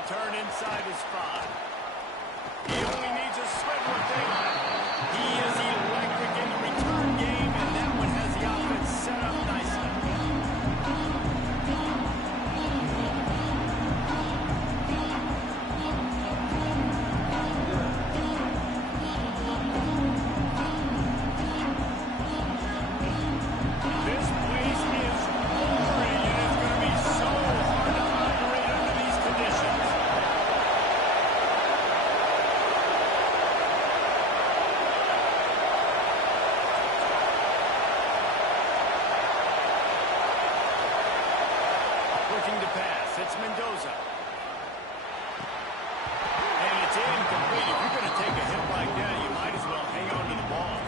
return inside his 5. He only needs a sliver of daylight. He is electric in the return game, and that one has the offense set up nicely. This place is roaring, and it's going to be so hard to operate under these conditions. Looking to pass. It's Mendoza. And it's incomplete. If you're going to take a hit like that, you might as well hang on to the ball.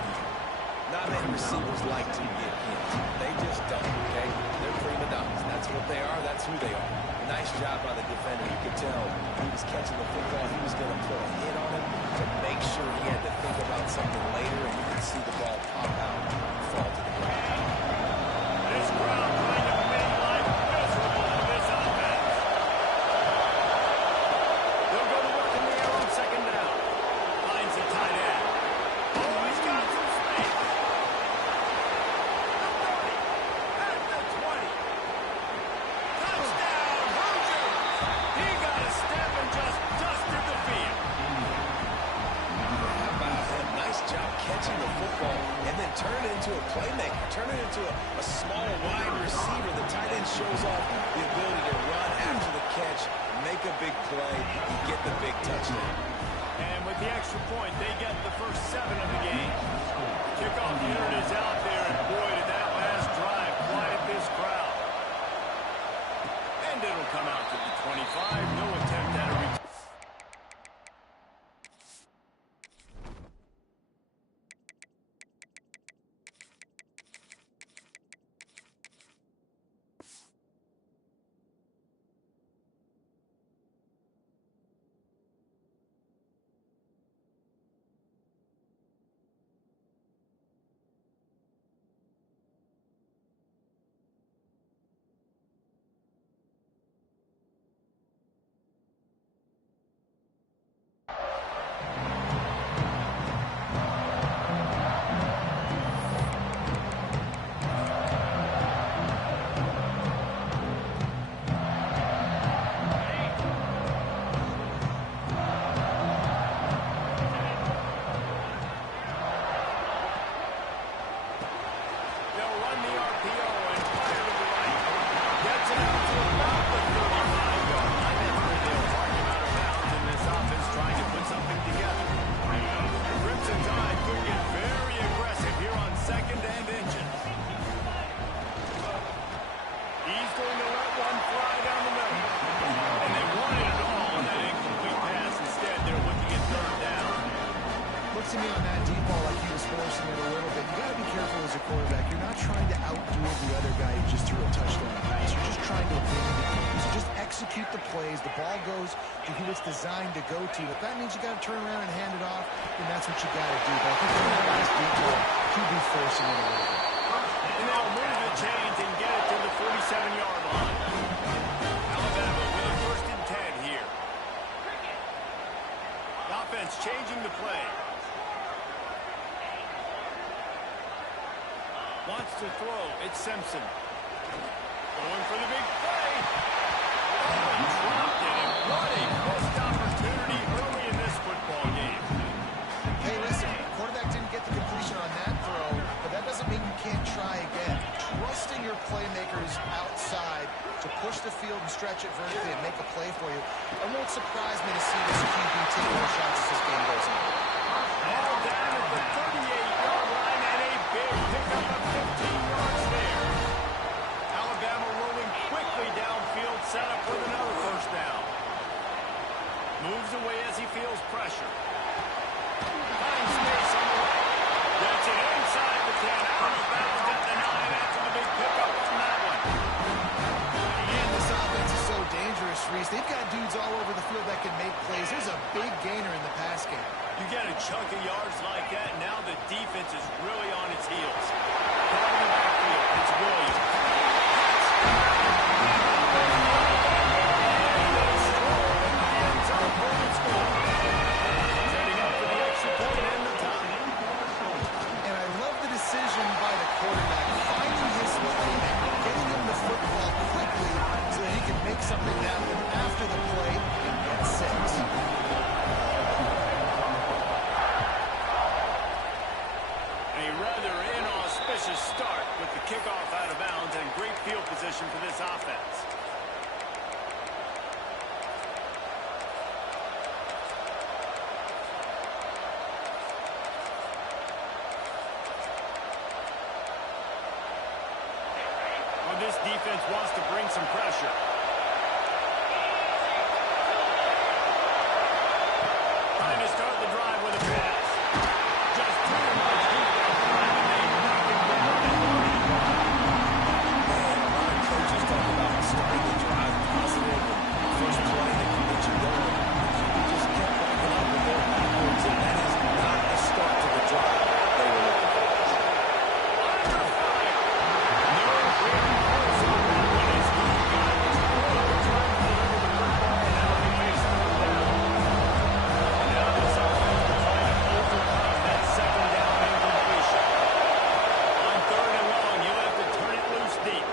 Not many receivers like to get hit. They just don't, okay? They're prima donnas. That's what they are. That's who they are. Nice job by the defender. You could tell he was catching the football. He was going to put a hit on him to make sure he had to think about something later, and you could see the ball pop out and fall to the ground. This crowd trying to make life miserable for this offense. They'll go to work in the air on second down. Finds the tight end. Oh, he's got some space. The 30. At the 20. Touchdown, Hoosiers! He got a step and just dusted the field. How about him? Nice job catching the football and then turn it into a playmaker. Turn it into a small, wide receiver. The tight end shows off the ability to run after the catch, make a big play, and get the big touchdown. And with the extra point, they get the first 7 of the game. Kickoff unit is out there, and boy, did that last drive quiet this crowd. And it'll come out to the 25. No attempt at a return. To me on that deep ball, like he was forcing it a little bit. You got to be careful as a quarterback. You're not trying to outdo the other guy who just threw a touchdown pass. You're just trying to win the game. So just execute the plays. The ball goes to who it's designed to go to. If that means you got to turn around and hand it off, then that's what you got to do. But I think on that last deep ball, he'd be forcing it a little bit. And they'll move the chains and get it to the 47-yard line. Alabama with a 1st and 10 here. The offense changing the play. Wants to throw. It's Simpson. Going for the big play. Oh, he dropped it. And what a missed opportunity early in this football game. Hey, listen, quarterback didn't get the completion on that throw, but that doesn't mean you can't try again. Trusting your playmakers outside to push the field and stretch it vertically and make a play for you. It won't surprise me to see this QB take more shots as this game goes on. All down at the 38-yard line and a big pickup of 15 yards there. Alabama rolling quickly downfield, set up with another 1st down. Moves away as he feels pressure. Finds space on the right. Gets it inside the 10. Out of bounds at the 9 after the big pickup on that one. Again, this offense is so dangerous, Reese. They've got dudes all over the field that can make plays. There's a big gainer in the pass game. You get a chunk of yards like that, now the defense is really on its heels. Out of the backfield, it's Williams. with the kickoff out of bounds and great field position for this offense. Well, this defense wants to bring some pressure. Trying to start the drive with a pass. Just too much defense time, and they knock him down at the 35. Man, a lot of coaches talk about starting the drive positive and first play that can get you going. You just kept backing up and going backwards, and that is not a start to the drive they were looking for. Under fire. No really close on that one as he got through trying to deliver the football, and now they face third down. And now this offense will try to overcome that second down incompletion. On third and long, you'll have to turn it loose deep.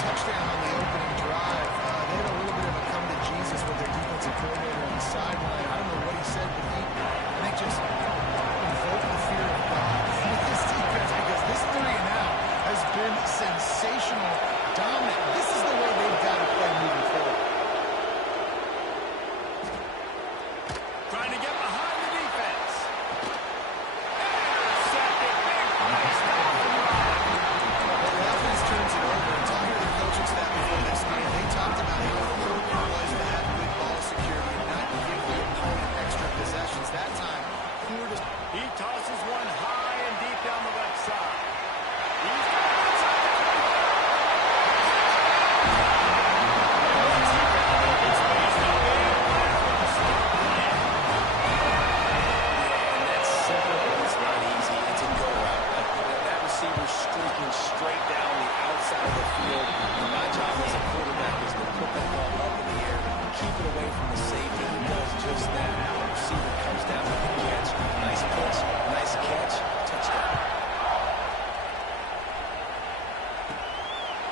Touchdown on the opening drive. They had a little bit of a come to Jesus with their defensive coordinator on the sideline. I don't know what he said, but I think just invoked the fear of God with this defense, because this 3 and out has been sensational, dominant. This is the way they've got to play moving forward. Trying to get behind the defense. Intercepted. Big play. Stop the drive. Well, the offense turns it over. And talking to the coaching staff before this game, they talked about how important it was to have good ball security and not give the opponent extra possessions. That time, He tosses one high and deep down the left side. He's got it inside the 25. Once he got open space, no big play from the stop line. Yeah, and that's simple, but it's not easy. It's a go route. That receiver streaking straight down the outside of the field. And my job as a quarterback is to put that ball up in the air, keep it away from the safety. He does just that. The receiver comes down with the catch. Nice pitch, nice catch, touchdown.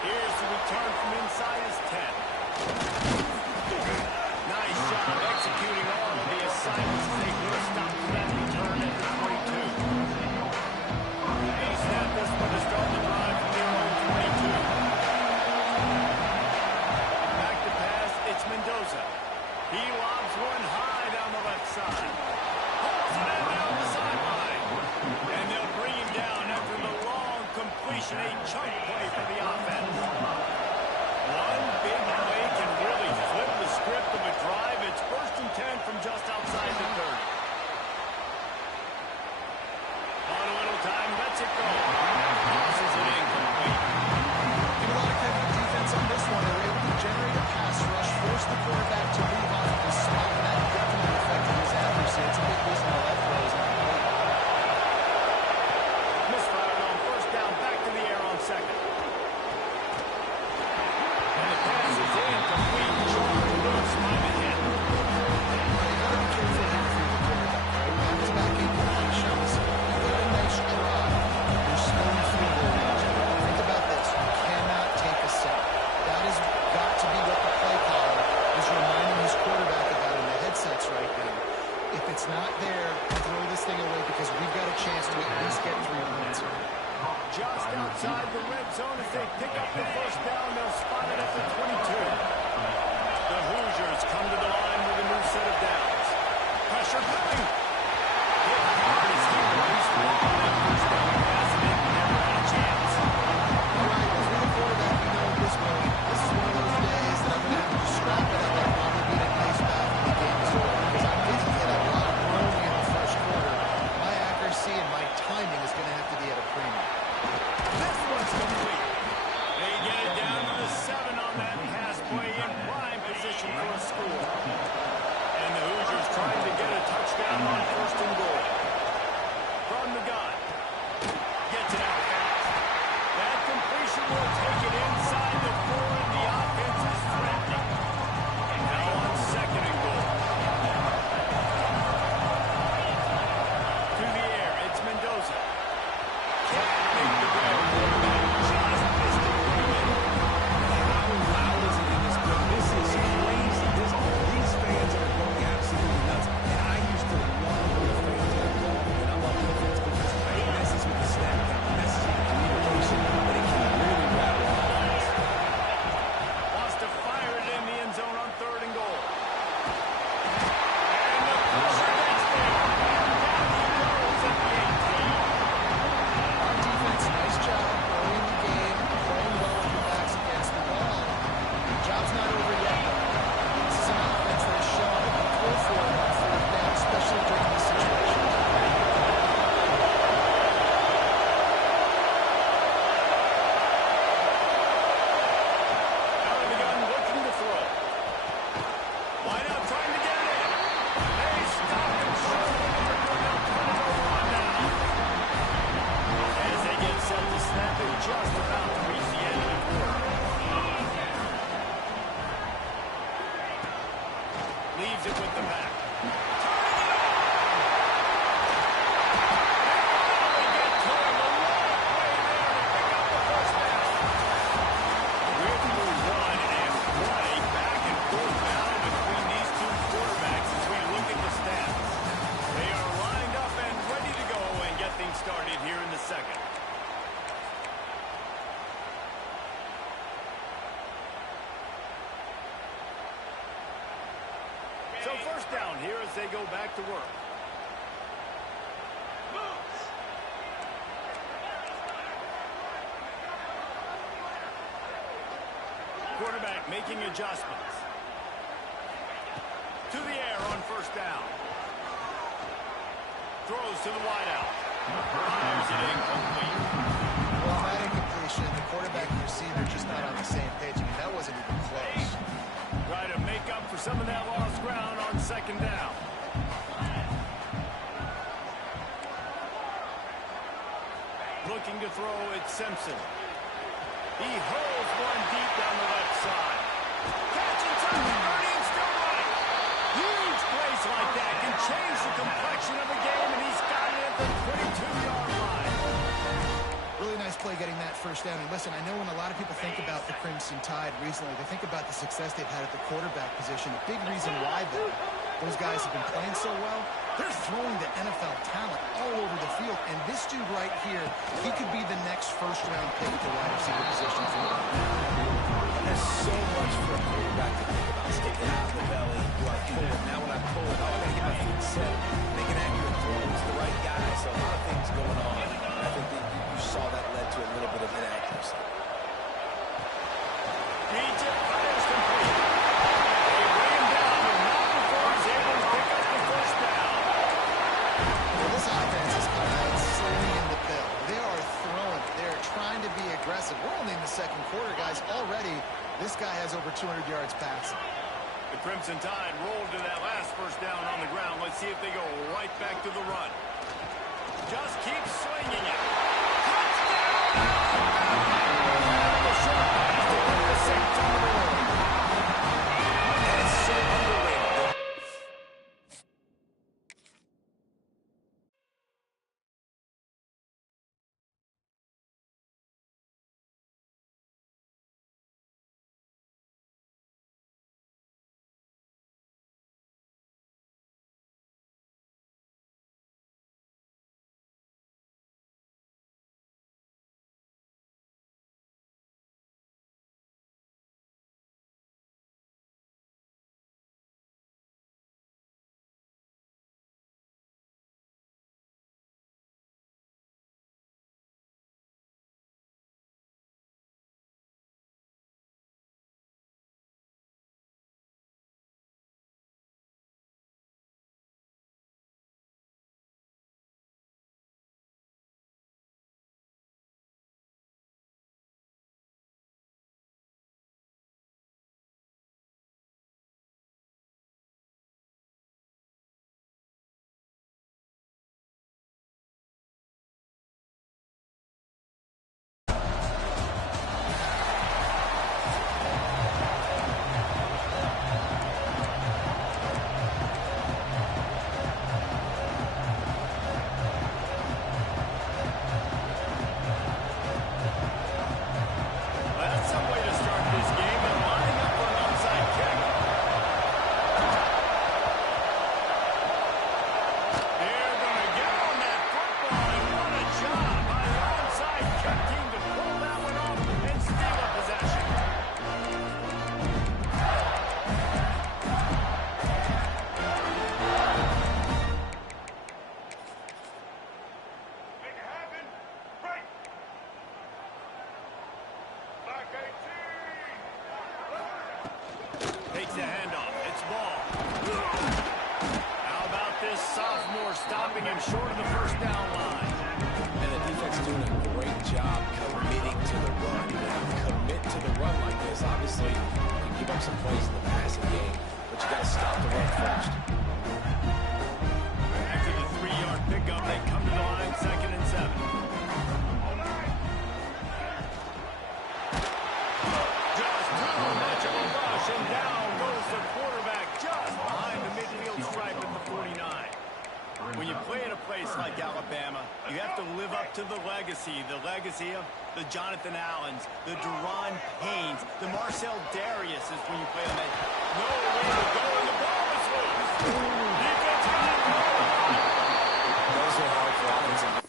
Here's the return from inside his 10. Nice job executing all of the assignments as they put a stop to that return at the 22. He snapped this one to start the drive from their own 22. Back to pass, it's Mendoza. He lobs one high down the left side. Pulls it in down the sideline. And they'll bring him down after the long completion, a chunk play for the offense. One big play can really flip the script of a drive. It's 1st and 10 from just outside the 30. On a little time, lets it go. Tosses it incomplete. give a lot of credit to the defense on this one. They were able to generate a pass rush, force the quarterback to move off of the spot, and that definitely affected his accuracy. It's a big reason why that throw is incomplete. Misfired on 1st down, back to the air on 2nd. And the pass is incomplete. Jordan Lewis might have hit. You got to be careful here if you're the quarterback. Right? Bounce back incompletions. You got a nice drive. You're slow and field goal range. Think about this. You cannot take a sack. That has got to be what the play caller is reminding his quarterback about in the headsets right now. If it's not there, throw this thing away, because we've got a chance to at least get 3 points here. Just outside the red zone as they pick up the 1st down. They'll spot it at the 22. The Hoosiers come to the line with a new set of downs. Pressure coming. Hit hard as he released the ball on that 1st down pass, and it never had a chance. All right, if you're the quarterback, you know at this point, this is one of those days that I'm going to have to just scrap it up and probably beat a nice back when the game is over, because I'm getting hit a lot early in the 1st quarter. My accuracy and my timing is going to have to be at a premium. This one's complete. They get it down to the 7 on that pass play in prime position for a score. Leaves it with the back. Started here in the second. So first down here as they go back to work. Quarterback making adjustments. To the air on first down. Throws to the wideout. Fires it incomplete. Well, on that incompletion, the quarterback and receiver just not on the same page. I mean, that wasn't even close. Try to make up for some of that lost ground on second down. Looking to throw, it's Simpson. He holds one deep down the left side. Catch inside the 30 and still running. Huge plays like that can change the complexion of a game, and he's got it at the 22-yard line. Really nice play getting that first down. And listen, I know when a lot of people think about the Crimson Tide recently, they think about the success they've had at the quarterback position. A big reason why, though, those guys have been playing so well, they're throwing the NFL talent all over the field. And this dude right here, he could be the next first-round pick at the wide receiver position for them. There's so much for a quarterback to think about. Sticking out of the belly. Do I pull it? Now when I pull it, I got to get my feet set. Make an accurate throw. It's the right guy. So a lot of things going on. And I think that you saw that led to a little bit of inaccuracy. Reads it, fires complete. They bring him down, but not before he's able to pick up the first down. Well, this offense is coming out slinging the bill. They are throwing. They're trying to be aggressive. We're only in the second quarter, guys. Already, this guy has over 200 yards passing. The Crimson Tide rolled to that last first down on the ground. Let's see if they go right back to the run. Just keep swinging it. The short pass to put the Saints on the board. That is so underrated. Takes the handoff. It's ball. How about this sophomore stopping him short of the first down line? And the defense doing a great job committing to the run. When you commit to the run like this, obviously you can give up some plays in the passing game, but you got to stop the run first. After the 3-yard pickup, they come to the line, 2nd and 7. Just too much of a rush, and down goes the quarterback just behind place like Alabama, you have to live up to the legacy of the Jonathan Allens, the Deron Paynes, the Marcel Darius is when you play on that. No way to go, and the ball is loose. Defense got it. Those are hard for offensive.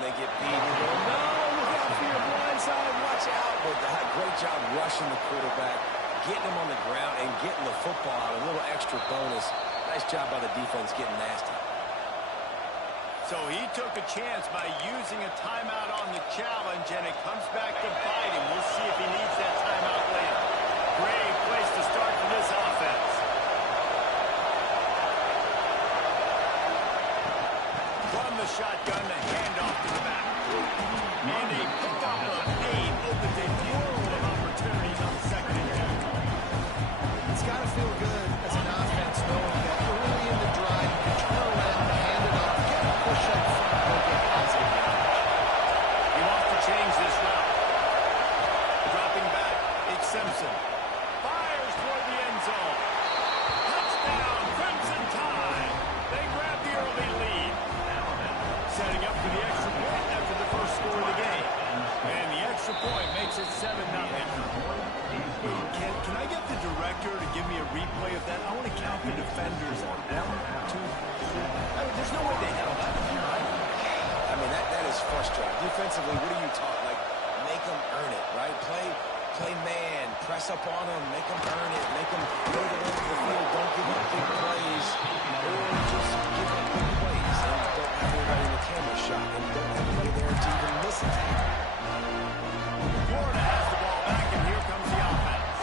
They get beat. You go, no, look out for your blind side. Watch out. But great job rushing the quarterback, getting him on the ground, and getting the football out. A little extra bonus. Nice job by the defense getting nasty. So he took a chance by using a timeout on the challenge, and it comes back to bite him. We'll see if he needs that timeout later. Great place to start for this offense. From the shotgun, the handoff to the back. And a pickup of 8 opens a world of opportunities on 2nd and 2. It's got to feel good as an offense knowing that early in the drive you can turn around, hand it off, get a push up front, go get positive yardage. He wants to change this route. Dropping back, it's Simpson. Fires toward the end zone. Touchdown, Crimson Tide. They grab the early lead. Setting up for the extra point after the first score of the game. And the extra point makes it 7-0. Can I get the director to give me a replay of that? I want to count the defenders on 1, 2, 3. I mean, there's no way they handle that, right? I mean, that is frustrating. Defensively, what are you taught? Like, make them earn it, right? Play man, press up on them, make them earn it, make them go to the field, don't give up big plays, or just give up big plays and don't have anybody in the camera shot and don't have anybody there to even listen to you. Florida has the ball back, and here comes the offense.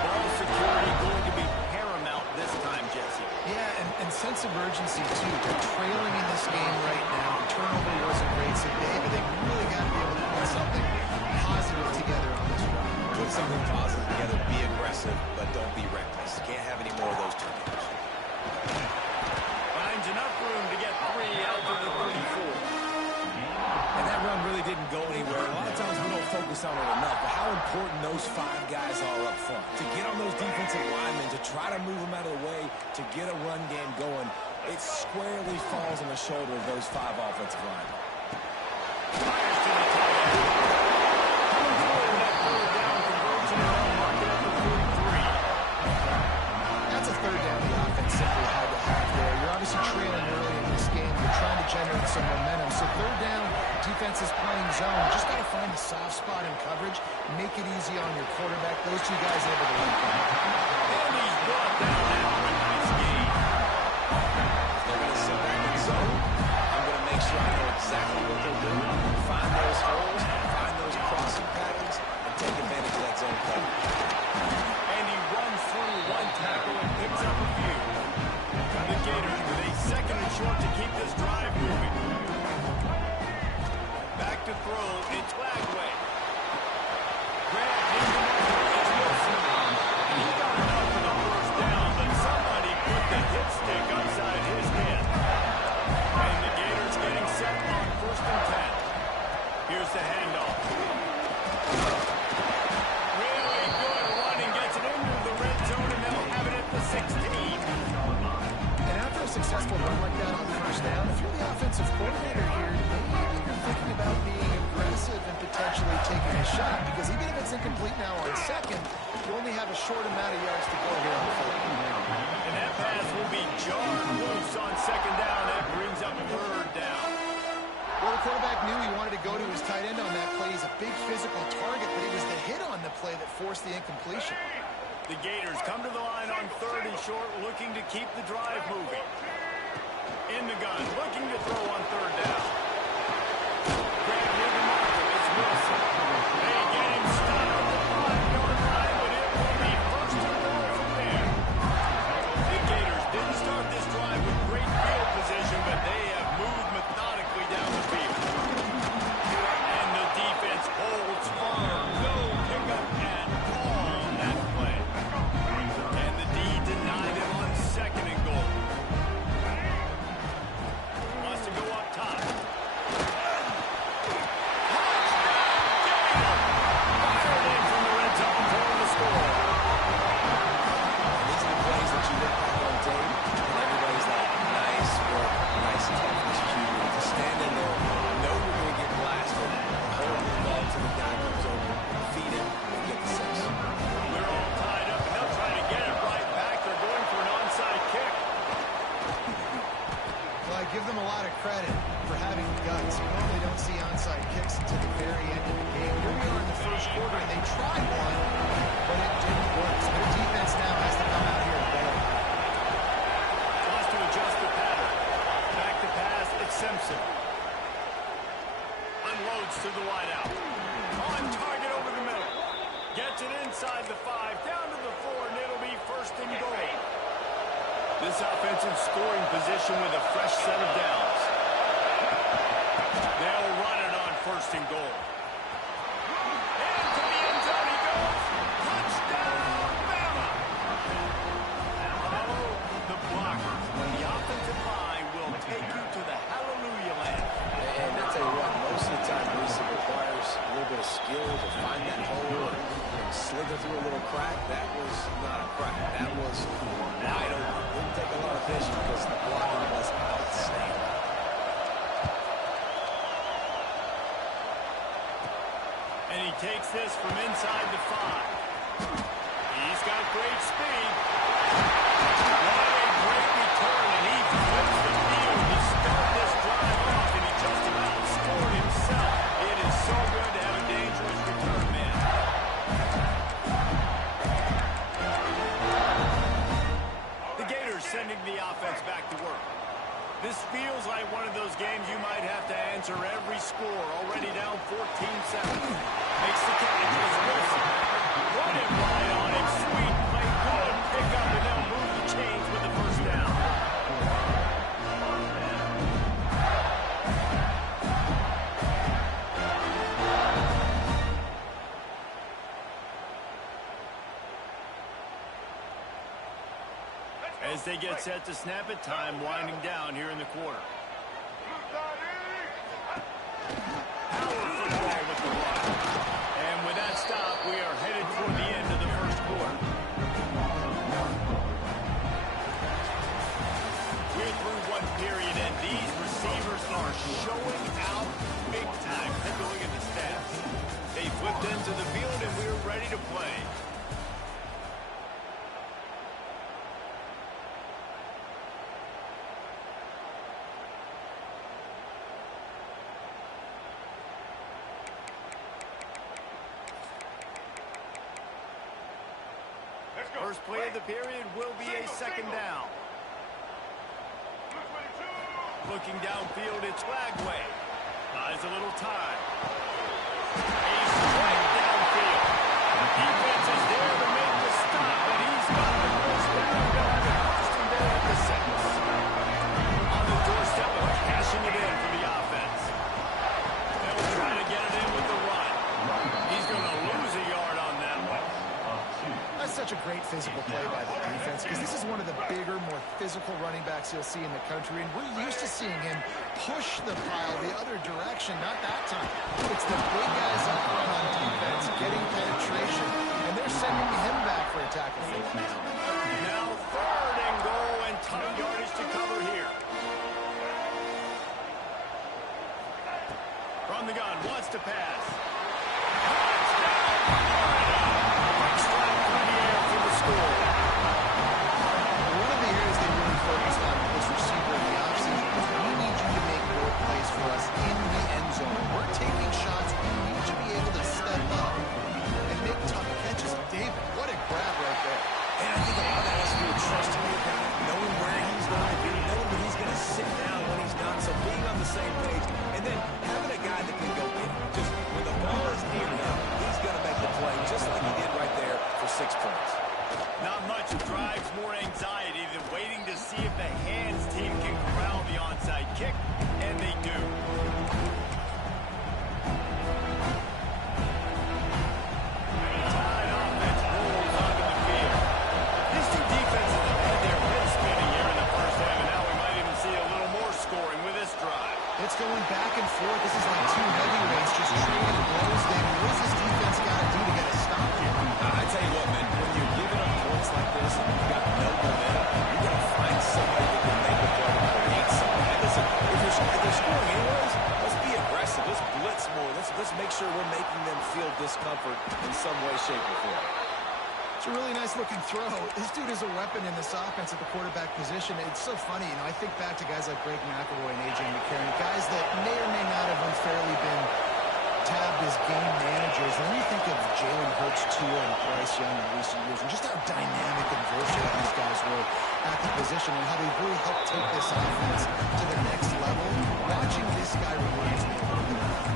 Ball security going to be paramount this time, Jesse. Yeah, and sense of urgency, too. They're trailing in this game right now. Turnover wasn't great today, but they really got to be able to put something positive together on this run. Put something positive together, be aggressive, but don't be reckless. Can't have any more of those turnovers. Finds enough room to get 3 out to the 34. And that run really didn't go anywhere. A lot of times we don't focus on it enough, but how important those 5 guys are up front. To get on those defensive linemen, to try to move them out of the way, to get a run game going, it squarely falls on the shoulder of those 5 offensive linemen. Fires to the tight end. Coming forward in that 3rd down conversion and they'll mark it at the 43. That's a 3rd down the offense simply had to have there. You're obviously trailing early in this game. You're trying to generate some momentum. So 3rd down, defense is playing zone. You just got to find the soft spot in coverage, make it easy on your quarterback. Those 2 guys able to run. And he's brought down after a nice gain. They're going to sit back in zone. I'm going to make sure I know exactly what they're doing. Find those holes, find those crossing patterns, and take advantage of that zone play. And he runs through 1 tackle and picks up a few. The Gators with a 2nd and short to keep this drive moving. Back to throw, it's Flagway. Grab into marker, it's Wilson. He got enough for the 1st down, but somebody put the hit stick upside his head. And the Gators getting set on 1st and 10. Here's the handoff. Really good running, gets it into the red zone, and they'll have it at the 16. And after a successful run like that on 1st down, if you're the offensive coordinator here, maybe you're thinking about being aggressive and potentially taking a shot, because even if it's incomplete now on 2nd, you only have a short amount of yards to go here on 4th. And that pass will be jarred loose on 2nd down. That brings up 3rd down. Well, the quarterback knew he wanted to go to his tight end on that play. He's a big physical target, but it was the hit on the play that forced the incompletion. The Gators come to the line on 3rd and short, looking to keep the drive moving. In the gun, looking to throw on 3rd down. Grab near the marker, it's Wilson. They get him stopped at the 5-yard line, but it will be 1st and goal from there. The Gators didn't start this drive with great field position, but they have moved methodically down the field. And the defense holds firm. No pickup at all on that play. And the D denied him on 2nd and goal. Wants to go up top. give them a lot of credit for having guts. You normally don't see onside kicks until the very end of the game. Here we are in the first quarter, and they tried one, but it didn't work. So their defense now has to come out here and bail. Wants to adjust the pattern. Back to pass, it's Simpson. Unloads to the wideout. On target over the middle. Gets it inside the 5, down to the 4, and it'll be first and goal. This offensive scoring position with a fresh set of downs. They'll run it on first and goal. Into the end zone he goes. Touchdown, Bama! Follow the blockers. The offensive line will take you to the hallelujah land. And I tell you what, most of the time, Reese, it requires a little bit of skill to find that hole and slither through a little crack. That was not a crack. That was wide open. Didn't take a lot of vision because the blocking was outstanding. And he takes this from inside the 5. He's got great speed. What a great return, and he flips the field to start this drive off, and he just about scored himself. It is so good to have a dangerous return man. The Gators sending the offense back to work. This feels like one of those games you might have to answer every score. Already down 14-7. Makes the catch. It's Wilson. Run it right on him. Sweet play. Good pick up, and they'll move the chains with the first down. As they get set to snap it, time winding down here in the quarter. Power football with the run. And with that stop, we are headed toward the end of the first quarter. We're through one period, and these receivers are showing out big time. Take a look at the stats. They flipped into the field, and we're ready to play. First play of the period will be a second down. Looking downfield, it's Lagway. Buys a little time. A strike downfield. Defense is there to make the stop, and he's got the first down. They'll have it first and goal at the 6. On the doorstep of cashing it in for the offense. They'll try to get it in with the run. He's going to lose a yard on that one. That's such a great physical play by the defense because this is one of the bigger, more physical running backs you'll see in the country, and we're used to seeing him push the pile the other direction. Not that time. It's the big guys up front on defense getting penetration, and they're sending him back for a tackle for the down. Now third and goal, and ton of yardage to cover here. From the gun, wants to pass. One of the areas they really focused on with this receiver in the offseason is we need you to make more plays for us in the end zone. We're taking shots. We need to be able to step up and make tough catches. David, what a grab right there. And I think a lot of that has to do with trusting your guy, knowing where he's going to be, knowing when he's going to sit down when he's not. So being on the same page, and then having a guy that can go in. Just when the ball is near him, he's going to make the play, just like he did right there for 6 points. Not much drives more anxiety than waiting to see if the hands team can corral the onside kick, and they do. Tide offense rolls onto the field. These two defenses have had their heads spinning here in the first half, and now we might even see a little more scoring with this drive. It's going back and forth. This is like two heavyweights just trading blows. David, what does this defense got to do to get a stop here? I tell you what, man, when you're giving up points like this and you've got no momentum, you got to find somebody that can make a play and create something. And listen, if they're scoring anyways, let's be aggressive. Let's blitz more. Let's make sure we're making them feel discomfort in some way, shape, or form. It's a really nice looking throw. This dude is a weapon in this offense at the quarterback position. It's so funny, you know, I think back to guys like Greg McElroy and A.J. McCarron, guys that may or may not have unfairly been tabbed as game managers. And then you think of Jalen Hurts, Tua, and Bryce Young in recent years, and just how dynamic and versatile these guys were at the position and how they really helped take this offense to the next level. Watching this guy reminds me of a little bit.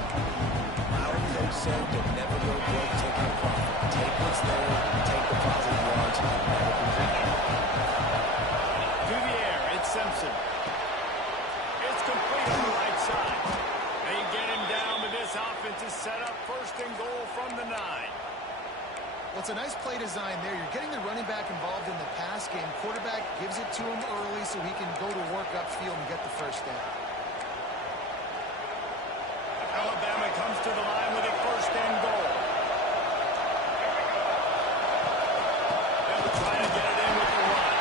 Our coach said to never go broke taking a profit. Take what's there, take the positive yards, and never complain. Through the air, it's Simpson. It's complete on the right side. They get him down, but this offense is set up first and goal from the 9. Well, it's a nice play design there. You're getting the running back involved in the pass game. Quarterback gives it to him early so he can go to work upfield and get the first down. Alabama comes to the line with a first and goal. They'll try to get it in with the run.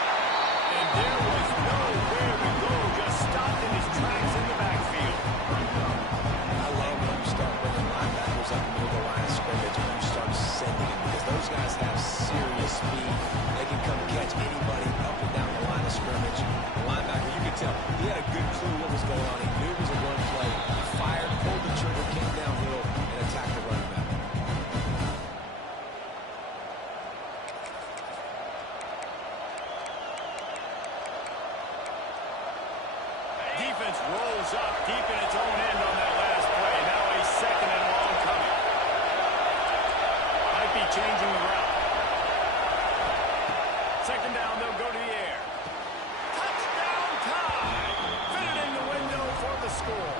And there was nowhere to go, just stopped in his tracks in the backfield. I love when you start bringing linebackers up near the line of scrimmage and you start sending it because those guys have serious speed. They can come catch anybody up and down the line of scrimmage. The linebacker, you could tell, he had a good clue what was going on. He knew it was a run play. He fired, pulled the trigger, came downhill, and attacked the running back. Defense rolls up deep in its own end on that last play. Now a second and long coming. Might be changing the route. Second down, they'll go to the air. Touchdown tie! Fitted in the window for the score.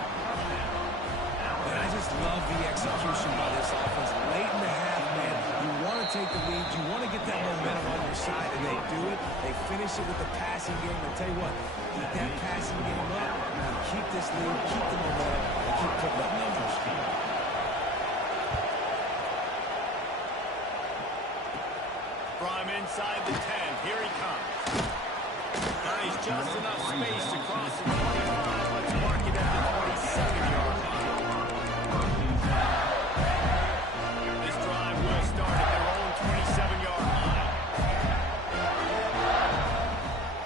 And I just love the execution by this offense. Late in the half, man, you want to take the lead. You want to get that momentum on your side, and they do it. They finish it with the passing game. I'll tell you what, keep that passing game up, and keep this lead, keep the momentum, and keep putting up numbers. From inside the 10, here he comes. Nice, just enough space to cross the 25. Let's mark it at the 27-yard line. This drive will start at their own 27-yard line.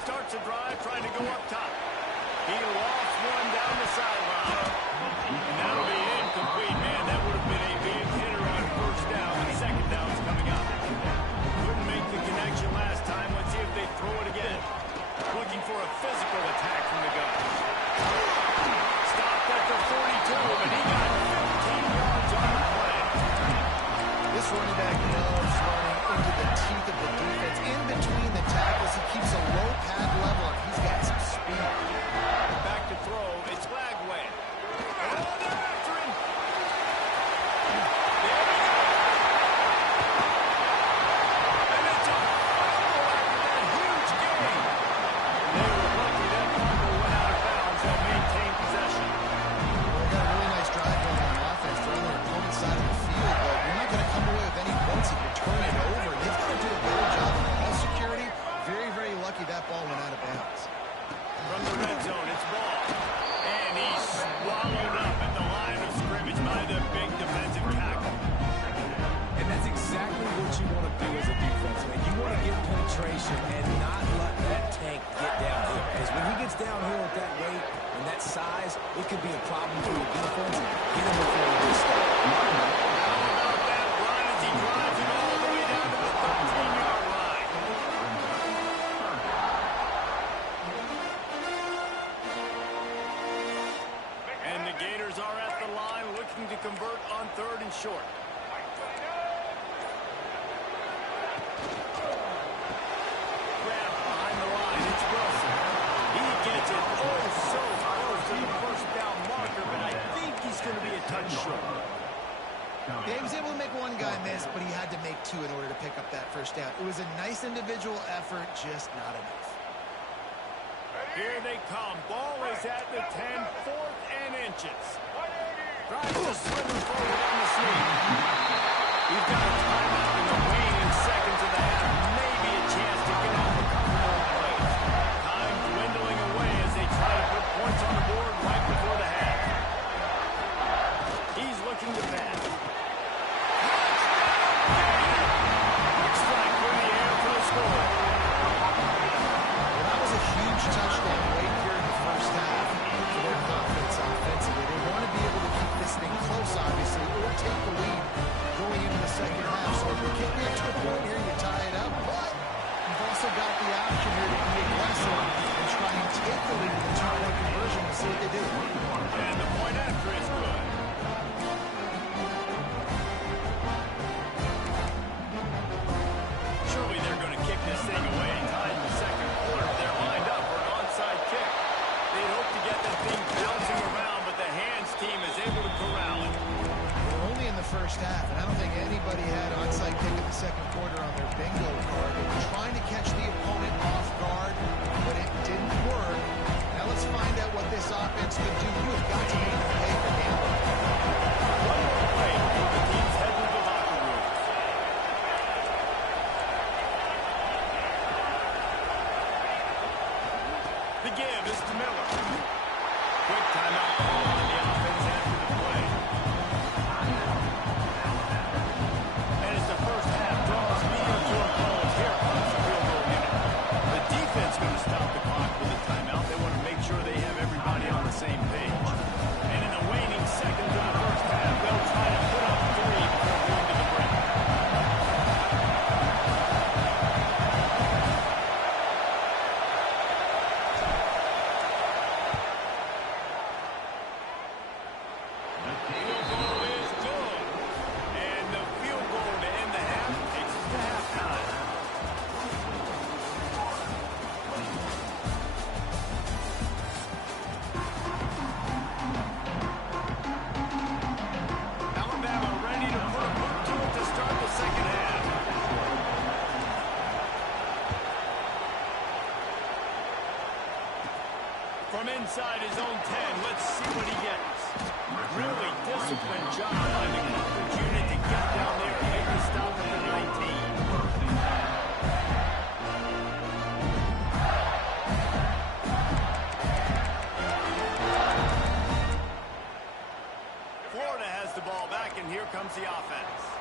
Starts a drive trying to go up top. He lost one down the sideline. And that'll be incomplete. Man, that would have been a big hitter on first down. The second down is coming up. Couldn't make the connection last time. Let's see if they throw it again. Looking for a physical attack from the gun. Stopped at the 42, but he got 15 yards on the play. This running back loves running into the teeth of the defense. In between the tackles, he keeps a low pad level. He's got some speed. Back to throw. It's Flagway. Oh, they're after him. There he goes. And it's a fumble after that huge gain. They were lucky that fumble went out of bounds. They'll maintain possession. Well, they got a really nice drive going on offense. They're on their opponent's side of the field, but you're not going to come away with any points if you turn it over. They've got to do a better job of ball security. Very, very lucky that ball went out of bounds. From the red zone, it's ball. And he's swallowed up at the line of scrimmage by the big defensive tackle. And that's exactly what you want to do as a defense, man. You want to get penetration and not let that tank get downhill. Because when he gets downhill at that weight and that size, it could be a problem for your defense. Get him before he gets started. How about that run as he drives it all the way down to the 13-yard line? And the Gators are at the line looking to convert on 3rd and short. Grab behind the line. It's Wilson. He gets it oh so close to the first down marker, but I think he's going to be a touch short. Yeah, he was able to make one guy miss, but he had to make two in order to pick up that first down. It was a nice individual effort, just not enough. Here they come. Ball is at the 10, 4th and inches. Tries to swing forward on the sweep. We've got a timeout in the waning seconds of the half. Maybe a chance to get off a couple more plays. Time dwindling away as they try to put points on the board right before the half. He's looking to pass. Looks like for the The give is to Miller. Quick timeout call on the offense after the play. And as the first half draws near to a close, here comes the field goal unit. The defense going to stop the clock with a timeout. They want to make sure they have everybody on the same page. And in the waning seconds of the first half, they'll try to put up 3 before going to the break. From inside his own 10, let's see what he gets. Really disciplined job by the coverage unit to get down there and make the stop at the 19. Florida has the ball back, and here comes the offense.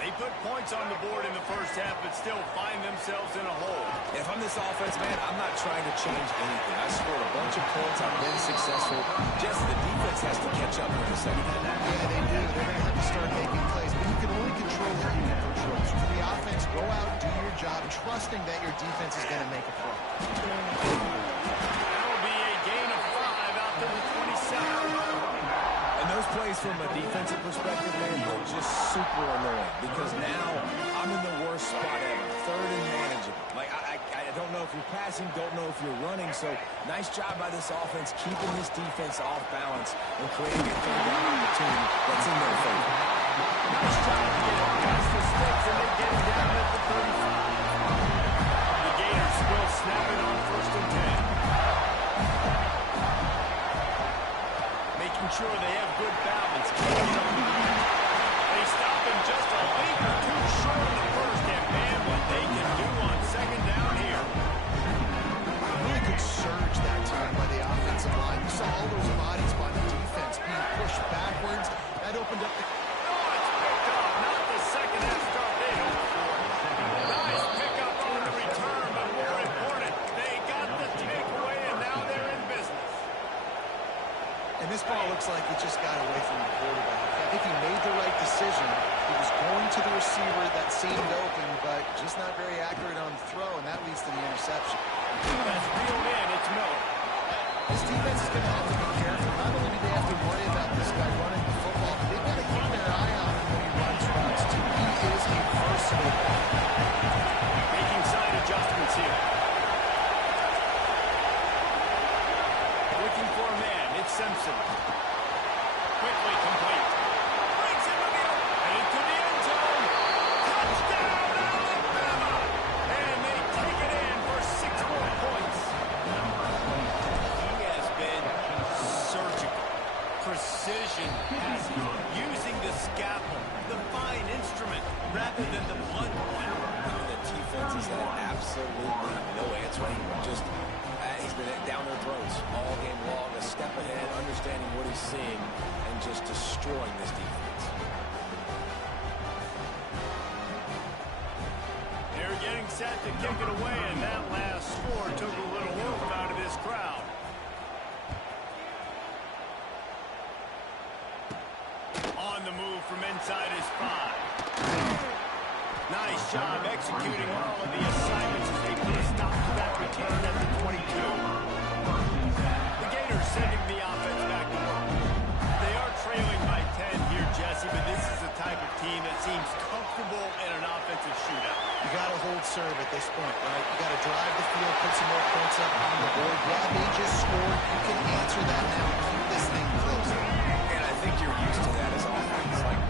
They put points on the board in the first half, but still find themselves in a hole. If I'm this offense, man, I'm not trying to change anything. I scored a bunch of points. I've been successful. Just the defense has to catch up in the second half. Yeah, they do. They're going to have to start making plays, but you can only control what you can control. So for the offense, go out, do your job, trusting that your defense is going to make a play. That'll be a gain of 5 out to the 27. And those plays from a defensive perspective, man, they're just super annoying because now I'm in the worst spot ever. Third and manageable. Like, I don't know if you're passing, don't know if you're running. So, nice job by this offense keeping this defense off balance and creating a third down opportunity that's in their favor. Nice job to get it past the sticks, and they get it down at the 35. The Gators will snap it on 1st and 10. Making sure they have good balance. They stop him just a leap or 2 short in the first, and man, what they can do on 2nd down here. Really good surge that time by the offensive line. You saw all those bodies by the defense being pushed backwards. That opened up the... Oh, it's picked up. Not the second half start they hoped for. Nice pickup on the return, but more important, they got the takeaway, and now they're in business. And this ball looks like it just got away from the quarterback. I think he made the right decision. He was going to the receiver that seemed open, but just not very accurate on the throw, and that leads to the interception. That's reeled in. It's Miller. This defense is going to have to be careful. Not only do they have to worry about this guy running the football, but they've got to keep their eye on him when he runs routes, too. He is a versatile back. Making side adjustments here. Looking for a man. It's Simpson. Quickly complete. Breaks into the into the end zone. Touchdown, Alabama! And they take it in for 6 more points. He has been surgical. Precision passing. Using the scalpel. The fine instrument rather than the blunt one. The defense has had absolutely no answer. Just... he's been down their throats all game long, a step ahead, understanding what he's seeing, and just destroying this defense. They're getting set to kick it away, and that last score took a little oomph out of this crowd. On the move from inside his 5. Nice job executing all of the assignments as they put a stop to that return at the 22. The Gators sending the offense back to work. They are trailing by 10 here, Jesse, but this is the type of team that seems comfortable in an offensive shootout. You got to hold serve at this point, right? You got to drive the field, put some more points up on the board. Yeah, they just scored. You can answer that now and keep this thing close. And I think you're used to that as offense. Like,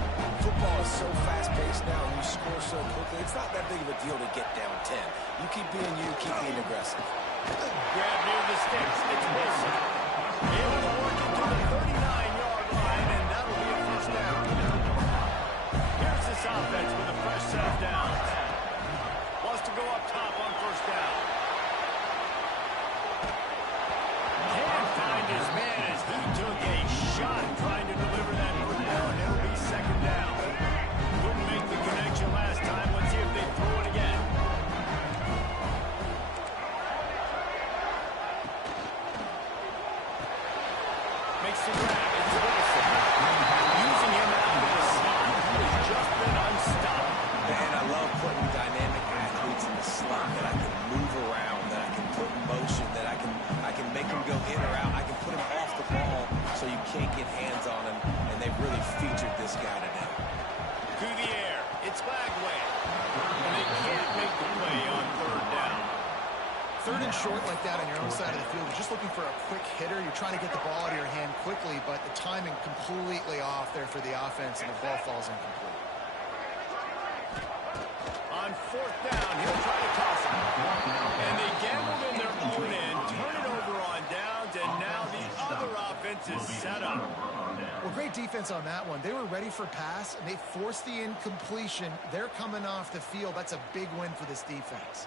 football is so fast-paced now, and you score so quickly. It's not that big of a deal to get down 10. You keep being you, keep being aggressive. Grab near the sticks. It's Wilson. Able to work into the 39-yard line, and that'll be a first down. Here's this offense with a fresh set of downs. Wants to go up top on 1st down. makes the grab. It's Wilson. Using him out of the slot. He has just been unstoppable. Man, I love putting dynamic athletes in the slot that I can move around, that I can put in motion, that I can make them go in or out. I can put them off the ball so you can't get hands on them, and they've really featured this guy today. To the air. It's Bagway. And they can't make the play on third down. Third and short like that on your own side of the field, you're just looking for a quick hitter. You're trying to get the ball out of your hand quickly, but the timing completely off there for the offense, and the ball falls incomplete. On fourth down, he'll try to toss it. And they gambled in their own end, turn it over on downs, and now the other offense is set up. Well, great defense on that one. They were ready for pass, and they forced the incompletion. They're coming off the field. That's a big win for this defense.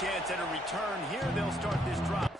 chance at a return here. They'll start this drive.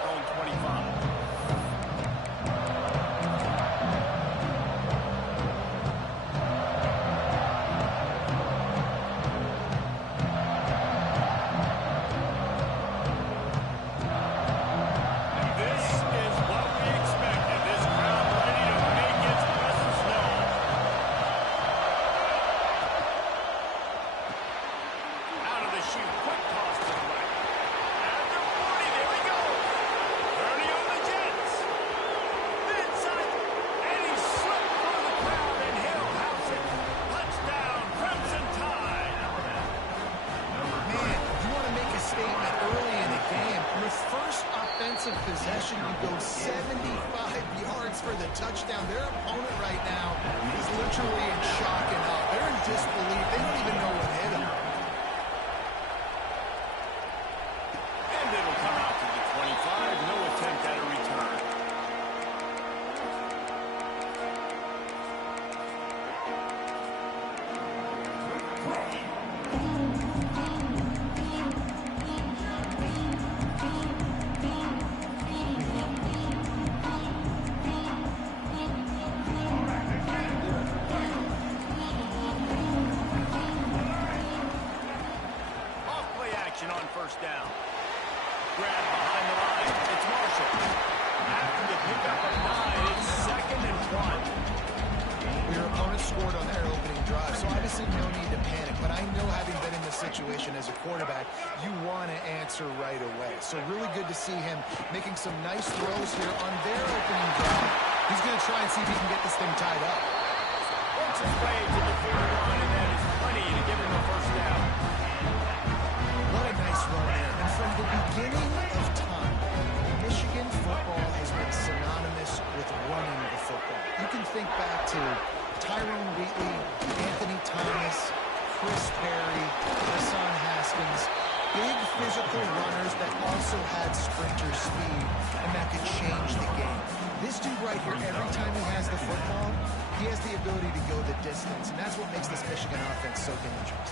Own 25. This is what we expected. This crowd ready to make its presence known. Out of the chute, quick toss to the right. After 40, there we go. 30 on the Jets. Inside, and he slipped through the crowd, and he'll house it. Touchdown, Crimson Tide. Man, you want to make a statement early in the game. Your first offensive possession, you go 75 yards for the touchdown. Their opponent right now is literally in shock and awe. They're in disbelief. They don't even know what hit them. And it'll come out to the 25. No attempt at a return. Off play action on first down. Grab behind the line. It's Marshall. After the pickup of 9, it's 2nd and 1. Your opponent scored on their opening drive, so obviously no need to panic. But I know, having been in this situation as a quarterback, you want to answer right away. So really good to see him making some nice throws here on their opening drive. He's going to try and see if he can get this thing tied up. Works his way to the 41, and that is plenty to give him a first down. What a nice run there. And from the beginning of time, Michigan football has been synonymous with running the football. You can think back to Tyrone Wheatley, Anthony Thomas, Chris Perry, Hassan Haskins. Big physical runners that also had sprinter speed, and that could change the game. This dude right here, every time he has the football, he has the ability to go the distance, and that's what makes this Michigan offense so dangerous.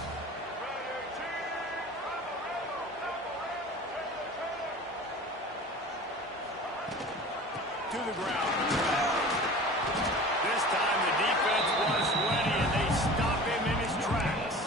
To the ground. This time the defense was ready, and they stop him in his tracks.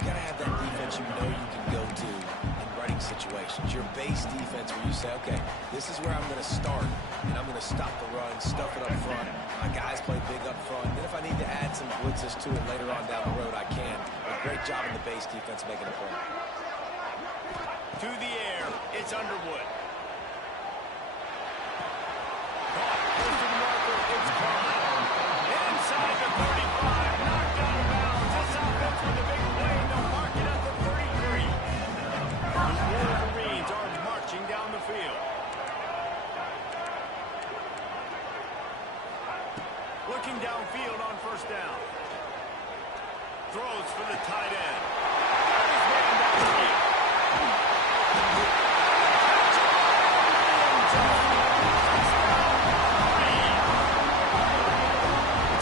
You gotta have that defense you know you can go to in running situations. Your base defense where you say, okay, this is where I'm gonna start, and I'm gonna stop the run, stuff it up front. My guys play big up front. Then if I need to add some blitzes to it later on down the road, I can. But great job in the base defense making a play. To the air, it's Underwood. Inside the 35, knocked out of bounds. This offense with a big play. They'll mark it at the 33. The Wolverines are marching down the field. Looking downfield on first down. Throws for the tight end. He's man downfield.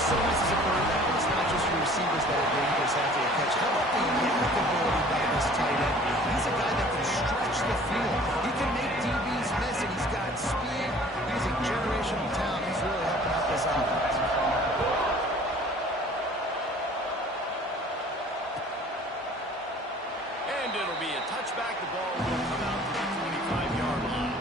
So nice as a quarterback, it's not just your receivers that are dangerous after a catch. How about the athletic ability by this tight end? He's a guy that can stretch the field. He can make DBs miss, and he's got speed. He's a generational talent. He's really helping out this offense. And it'll be a touchback. The ball will come out to the 25-yard line.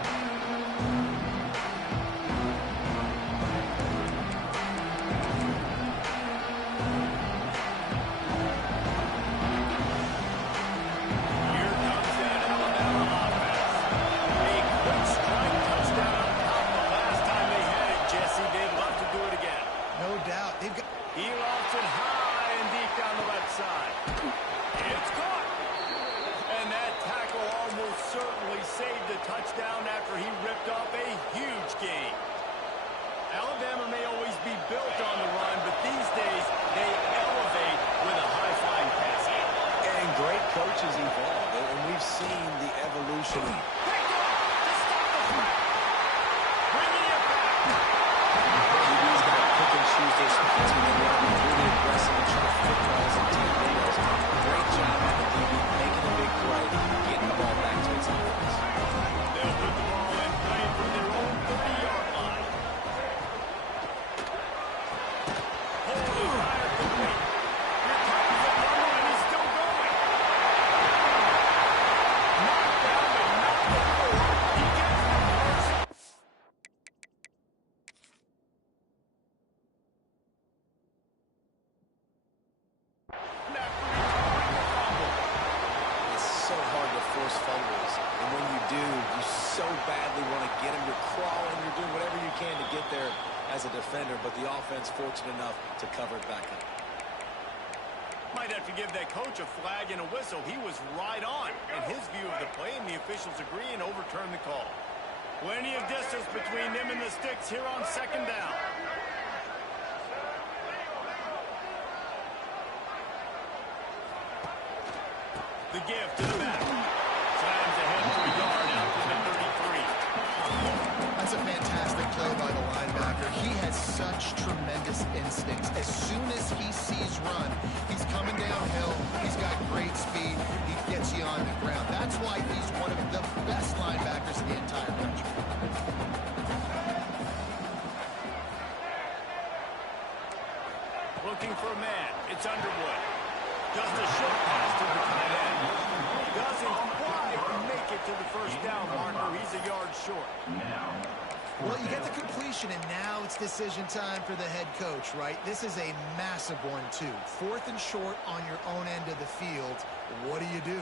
Here comes that Alabama offense. A quick strike touchdown on top the last time they had it, Jesse. They'd love to do it again. No doubt. They've got... He lofts it high and deep down the left side. It's caught. And that tackle almost certainly great coaches evolve, and we've seen the evolution. DB's got to pick and choose their spots when they want to be really aggressive and try to fit balls and team leaders. Great job by the DB, making a big play, getting the ball back to its offense. They'll put the ball in play from their own 30-yard line. Holding fire complete. Here comes the number, and he's still going. Knocked down, but not before. He gets the first. It's so hard to force fumbles, and when you do, you so badly want to get them. You're crawling, you're doing whatever you can to get there as a defender, but the offense fortunate enough to cover it back up. Might have to give that coach a flag and a whistle. He was right on in his view of the play, and the officials agree and overturn the call. Plenty of distance between them and the sticks here on second down. The give to the back. Slams ahead to a yard out to the 33. That's a fantastic play by the linebacker. He has such tremendous instincts. As soon as he sees run, he's coming downhill. He's got great speed. He gets you on the ground. That's why he's one of the best linebackers in the entire country. Looking for a man. It's Underwood. Just a short pass to the tight end. Doesn't quite make it to the first down marker. He's a yard short. Well, you get the completion, and now it's decision time for the head coach, right? This is a massive one, too. 4th and short on your own end of the field. What do?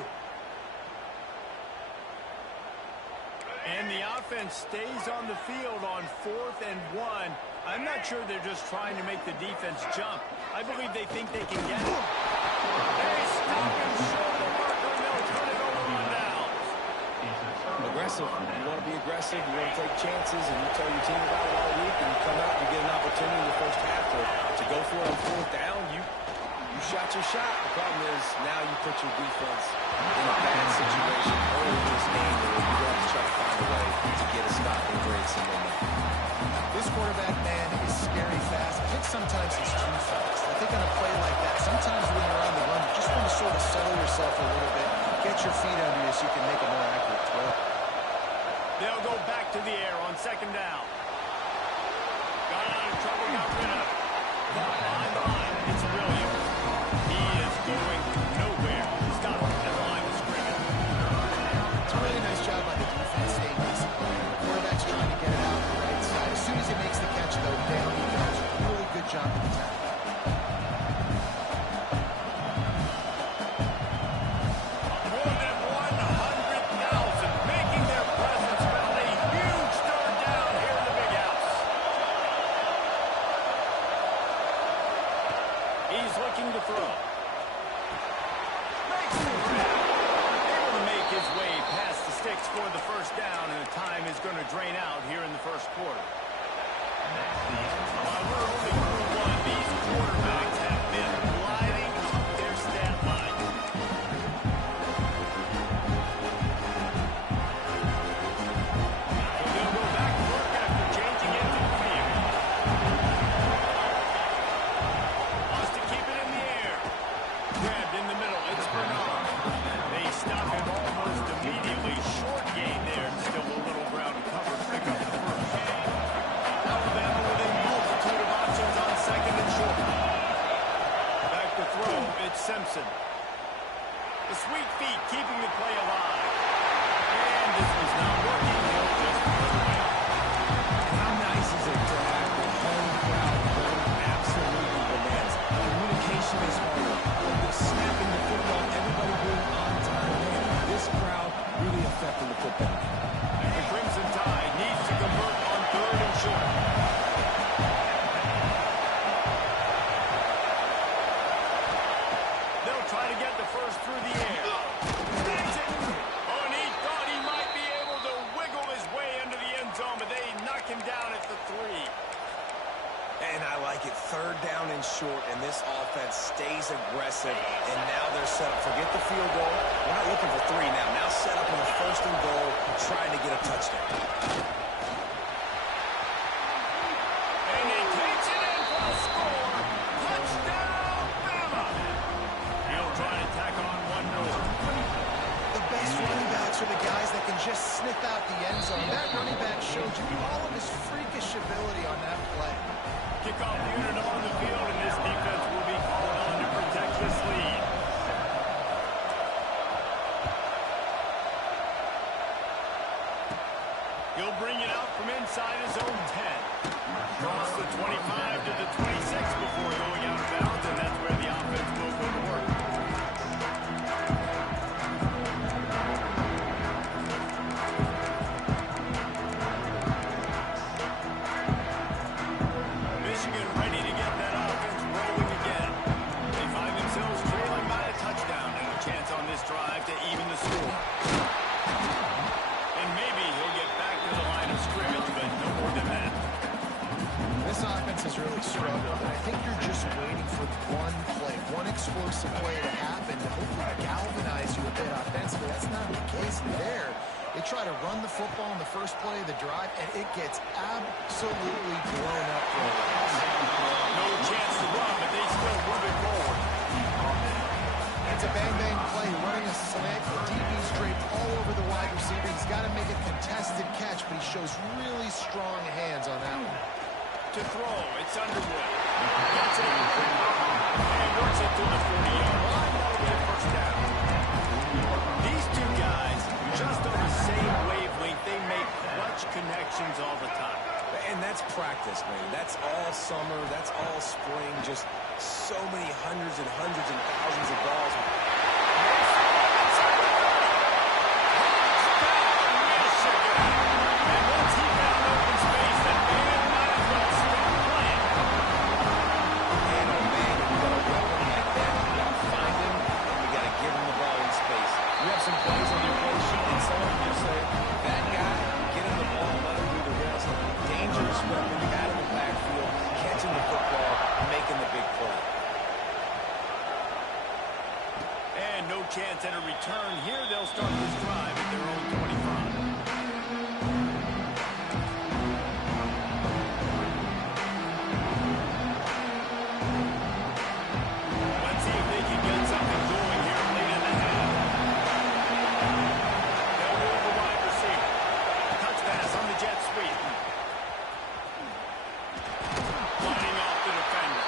And the offense stays on the field on 4th and 1. I'm not sure they're just trying to make the defense jump. I believe they think they can get it. They stop him short of the marker, and they'll turn it over on downs. Aggressive. You want to be aggressive. You want to take chances, and you tell your team about it all week, and you come out and you get an opportunity in the first half to go for it on 4th down. You shot your shot. The problem is now you put your defense in a bad situation early in this game where you have to try to find a way to get a stop and create some momentum. This quarterback, man, is scary fast. I think sometimes he's too fast. I think on a play like that, sometimes when you're on the run, you just want to sort of settle yourself a little bit, get your feet under you so you can make a more accurate throw. They'll go back to the air on second down. Got out of trouble, got rid of it. On the line, it's Williams. He is going nowhere. Stop at the line of scrimmage. It's a really nice job by the defense staying disciplined. The quarterback's trying to get it out on the right side. As soon as he makes the catch, though, down he goes. Really good job with the tackle. More than 100,000 making their presence felt. A huge third down here in the big house. He's looking to throw. Makes the grab. Able to make his way past the sticks for the first down, and the time is going to drain out here in the first quarter. While we're only through one, these quarterbacks have been lighting up their stat line. So they'll go back to work after changing into the field. Wants to keep it in the air. Grabbed in the middle. It's Bernard. They stop him almost immediately. Short gain there. Still a little ground to cover. Pick up the first. Alabama with a multitude of options on second and short. Back to throw. It's Simpson. The sweet feet keeping the play alive. And this was not working. He'll just throw it away. How nice is it to have the home crowd going absolutely bananas? Communication is harder. When they're snapping the football, everybody being on time. Man, this crowd really affecting the football game. The Crimson Tide needs to convert on 3rd and short. They'll try to get the first through the air. That's it. Oh, and he thought he might be able to wiggle his way into the end zone, but they knock him down at the 3. And I like it. Third down and short, and this offense stays aggressive. And now they're set up. Forget the field goal. We're not looking for 3 now. Now set up in the first and goal, trying to get a touchdown. And he takes it in for a score. Touchdown, Bama. He'll try to tack on one more. The best running backs are the guys that can just sniff out the end zone. That running back showed you all of his freakish ability on that play. Kickoff unit on the field, and this defense will be called on to protect this lead. He'll bring it out from inside his own 10. Cross the 25 to the 26 before going out of bounds, and that's where the offense will go to work. Michigan ready to get that offense rolling again. They find themselves trailing by a touchdown and a chance on this drive to even the score. And maybe he'll get back to the line of scrimmage, but no more than that. This offense has really struggled, and I think you're just waiting for one play, one explosive play to happen to hopefully galvanize you a bit offensively. That's not the case there. They try to run the football in the first play of the drive, and it gets absolutely blown up. No chance to run, but they still move it forward. It's a bang-bang play, running a slant. The DB's draped all over the wide receiver. He's got to make a contested catch, but he shows really strong hands on that one. To throw, it's Underwood. Gets it. And works it to the 40-yard line. That'll get a first down. These two guys, just on the same wavelength, they make clutch connections all the time. And that's practice, man. That's all summer. That's all spring. Just so many hundreds and thousands of balls. And once he found open space, then man might as well stop playing. Man, oh man, we got a weapon like that. We got to find him, and we got to give him the ball in space. You have some plays on your play sheet, and some of them just say, that guy, get him the ball, let him do the rest. Dangerous weapon, out of the backfield, catching the football, making the big play. And no chance at a return here. They'll start this drive at their own 25. Let's see if they can get something going here late in the half. They'll move the wide receiver. Touch pass on the jet sweep. Lining off the defender.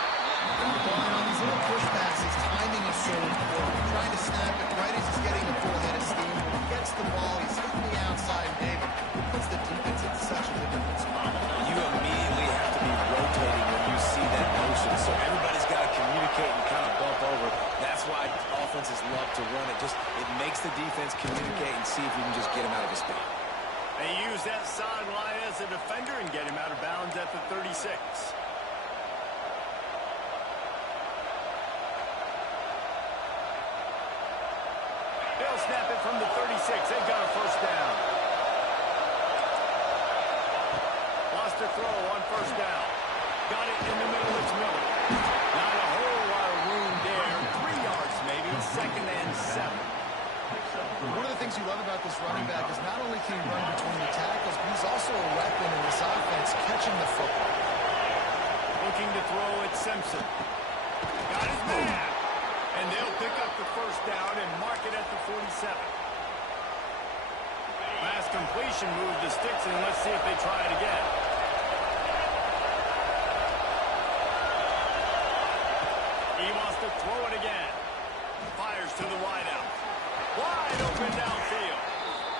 On these little push passes, timing is so important. Trying to snap it right as he's getting a full head of steam. When he gets the ball, he's hitting the outside, David. It puts the defense in such a different spot. You immediately have to be rotating when you see that motion. So everybody's got to communicate and kind of bump over. That's why offenses love to run it. It makes the defense communicate and see if you can just get him out of his spot. They use that sideline as a defender and get him out of bounds at the 36. They'll snap it from the 36. They've got a first down. Lost a throw on first down. Got it in the middle. It's Miller. Not a whole lot of room there. 3 yards maybe. Second and 7. One of the things you love about this running back is not only can he run between the tackles, but he's also a weapon in this offense, catching the football. Looking to throw at Simpson. Got his man. And they'll pick up the first down and mark it at the 47. Last completion moved the sticks, and let's see if they try it again. He wants to throw it again. Fires to the wideout. Wide open downfield.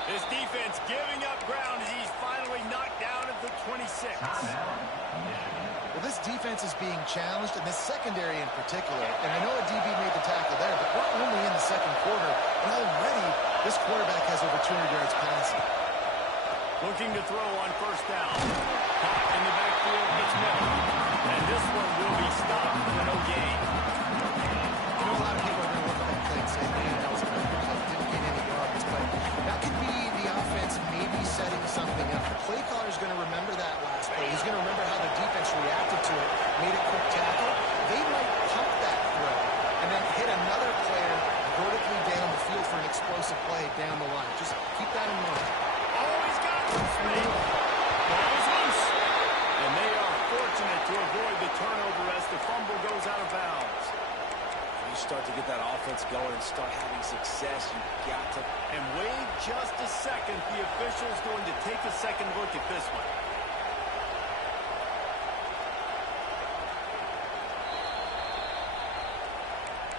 This defense giving up ground as he's finally knocked down at the 26. Well, this defense is being challenged, and this secondary in particular. And I know a DB made the tackle there, but we're only in the second quarter, and already this quarterback has over 200 yards passing. Looking to throw on first down. Caught in the backfield, it's Miller. And this one will be stopped for no gain. You know, a lot of people are going to look at that play and say, man, that was a good play. Didn't get any yards. But that could be the offense maybe setting something up. The play caller is going to remember that last play. He's going to remember how the defense reacted to it. gets going and start having success, you've got to... And wait just a second. The official's going to take a second look at this one.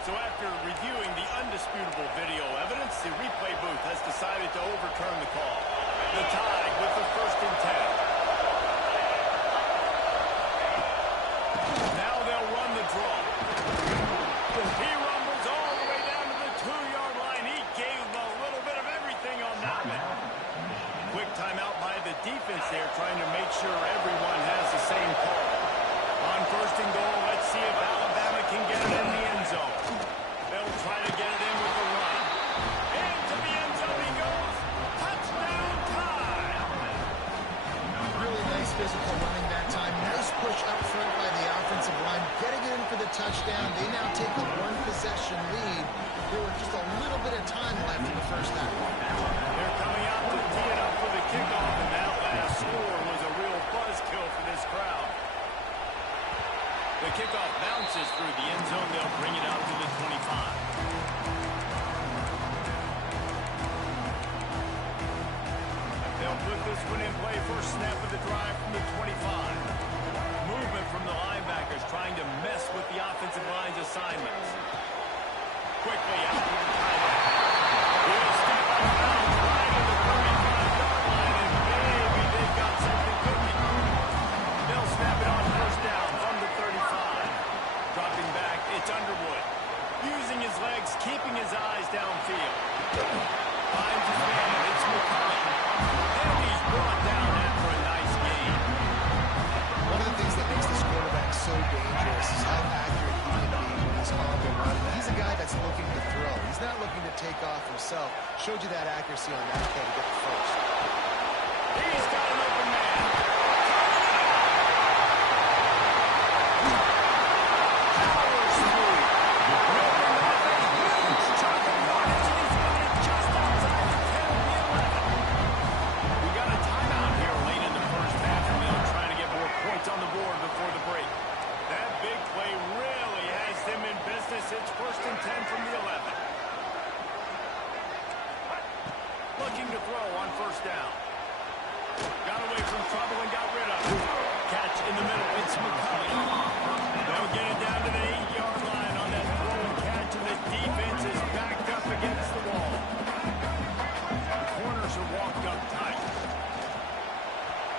So after reviewing the undisputable video evidence, the replay booth has decided to overturn the call. The tie with the 1st and 10. Now they'll run the draw. He rumbles all the way down to the 2-yard line. He gave a little bit of everything on that one. Quick timeout by the defense there, trying to make sure everyone has the same call. On 1st and goal, let's see if Alabama can get it in the end zone. They'll try to get it in with the run. Into the end zone he goes. Touchdown tie. Really nice physical running that time. Nice push up front by the offensive line. Getting it in for the touchdown. They now take a 1-possession lead. There was just a little bit of time left in the first half. They're coming out to tee it up for the kickoff, and that last score was a real buzzkill for this crowd. The kickoff bounces through the end zone. They'll bring it out to the 25. They'll put this one in play. First snap of the drive from the 25. Movement from the linebackers trying to mess with the offensive line's assignments. Quickly out to the tight end. He'll step out of bounds right at the 35-yard line, and maybe they've got something cooking. They'll snap it on 1st down from the 35. Dropping back, it's Underwood. Using his legs, keeping his eyes downfield. Finds his man, it's McCullough. And he's brought down after a nice gain. One of the things that makes this quarterback so dangerous is how accurate he can be when he's on the run. He's a guy that's looking to throw. He's not looking to take off himself. Showed you that accuracy on that play to get the first. He's got an open man. Powers through. Broken off a huge chunk of yardage, and he's got it just outside the 10 of the 11. We got a timeout here late in the first half, and they'll try to get more points on the board before the break. That big play really has them in business. It's 1st and 10 from the 11. Looking to throw on 1st down. Got away from trouble and got rid of it. Catch in the middle. It's McCullough. They'll get it down to the 8-yard line on that throw and catch, and the defense is backed up against the wall. The corners are walked up tight.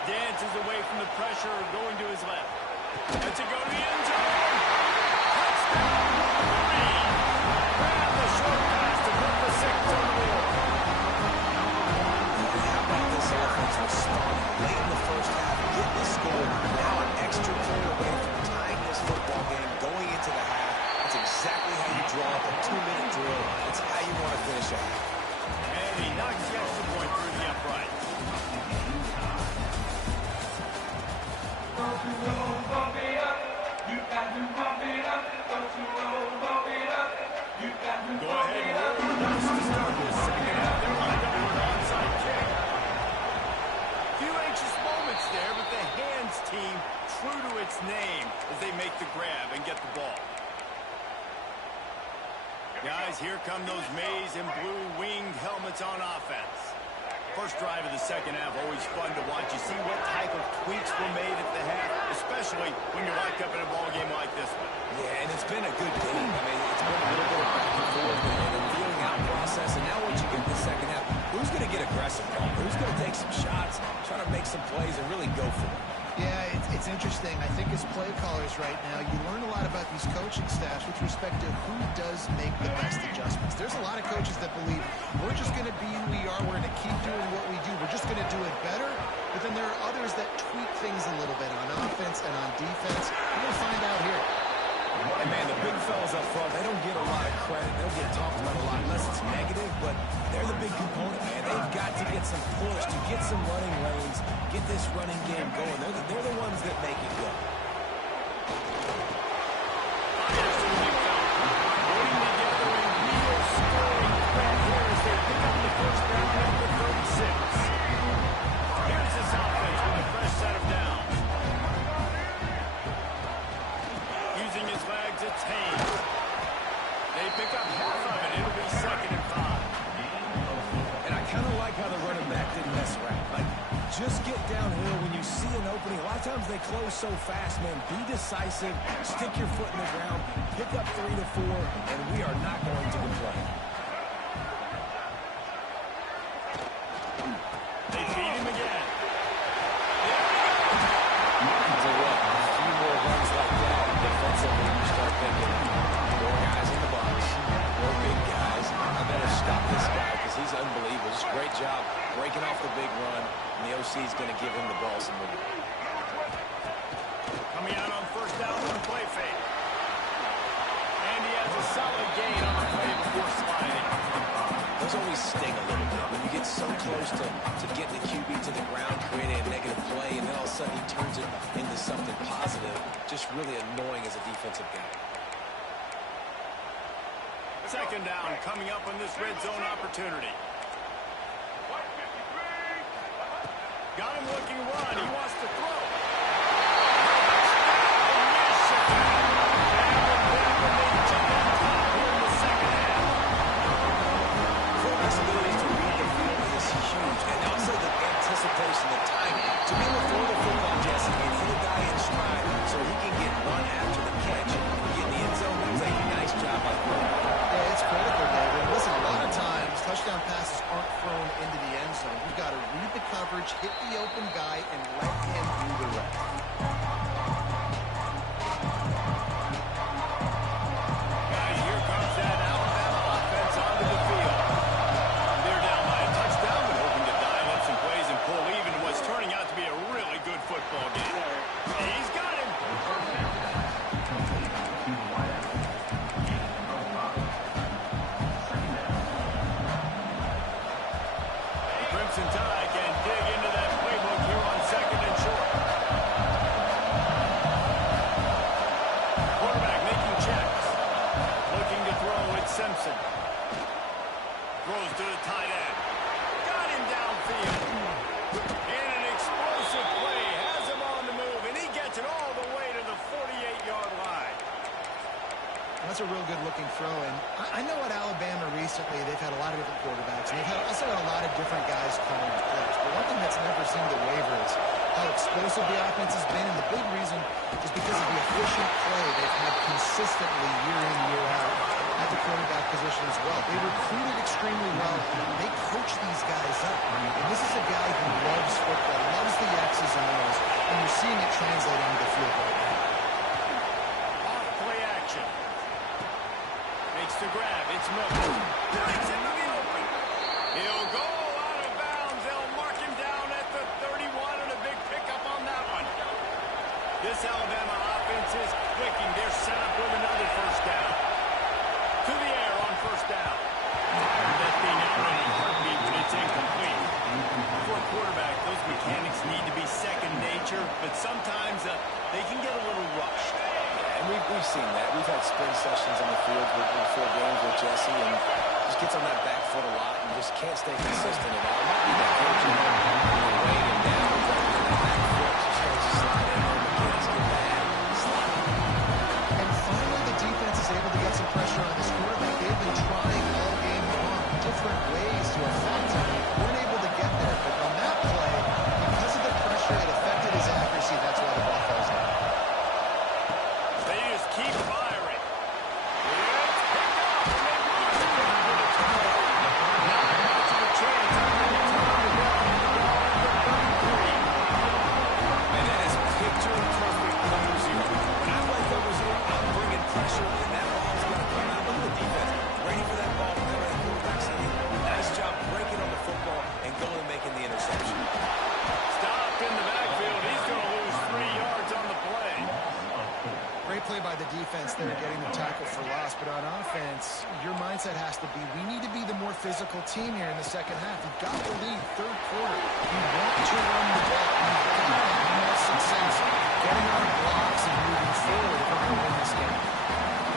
Dances away from the pressure, going to his left. Lets it go to the end zone. Touchdown, Wolverine. Grab the short pass to put the 6 on the board. How about this offense respond late in the first half, get the score, now an extra point away from tying this football game, going into the half. It's exactly how you draw up a 2-minute drill. It's how you want to finish a half. And he knocks the extra point through the upright. Don't you know, bump it up. You got to bump it up. Don't you know, bump it up. You got to Go bump ahead it and up. roll the dice to start this second half. They're lined up for an onside kick. Few anxious moments there, but the hands team true to its name as they make the grab and get the ball. Guys, here come those maize and blue winged helmets on offense. First drive of the second half, always fun to watch. You see what type of tweaks were made at the half, especially when you're locked up in a ball game like this one. Yeah, and it's been a good game. I mean, it's been a little bit of back and forth and a feeling out process, and now what you get in the second half, who's going to get aggressive, Paul? Who's going to take some shots, try to make some plays, and really go for it? Yeah, it's interesting. I think as play callers right now, you learn a lot about these coaching staffs with respect to who does make the best adjustments. There's a lot of coaches that believe we're just going to be who we are. We're going to keep doing what we do. We're just going to do it better. But then there are others that tweak things a little bit on offense and on defense. We're going to find out here. And, man, the big fellas up front, they don't get a lot of credit. They don't get talked about a lot unless it's negative, but they're the big component, man. They've got to get some push, to get some running lanes, get this running game going. They're the ones that make it go. Putting together a real scoring threat here as they pick up the first down at the 36. Here's this offense with a fresh set of downs. Using his legs, it's Haynes. They pick up half of it. close so fast, man. Be decisive, stick your foot in the ground, pick up 3 to 4, and we are not going to complain. They feed him again. So what, a few more runs like that, defensively, you start thinking, more guys in the box, more big guys. I better stop this guy because he's unbelievable. Just great job breaking off the big run, and the OC is going to give him the ball some more. Coming out on first down with a play fake. And he has a solid gain on the play before sliding. Those always sting a little bit when you get so close to getting the QB to the ground, creating a negative play, and then all of a sudden he turns it into something positive. Just really annoying as a defensive guy. Second down coming up on this red zone opportunity. Got him looking run. He wants to throw. Quarterback's ability to read the field is huge, and also the anticipation, the timing. To be able to throw the football, Jesse, and hit a guy in stride so he can get run after the catch and get in the end zone. It's a nice job by the quarterback. Yeah, it's critical, David. And listen, a lot of times, touchdown passes aren't thrown into the end zone. You've got to read the coverage, hit the open guy, and let him do the rest. Guys, here comes that Alabama offense onto the field. They're down by a touchdown, but hoping to dial up some plays and pull even what's turning out to be a really good football game. He's got him. Crimson Tide can dig into that playbook here on second and short. Quarterback making checks. Looking to throw, it's Simpson. Throws to the tight end. Got him downfield. And an explosive play. Has him on the move, and he gets it all the way to the 48-yard line. That's a real good-looking throw. And I know at Alabama recently, they've had a lot of different quarterbacks, and they've also had a lot of different guys calling the plays. But one thing that's never seemed to waver is how explosive the offense has been, and the big reason is because of the efficient play they've had consistently year in, year out at the quarterback position as well. They recruited extremely well. They coach these guys up. And this is a guy who loves football, loves the X's and O's, and you're seeing it translate onto the field right now. Off play action. Makes the grab. It's Miller. Breaks into the open. He'll go out of bounds. They'll mark him down at the 31, and a big pickup on that one. This Alabama offense is clicking. They're set up with another first down. To the air on first down. That thing out in a heartbeat, but it's incomplete. For a quarterback, those mechanics need to be second nature, but sometimes they can get a little rushed. And we've seen that. We've had sprint sessions on the field before games with Jesse, and just gets on that back foot a lot and just can't stay consistent at all. It might be that coaching weighing him down, but then that back foot just starts to slide in there. Mechanics get bad, slide. And finally, the defense is able to get some pressure on this quarterback. They've been trying all game long different ways to affect him. Weren't able to get there, but on that play, because of the pressure, it affected his accuracy. That's why the ball falls out. They just keep firing. It's picked up, and they run it down to the turnover. Not much of a chance on the return to go. And that is picture-perfect cover zero. When I play cover zero, I'm bringing pressure, and that ball's going to come out. Look at the defense, ready for that ball to come in the quarterback's hand. Nice job breaking on the football and going and making the interception. Stopped in the backfield. He's going to lose 3 yards on the play. Great play by the defense there, getting the tackle for loss. But on offense, your mindset has to be, we need to be the more physical team here in the second half. You've got the lead, third quarter. You want to run the ball. You've got to have more success getting on blocks and moving forward if we're going to win this game.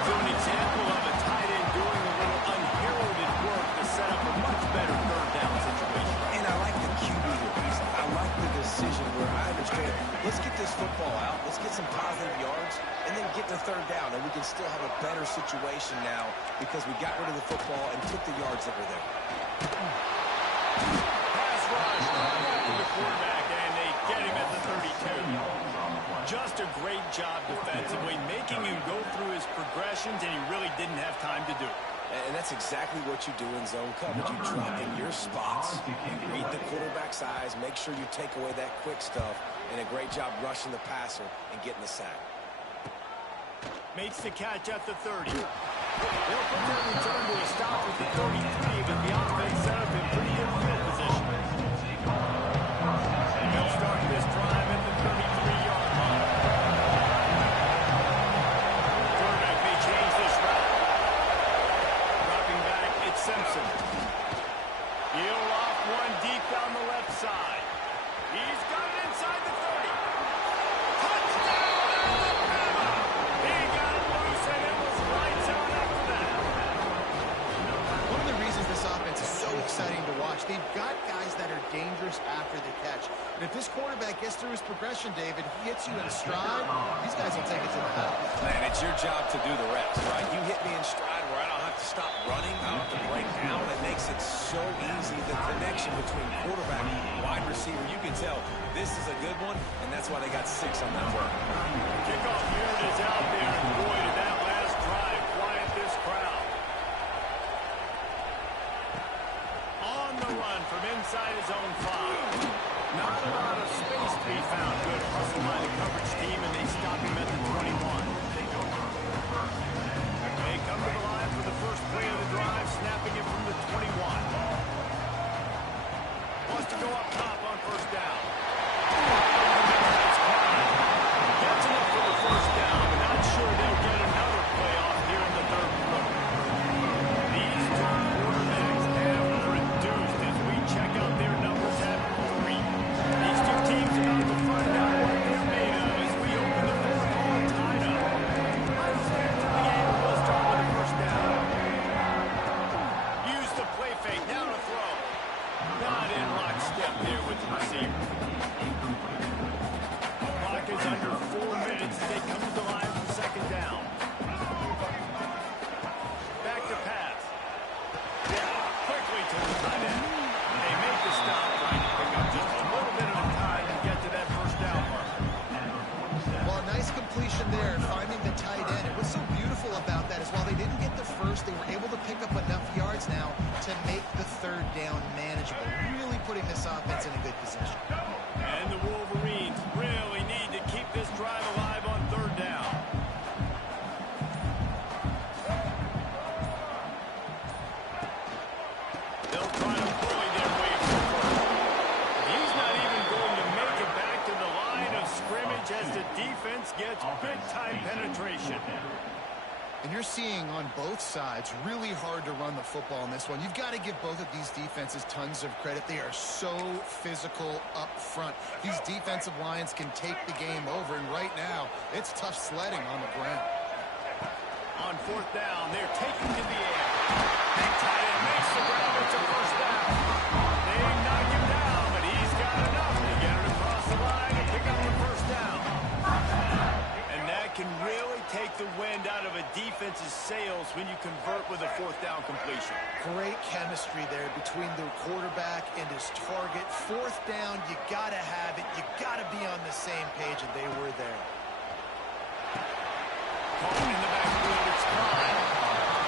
So an example of a tight end doing a little unheralded work to set up a much better third down situation. And I like the QB here. I like the decision where I understand, let's get this football out, let's get some positive yards, and then get the third down, and we can still have a better situation now because we got rid of the football and took the yards that were there. Pass rush, right after the quarterback, and they get him at the 32. Just a great job defensively, making him go through his progressions, and he really didn't have time to do it. And that's exactly what you do in zone coverage. You drop in your spots, you read the quarterback's eyes, make sure you take away that quick stuff, and a great job rushing the passer and getting the sack. Makes the catch at the 30. They'll put their return to a stop at the 33, but the offense set up in pretty good field position. And they'll start this drive at the 33-yard line. Quarterback may change this route. Dropping back, it's Simpson. He'll off one deep down the left side. He's got it inside the 30. Touchdown, Alabama! He got it loose, and it was lights out after that. One of the reasons this offense is so exciting to watch, they've got guys that are dangerous after the catch. And if this quarterback gets through his progression, David, he hits you in stride, these guys will take it to the house. Man, it's your job to do the rest, right? You hit me in stride where I don't have to stop running, I don't have to break down. It makes it so easy, the connection between quarterback and wide receiver. You can tell this is a good one, and that's why they got 6 on that work. Kickoff here it is out there, and boy, did that last drive quiet this crowd. On the run from inside his own 5. Not a lot of space to be found. Good hustle by the coverage team, and they stop him at the 21. They come to the line for the first play of the drive, snapping it from the 21. Wants to go up top on first down. Gets enough for the first down, but not sure they'll get another playoff here in the third quarter. These two quarterbacks have reduced as we check out their numbers at 3. These two teams about to find out what they're made of as we open the fourth all tied up. Let's get to the game. We'll start with the first down. Use the play fake. Now to throw. Not in lockstep there with the receiver. Clock is under 4 minutes as they come to the line for second down. Back to pass. Quickly to the tight end. They make the stop, trying to pick up just a little bit of time to get to that first down mark. Well, a nice completion there, finding the tight end. And what's so beautiful about that is while they didn't get the first, they were able to pick up enough yards now to make the third down manageable, really putting this offense in a good position. And the Wolverines really need to keep this drive alive on third down. They'll try to bully their way through. He's not even going to make it back to the line of scrimmage as the defense gets big-time penetration. And you're seeing on both sides really hard to run the football in this one. You've got to give both of these defenses tons of credit. They are so physical up front. These defensive lines can take the game over, and right now, it's tough sledding on the ground. On fourth down, they're taking to the air. Big tight end makes the grab. It's a first down. They knock him down, but he's got enough to get it across the line and pick up the first down. And that can really take the wind out of a defense's sails when you convert with a fourth down completion. Great chemistry there between the quarterback and his target. Fourth down, you got to have it. You got to be on the same page, and they were there. Caught in the backfield, it's Klein.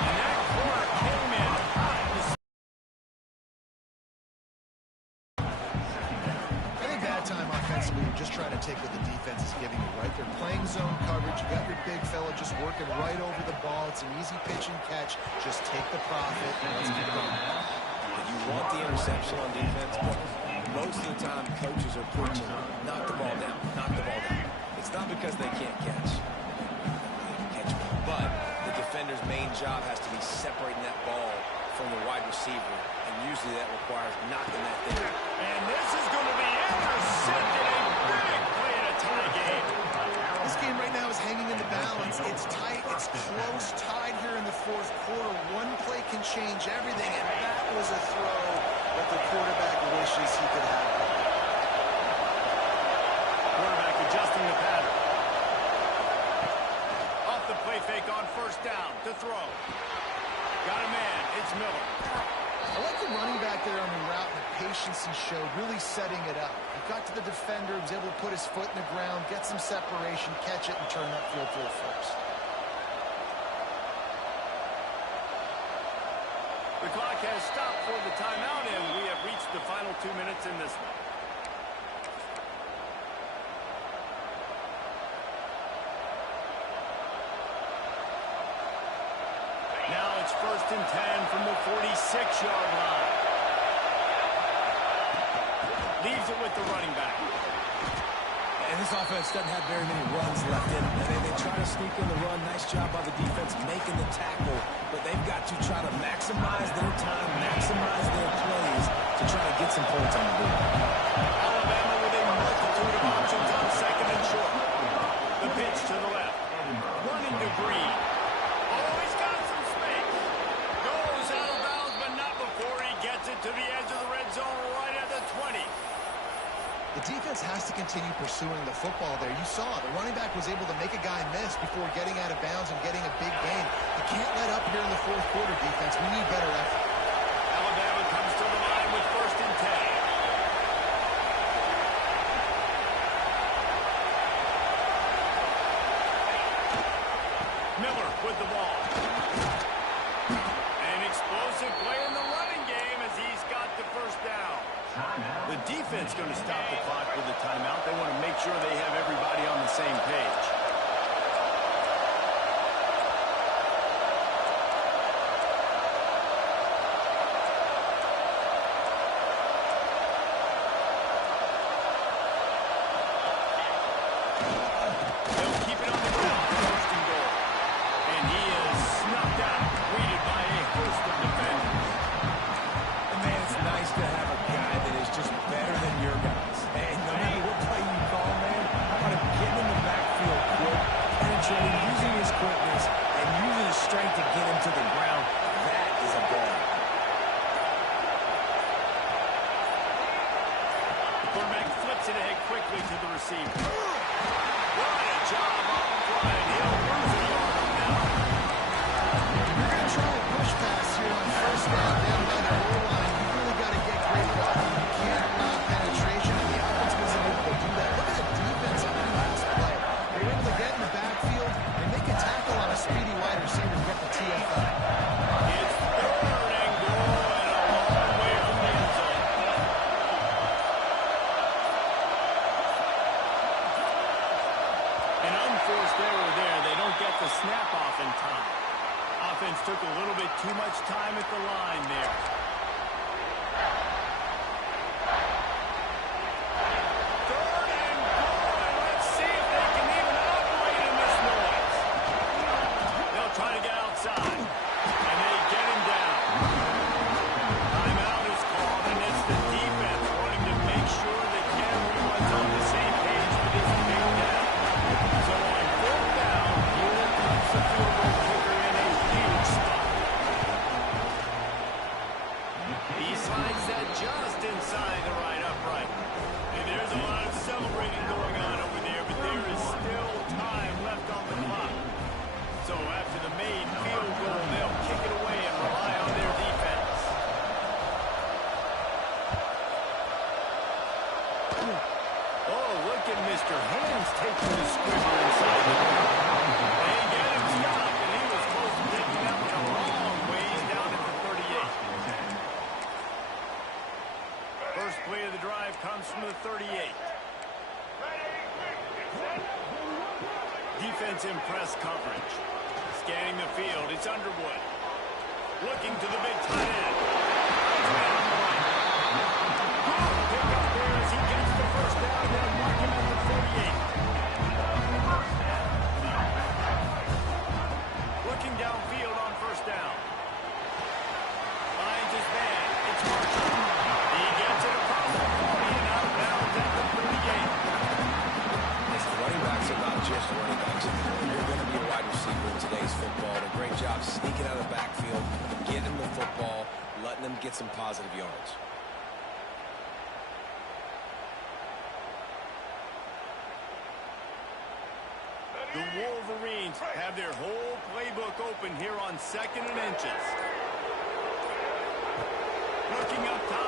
And that corner came in hot. I think that time offensively, you're just trying to take what the defense is giving you, right? They're playing zone coverage. You got your big fella just working right over the ball. It's an easy pitch and catch. Just take the profit and let's get it on. You want the interception on defense, but most of the time coaches are preaching, knock the ball down, knock the ball down. It's not because they can't catch. But the defender's main job has to be separating that ball from the wide receiver, and usually that requires knocking that thing out. And this is going to be intercepted. A big play in a tie game. This game right now is hanging in the balance. It's tight. It's close, tied here in the fourth quarter. One play can change everything, and that was a throw that the quarterback wishes he could have. Quarterback adjusting the pattern. Off the play fake on first down to throw. Got a man. It's Miller. I like the running back out there on the route, and the patience he showed, really setting it up. He got to the defender, was able to put his foot in the ground, get some separation, catch it, and turn upfield for the first. The clock has stopped for the timeout, and we have reached the final 2 minutes in this one. Now it's 1st and 10 from the 46-yard line. Leaves it with the running back. And this offense doesn't have very many runs left in it. They try to sneak in the run. Nice job by the defense making the tackle. But they've got to try to maximize their time, maximize their plays to try to get some points on the board. Alabama with a multitude of options on 2nd and short. The pitch to the left. Running to Green. Oh, he's got some space. Goes out of bounds, but not before he gets it to the edge of the red zone right at the 20. The defense has to continue pursuing the football there. You saw the running back was able to make a guy miss before getting out of bounds and getting a big gain. You can't let up here in the 4th quarter, defense. We need better effort. Alabama comes to the line with 1st and 10. Miller with the ball. An explosive play in the running game as he's got the first down. The defense going to stop the clock with the timeout. They want to make sure they have everybody on the same page. They'll keep it on the ground, 1st and goal. And he is snuffed out, greeted by a host of defenders. And man, it's nice to have a guy that is just better than your guys. And no matter what play you call, man, how about him getting in the backfield quick, penetrating, using his quickness, and using his strength to get him to the ground. That is a ball. The quarterback flips it ahead quickly to the receiver. What a job on Brian. He'll lose it on now. You're going to try a push pass here on 1st down by the goal line. You really got to get great blocking. You can't allow penetration, and the offense wasn't able to do that. Look at the defense on that last play. They were able to get in the backfield and make a tackle on a speedy wide receiver to get the TFL. It's 3rd and goal and a long way from the end zone. An unforced error there. They don't get the snap off in time. Offense took a little bit too much time at the line there. 3rd and goal, and let's see if they can even operate in this noise. They'll try to get outside, and they get him down. Timeout is called, and it's the defense wanting to make sure that everyone's on the same page for this big down. So on 4th down, here comes the field goal kicker in a huge spot. He slides that just inside the right upright. And there's a lot of celebrating going on over there, but there is still time left on the clock. So after the made field goal, they'll kick it away and rely on their defense. Oh, look at Mr. Hands taking the squibber inside the ring. They get him stopped, and he was close to taking that one a long ways down at the 38. First play of the drive comes from the 38. Defense in press coverage. Scanning the field, it's Underwood. Looking to the big tight end. Pick up there as he gets the first down. They'll mark him at the 38. Looking downfield on 1st down. Finds his man. It's Marshall. He gets it across the 40 and out of bounds at the 38. Running backs are not just running backs. You're going to be a wide receiver in today's football. A great job sneaking out of the backfield, getting the football, letting them get some positive yards. The Wolverines have their whole playbook open here on 2nd and inches. Looking up top.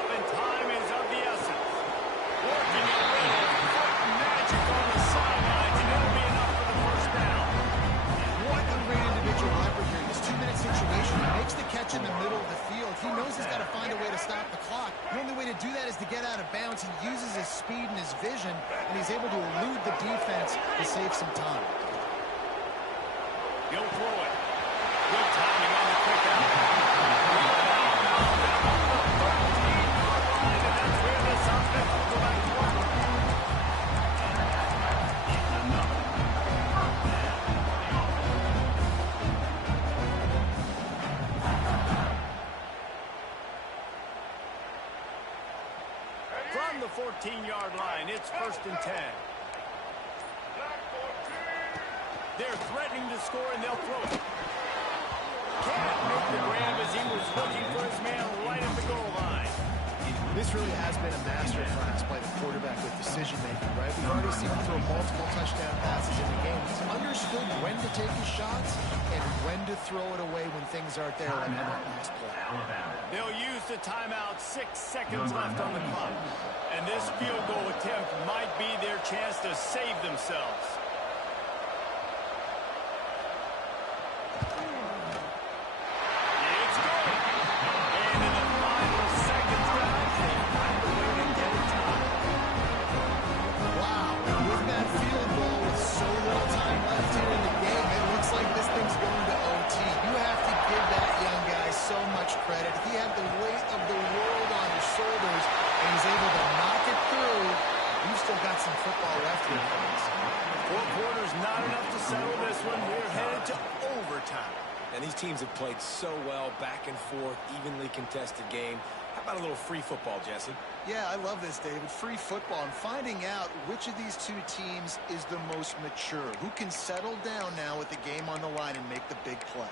The only way to do that is to get out of bounds. He uses his speed and his vision, and he's able to elude the defense to save some time. He'll throw it. Good timing on the quick out. And that's where this offense will go back to work. From the 14-yard line, it's 1st and 10. They're threatening to score, and they'll throw it. Can't make the grab as he was looking for his man right at the goal line. This really has been a masterclass by the quarterback with decision-making, right? We've already seen him throw multiple touchdown passes in the game. He's understood when to take his shots and when to throw it away when things aren't there, like on that last play. They'll use the timeout, 6 seconds left on the clock. And this field goal attempt might be their chance to save themselves. It's good. And in the final seconds, guys, they find a way to get it done. Wow, with that field goal with so little time left here in the game, it looks like this thing's going to OT. You have to give that young guy so much credit. He had the weight of the world on his shoulders, and he's able to knock it through. You've still got some football left here, folks. 4 quarters, not enough to settle this one. We're headed to overtime. And these teams have played so well, back and forth, evenly contested game. How about a little free football, Jesse? Yeah, I love this, David. Free football and finding out which of these two teams is the most mature. Who can settle down now with the game on the line and make the big play.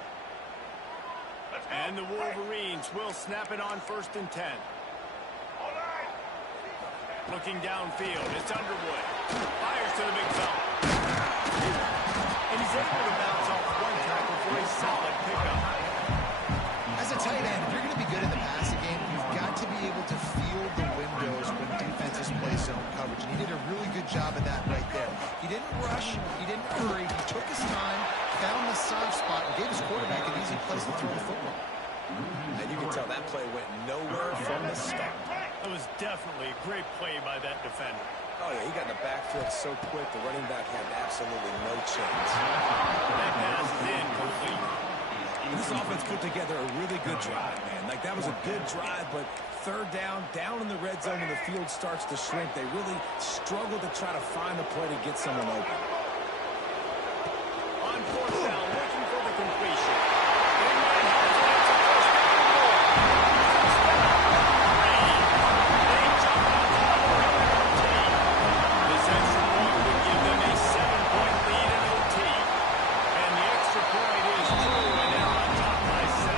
And the Wolverines will snap it on 1st and 10. Looking downfield, it's Underwood. Fires to the big fella. And he's able to bounce off one tackle for a solid pickup. As a tight end, if you're going to be good in the passing game, you've got to be able to feel the windows when defenses play zone coverage. And he did a really good job of that right there. He didn't rush. He didn't hurry. He took his time, found the soft spot, and gave his quarterback an easy place to throw the football. And you can tell that play went nowhere from the start. It was definitely a great play by that defender. Oh, yeah, he got in the backfield so quick, the running back had absolutely no chance. That pass is incomplete. This offense put together a really good drive, man. Like, that was a good drive, but 3rd down in the red zone, and the field starts to shrink. They really struggled to try to find a play to get someone open. On 4th down, looking for the completion. Big man has it. It's a 1st down and more. They jump on top of it in OT. This extra point would give them a 7-point lead in OT. And the extra point is true, and they're on top by 7.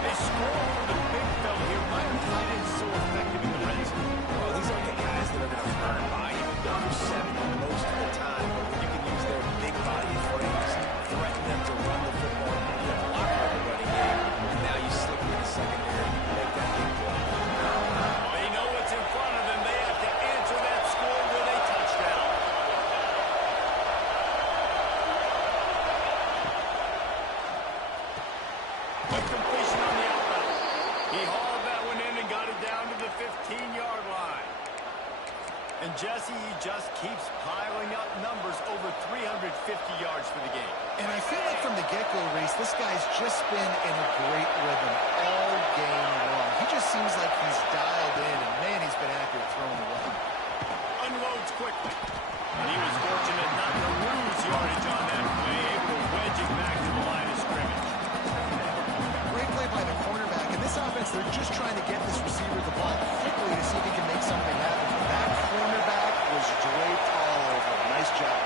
They score for the big fella here. Why are tight ends so effective in the red zone? Well, these aren't the guys that are going to burn by you. Number 7 most of the time. You can use their big body frames, threaten them to run the football, you block on the running game, and now you slip in the secondary and you make that big play. They know what's in front of them. They have to answer that score with a touchdown. Quick completion on the outbound. He hauled that one in and got it down to the 15-yard line. And Jesse, he just keeps piling up numbers over 350 yards for the game. And I feel like from the get-go, Reese, this guy's just been in a great rhythm all game long. He just seems like he's dialed in, and man, he's been accurate throwing the weapon. Unloads quickly. And he was fortunate not to lose yardage on that play, able to wedge it back to the line of scrimmage. Great play by the cornerback. In this offense, they're just trying to get this receiver the ball quickly to see if he can make something happen. That cornerback was draped all over him. Nice job.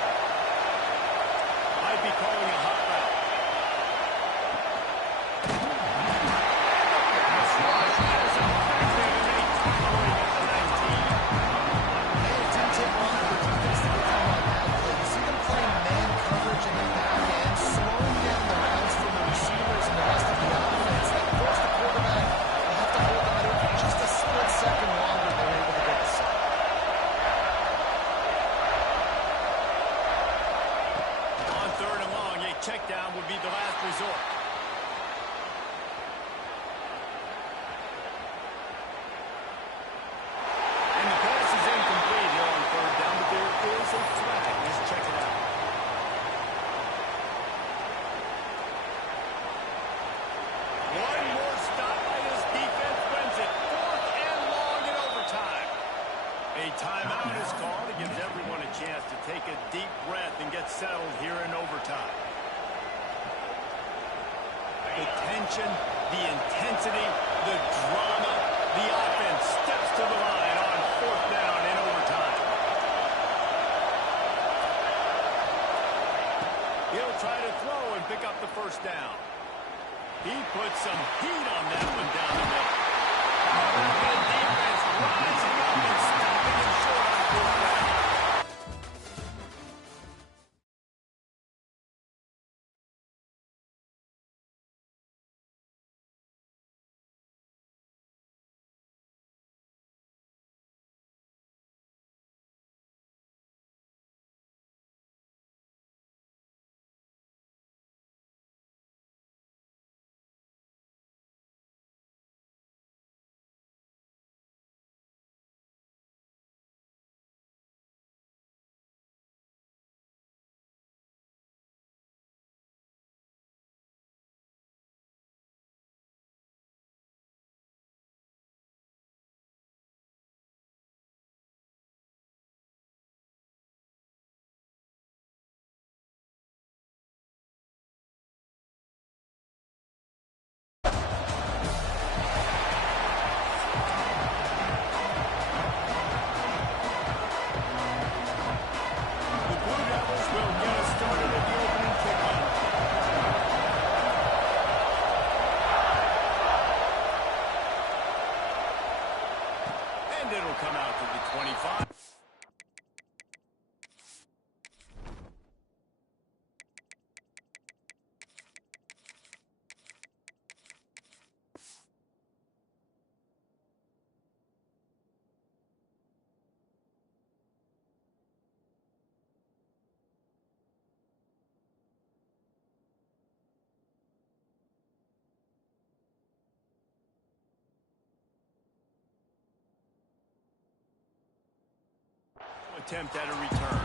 Might be calling a hot route. This rush is effective, and they tackle him at the 19. And it didn't take long for the defense to get home on that play. You see them playing man coverage in the back end, slowing down the routes from the receivers and the rest of the offense. That forced the quarterback to have to hold on to it for just a split second longer. They were able to get the sack. timeout is called. It gives everyone a chance to take a deep breath and get settled here in overtime. The tension, the intensity, the drama, the offense steps to the line on 4th down in overtime. He'll try to throw and pick up the first down. He puts some heat on that one down the middle. The defense rising up and stopping him short on 4th down. It'll come out to the 25. Attempt at a return.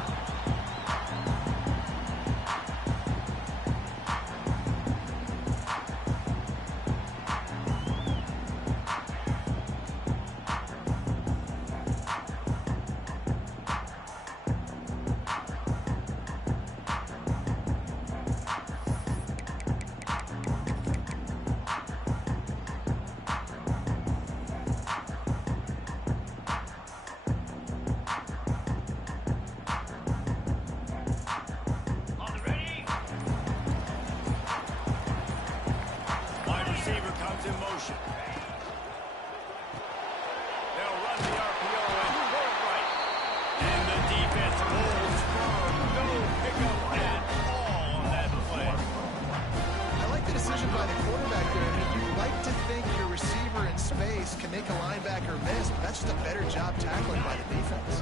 Can make a linebacker miss, but that's just a better job tackling by the defense.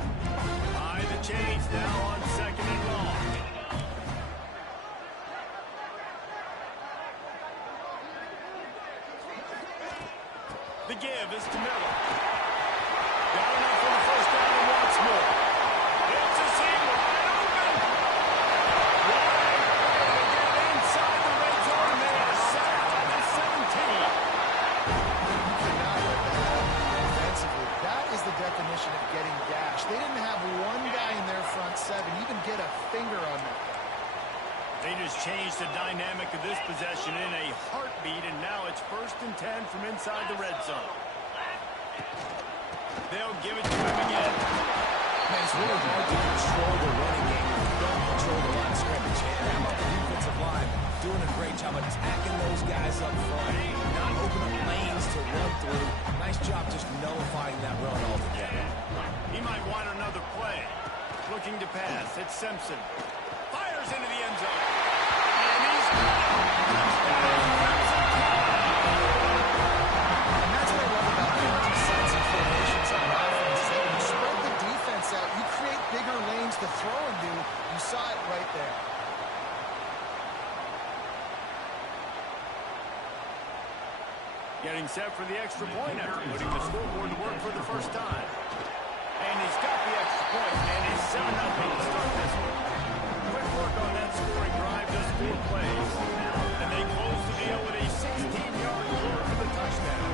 High the chains now on 2nd and long. The give is to Miller. Got enough for the first down and once more. It's a seam wide open. Wide open again inside the red zone, and they are sacked at the 17. That is the definition of getting gashed. They didn't have one guy in their front seven even get a finger on that. They just changed the dynamic of this possession in a heartbeat, and now it's 1st and 10 from inside the red zone. They'll give it to him again. Man, it's really hard to control the running game if you don't control the line of scrimmage. And how about the defensive line doing a great job attacking those guys up front, not opening up lanes to run through. Nice job just nullifying that run altogether. He might want another play. Looking to pass. It's Simpson. Fires into the end zone. And he's and that's what I love about empty sets and formations on offense. When you spread the defense out, you create bigger lanes to throw into. You saw it right there. getting set for the extra point after putting the scoreboard to work for the first time. And he's got the extra point, and he's 7-0 to start this one. Quick work on that scoring drive, just 4 plays. And they close the deal with a 16-yard score for the touchdown.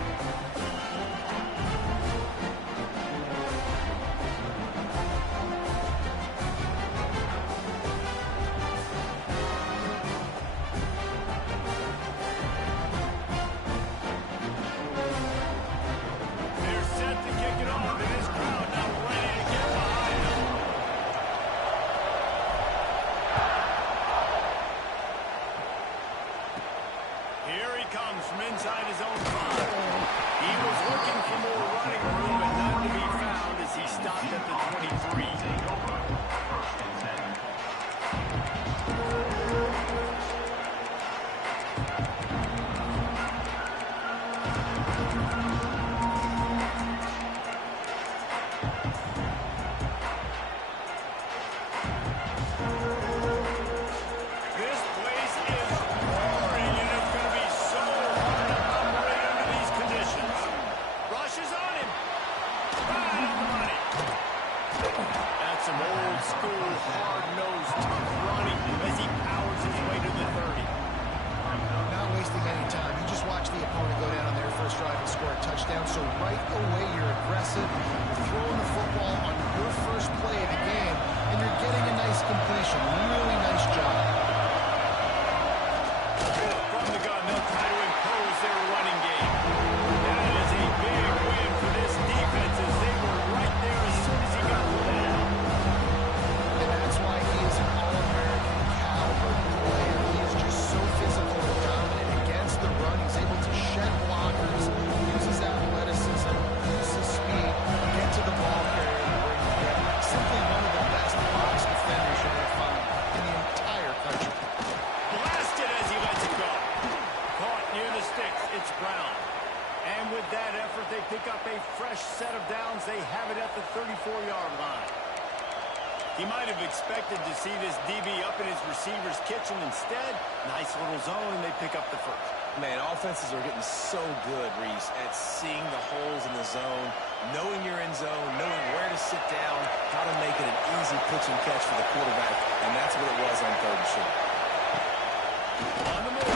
touchdown. So right away, you're aggressive. You're throwing the football on your first play of the game, and you're getting a nice completion. Really nice job. From the gun, they'll try to impose their running game. That is a big win for this defense as they were right there as soon as he got the ball. And that's why he is an All-American caliber player. He is just so physical and dominant against the run. He's able to shed blockers, uses athleticism, uses speed, get to the ball carrier and bring it in. Simply one of the best box defenders you're going to find in the entire country. Blasted as he lets it go. Caught near the sticks. It's Brown. And with that effort, they pick up a fresh set of downs. They have it at the 34-yard line. He might have expected to see this DB up in his receiver's kitchen. Instead, nice little zone, and they pick up the first. Man, offenses are getting so good, Reese, at seeing the holes in the zone, knowing you're in zone, knowing where to sit down, how to make it an easy pitch and catch for the quarterback, and that's what it was on 3rd and short. On the move.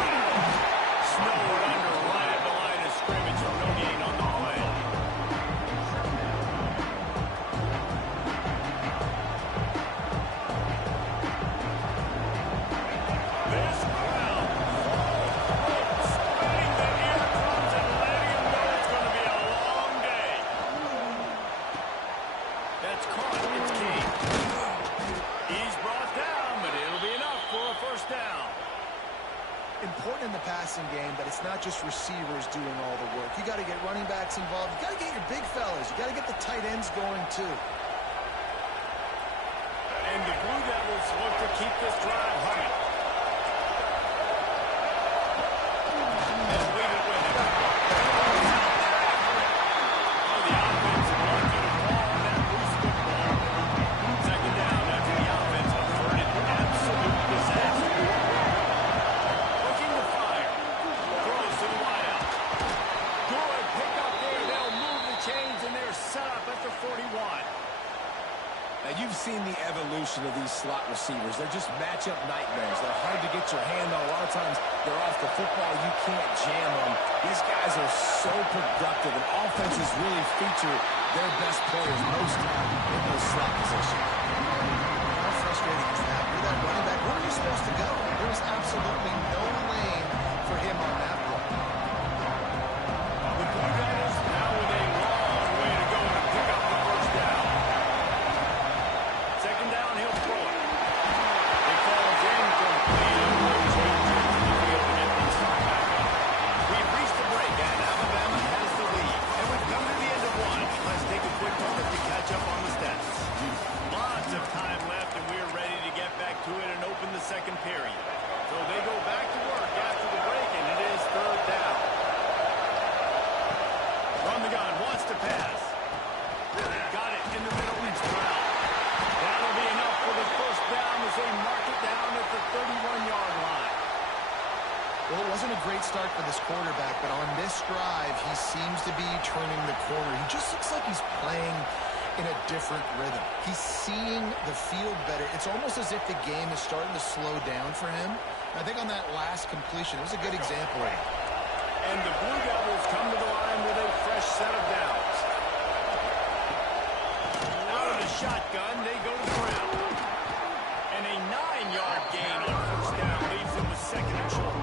Snowed under right at the line of scrimmage. No gain on the play. This crowd. Spinning the eardrums and letting him know it's going to be a long day. That's caught. It's King. He's brought down, but it'll be enough for a first down. Important in the passing game that it's not just receivers doing all the work. You got to get running backs involved. You got to get your big fellas. You got to get the tight ends going too. And the Blue Devils look to keep this drive humming. They'll leave it with him. Oh, the offense wants you to fall on that loose football. Second down after the offense averted absolute disaster. Looking to fire. Throws to the wideout. Good pick up there. They'll move the chains, and they're set up at the 41. Now, you've seen the evolution of these slot receivers. They're just matchup nightmares. They're hard to get your hand on. A lot of times, they're off the football. You can't jam them. These guys are so productive, and offenses really feature their best players most time in those slot positions. How frustrating is that? You're that running back. Where are you supposed to go? There was absolutely no lane for him on that play. The Blue Devils now with a long way to go to pick up the first down. Second down, he'll throw it. It falls incomplete, and no changes to the field to get things started back up. We've reached the break, and Alabama has the lead. And we've come to the end of one. Let's take a quick moment to catch up on the stats. Lots of time left, and we're ready to get back to it and open the second period. So they go back to work after the break, and it is 3rd down. From the gun, wants to pass. Got it in the middle, it's Brown. That'll be enough for the first down as they mark it down at the 31-yard line. Well, it wasn't a great start for this quarterback, but on this drive, he seems to be turning the corner. He just looks like he's playing in a different rhythm. He's seeing the field better. It's almost as if the game is starting to slow down for him. I think on that last completion, it was a good example of it. And the Blue Devils come to the line with a fresh set of downs. Out of the shotgun, they go to the ground. And a 9-yard gain on first down leaves them with second and short.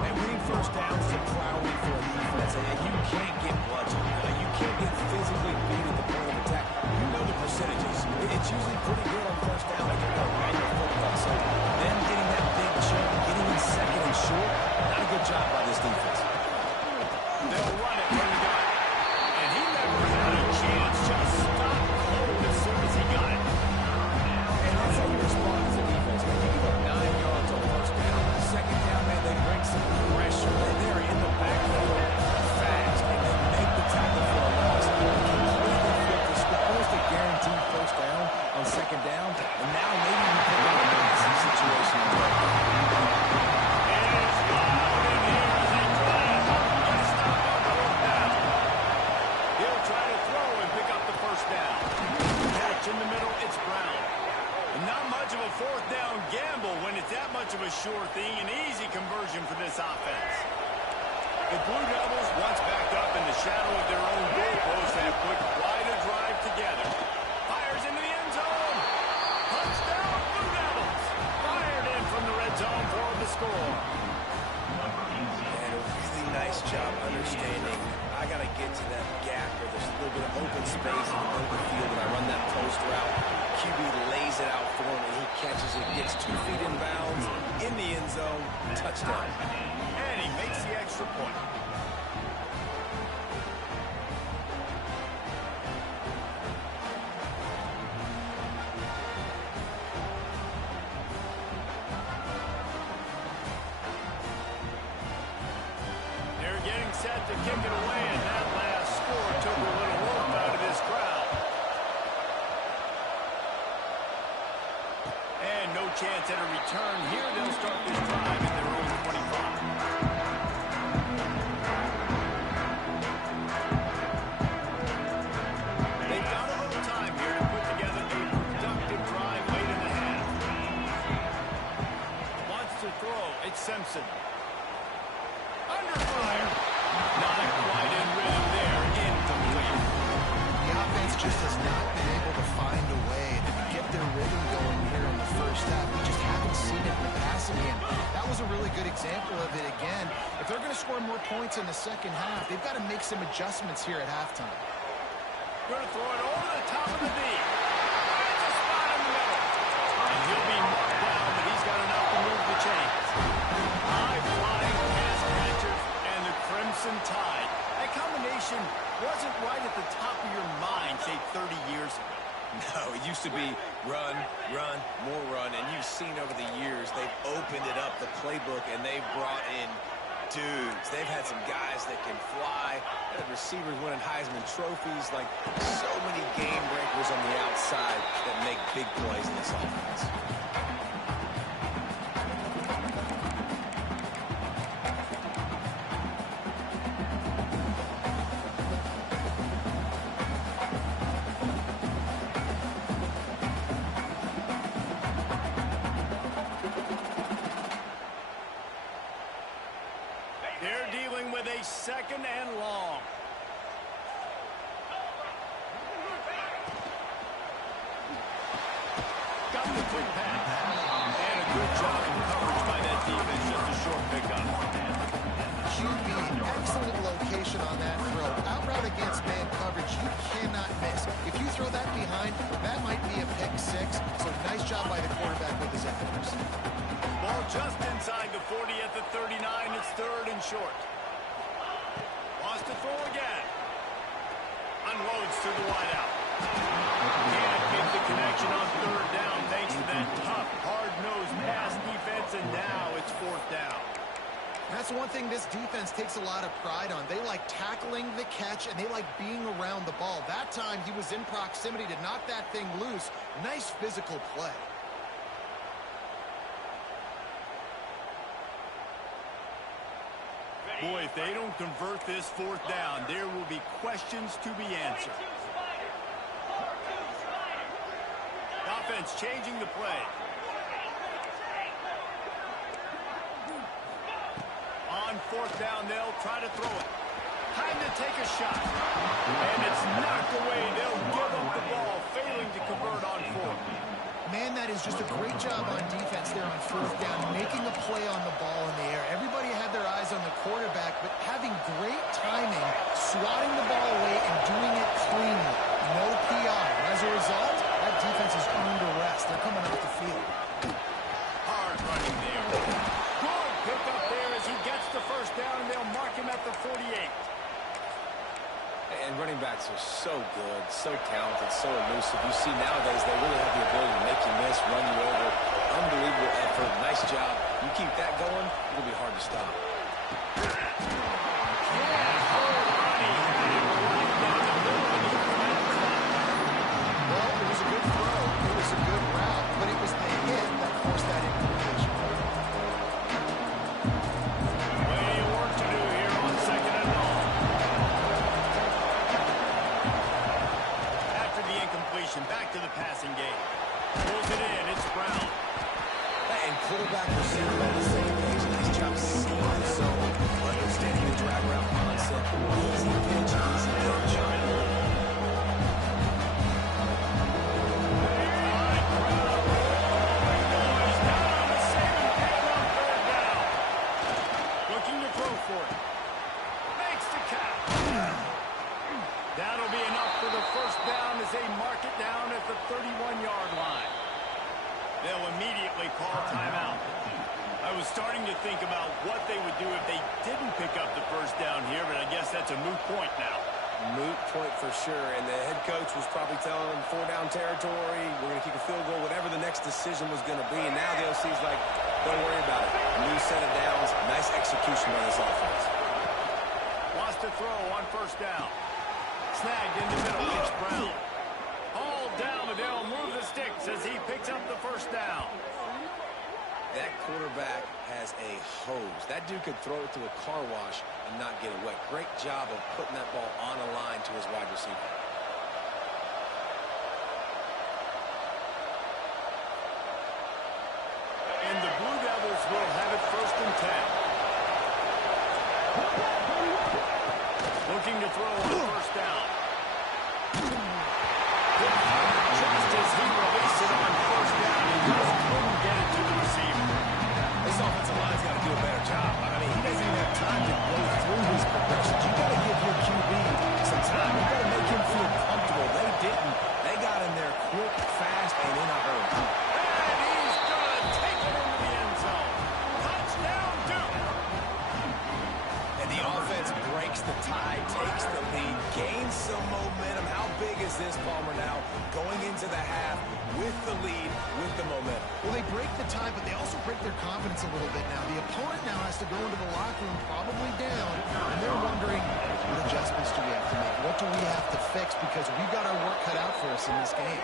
And winning first downs is a priority for a defense. And you can't get bludgeoned. You can't get physically beat at the point of attack. You know the percentages. It's usually pretty good on first down. Like you're going to run your football. So them getting that big chunk, getting in second and short, not a good job by this defense. They'll run it from the gun. And he never had a chance. Just stopped cold as soon as he got it. And that's how you respond as a defense. Man, you give up 9 yards on first down. Second down, man, they bring some pressure. They're in the backfield fast. And they make the tackle for a loss. Completely flip the script. Almost a guaranteed first down on second down. And now maybe you put them in a situation. It is loud in here as they try to stop on fourth down. bit of open space in the middle of the field, and I run that post route. QB lays it out for him, and he catches it, gets 2 feet in bounds, in the end zone, touchdown. And he makes the extra point. They're getting set to kick it away, and that last score took a little wolf out of this crowd. And no chance at a return here. They'll start this drive in their own 25. They've got a little time here to put together a productive drive late in the half. Wants to throw. It's Simpson. Under fire. Not quite in rhythm there. Incomplete. The offense just has not been able to find a way to get their rhythm going here in the first half. We just haven't seen it in the passing game. That was a really good example of it again. If they're going to score more points in the second half, they've got to make some adjustments here at halftime. Going to throw it over the top of the knee. Finds a spot in the middle. And he'll be marked down, but he's got enough to move the chains. High-flying pass catchers and the Crimson Tide. That combination wasn't right at the top of your mind, say, 30 years ago. No, it used to be run, run, more run, and you've seen over the years they've opened it up, the playbook, and they've brought in dudes. They've had some guys that can fly, and receivers winning Heisman trophies, like so many game breakers on the outside that make big plays in this offense. They're dealing with a 2nd and long. Got the quick pass. And a good job in coverage by that defense. Just a short pickup. QB, excellent location on that throw. Out route against man coverage, you cannot miss. If you throw that behind, that might be a pick 6. So nice job by the quarterback with his accuracy. Ball just inside the 40 at the 39. It's 3rd and short. Wants to throw again. Unloads to the wideout. Can't make the connection on 3rd down thanks to that tough, hard-nosed pass defense, and now it's 4th down. That's one thing this defense takes a lot of pride on. They like tackling the catch, and they like being around the ball. That time, he was in proximity to knock that thing loose. Nice physical play. Boy, if they don't convert this 4th down, there will be questions to be answered. Offense changing the play. On 4th down, they'll try to throw it. Time to take a shot. And it's knocked away. They'll give up the ball, failing to convert on 4th. Man, that is just a great job on defense there on 4th down, making a play on the ball in the air. Everybody had their eyes on the quarterback, but having great timing, swatting the ball away, and doing it cleanly. No PR. And as a result, that defense has earned a rest. They're coming off the field. Hard running there. Good pick up there as he gets the 1st down, and they'll mark him at the 48. And running backs are so good, so talented, so elusive. You see nowadays they really have the ability to make you miss, run you over. Unbelievable effort. Nice job. You keep that going, it'll be hard to stop. Well, it was a good throw. It was a good route, but it was the hit that forced that incompletion. Plenty of work to do here on 2nd and long. After the incompletion, back to the passing game. Pulls it in. It's Brown. And quarterback receiver on the same page. Nice job seeing the zone, understanding the for the first down as they mark it down at the 31-yard line. They'll immediately call timeout. I was starting to think about what they would do if they didn't pick up the first down here, but I guess that's a moot point now. Moot point for sure, and the head coach was probably telling them 4-down territory, we're going to kick a field goal, whatever the next decision was going to be, and now the OC's like, don't worry about it. A new set of downs, nice execution by this offense. Wants to throw on first down. Snagged in the middle, it's Brown. Hauled down, but they'll move the sticks as he picks up the first down. That quarterback has a hose. That dude could throw it to a car wash and not get it wet. Great job of putting that ball on a line to his wide receiver. And the Blue Devils will have it first and 10. Looking to throw on first down. Just as he released it on first down, he just couldn't get it to the receiver. This offensive line's got to do a better job. I mean, he doesn't even have time to go through his progressions. You got to give your QB some time. You got to make him feel comfortable. They didn't. They got in there quick, fast, and in a hurry. And he's going to take it into the end zone. Touchdown, Duke. And the offense breaks the tie, takes the lead, gains some momentum. How big is this, Palmer, now? Going into the half with the lead, with the momentum. Well, they break the tie, but they also break their confidence a little bit now. The opponent now has to go into the locker room probably down, and they're wondering, what adjustments do we have to make? What do we have to fix? Because we've got our work cut out for us in this game.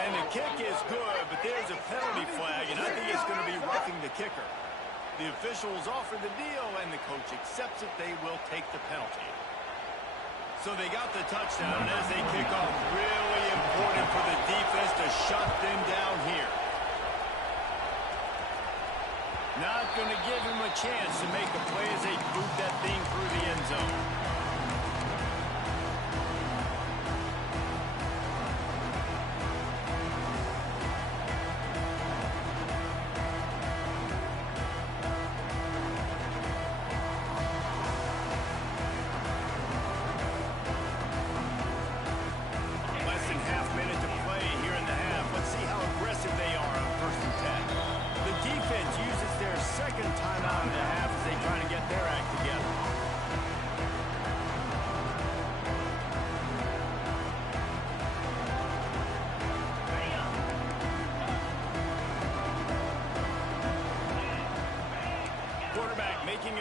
And the kick is good, but there's a penalty flag, and I think it's going to be roughing the kicker. The officials offer the deal, and the coach accepts it. They will take the penalty. So they got the touchdown as they kick off. Really important for the defense to shut them down here. Not going to give him a chance to make a play as they boot that thing through the end zone.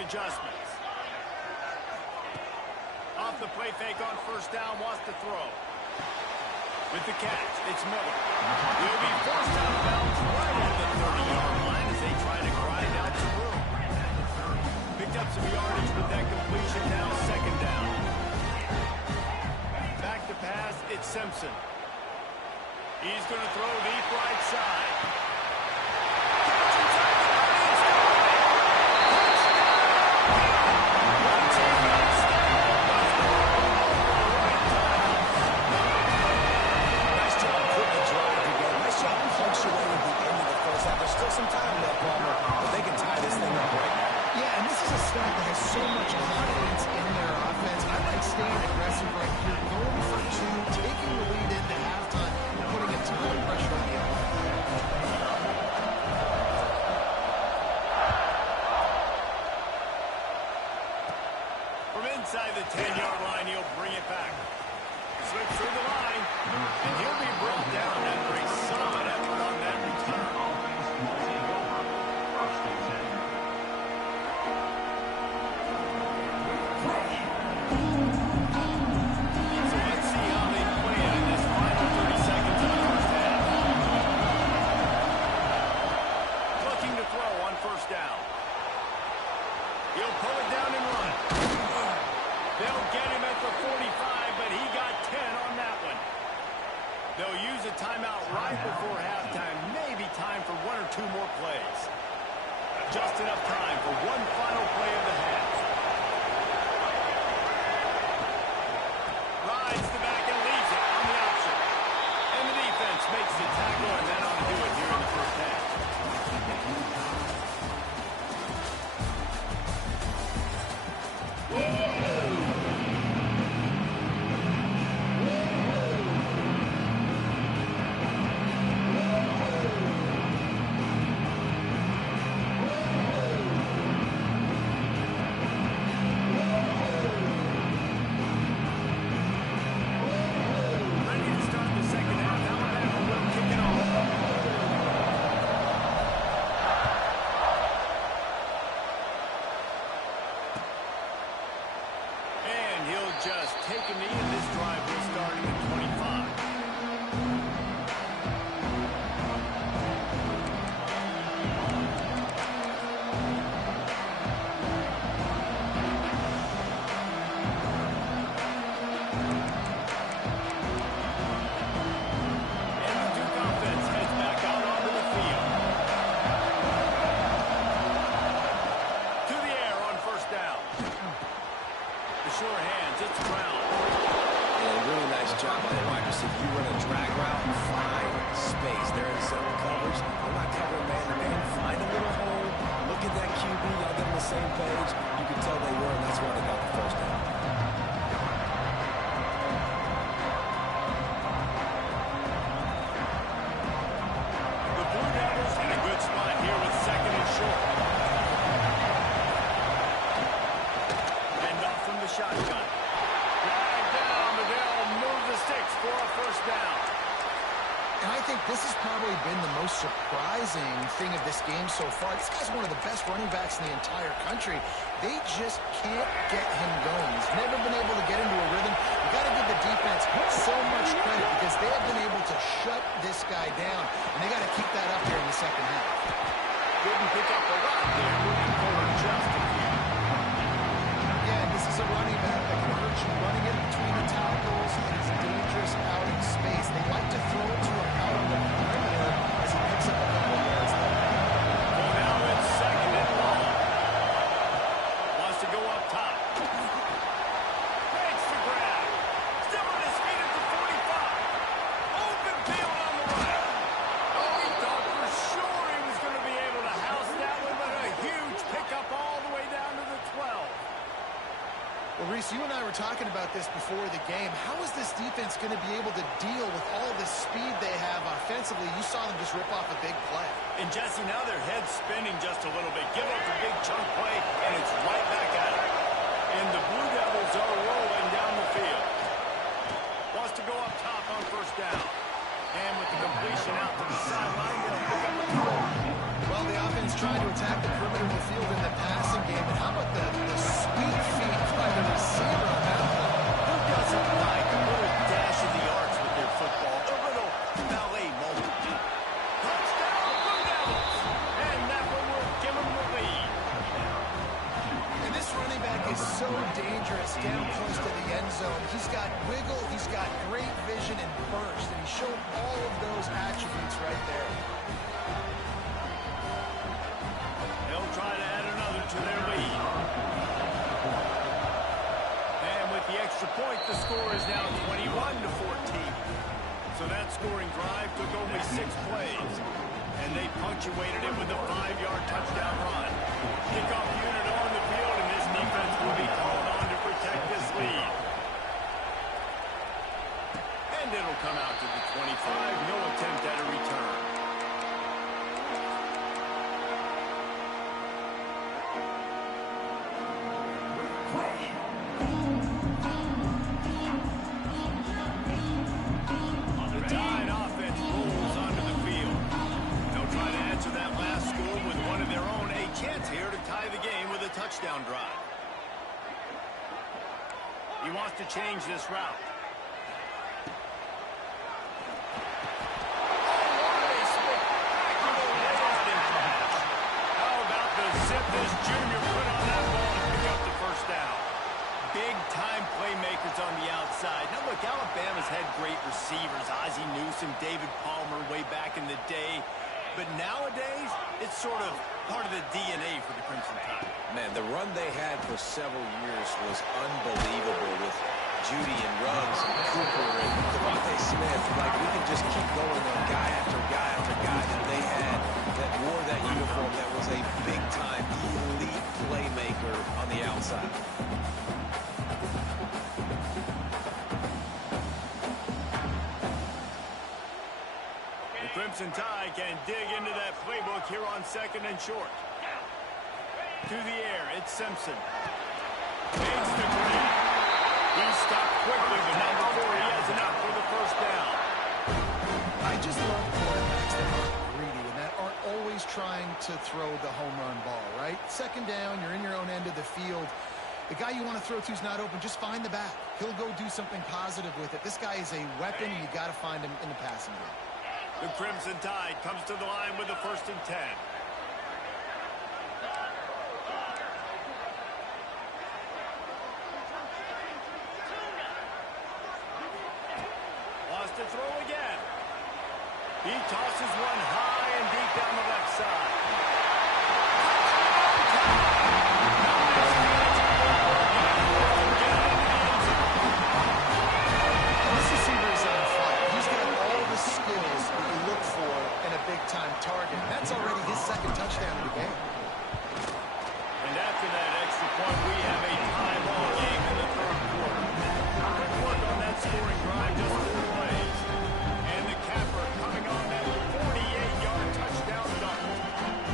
Adjustments. Off the play fake on first down, wants to throw. With the catch, it's Miller. He'll be forced out of bounds right at the 30-yard line as they try to grind out some room. Picked up some yardage with that completion, now second down. Back to pass, it's Simpson. He's going to throw deep right side. Some time left, Palmer, but they can tie this thing up right now. Yeah, and this is a staff that has so much confidence in their offense. I like staying aggressive right here, going for two, taking the lead into halftime, and putting a ton of pressure on the offense. From inside the 10-yard line, he'll bring it back. Slips through the line, and he'll be brought down after a solid effort on that return. Down. He'll pull it down and run. They'll get him at the 45, but he got 10 on that one. They'll use a timeout right before halftime. Maybe time for one or two more plays. Just enough time for one final play of the half. Rides the back and leaves it on the option. And the defense makes the tackle, and that ought to do it here in the first half. take a knee, and this drive will start at the 25. This has probably been the most surprising thing of this game so far. This guy's one of the best running backs in the entire country. They just can't get him going. He's never been able to get into a rhythm. You got to give the defense so much credit because they have been able to shut this guy down, and they got to keep that up here in the second half. Didn't pick up a lot there, moving forward just a few. Yeah, this is a running back that can hurt you running in between the tackles. He's dangerous out in space. They like to throw it to him out on the perimeter as he picks up a couple of yards there. Well, now it's second and long. Wants to go up top. Makes the grab. Still on his feet at the 45. Open field on the right. Oh, he thought for sure he was going to be able to house that one, but a huge pickup all the way down to the 12. Well, Reese, you and I were talking about this before the game. How is this defense going to be able to deal with all the speed they have offensively? You saw them just rip off a big play. And, Jesse, now their head's spinning just a little bit. Give up a big chunk play, and it's right back at it. And the Blue Devils are rolling down the field. Wants to go up top on first down. And with the completion out to the sideline, they'll pick up a couple. Well, the offense trying to attack the perimeter of the field in the passing game. And how about the sweet feet by the receiver on that one? Who doesn't like a little dash in the arch with their football? A little ballet moment. Touchdown, Blue Devils! And that one will give them the lead. And this running back is so dangerous down close to the end zone. He's got wiggle, he's got great vision and burst, and he showed all of those attributes right there. They'll try to add another to their lead. And with the extra point, the score is now 21-14. So that scoring drive took only 6 plays. And they punctuated it with a 5-yard touchdown run. Kickoff unit on the field, and this defense will be called on to protect this lead. And it'll come out to the 25. No attempt at a return. Touchdown drive. He wants to change this route. How about the zip this junior put on that ball to pick up the first down? Big-time playmakers on the outside. Now, look, Alabama's had great receivers. Ozzie Newsome, David Palmer way back in the day. But nowadays, it's sort of part of the DNA for the Crimson Tide. Man, the run they had for several years was unbelievable with Judy and Ruggs and Cooper and Devontae Smith. Like, we can just keep going on guy after guy after guy that they had that wore that uniform that was a big-time elite playmaker on the outside. Crimson Tide can dig into that playbook here on second and short. To the air, it's Simpson. Makes the grab. He stopped quickly, but not before he has enough for the first down. I just love quarterbacks that aren't greedy and that aren't always trying to throw the home run ball, right? Second down, you're in your own end of the field. The guy you want to throw to is not open. Just find the back. He'll go do something positive with it. This guy is a weapon, and you got to find him in the passing game. The Crimson Tide comes to the line with the 1st and 10. Wants to throw again. He tosses one high and deep down the left side. This receiver is on fire. He's got all the skills that you look for in a big-time target. That's already his 2nd touchdown of the game. And after that extra point, we have a tie ball game in the 3rd quarter. Good work on that scoring drive, just 4 plays. And the capper coming on that 48-yard touchdown dunk.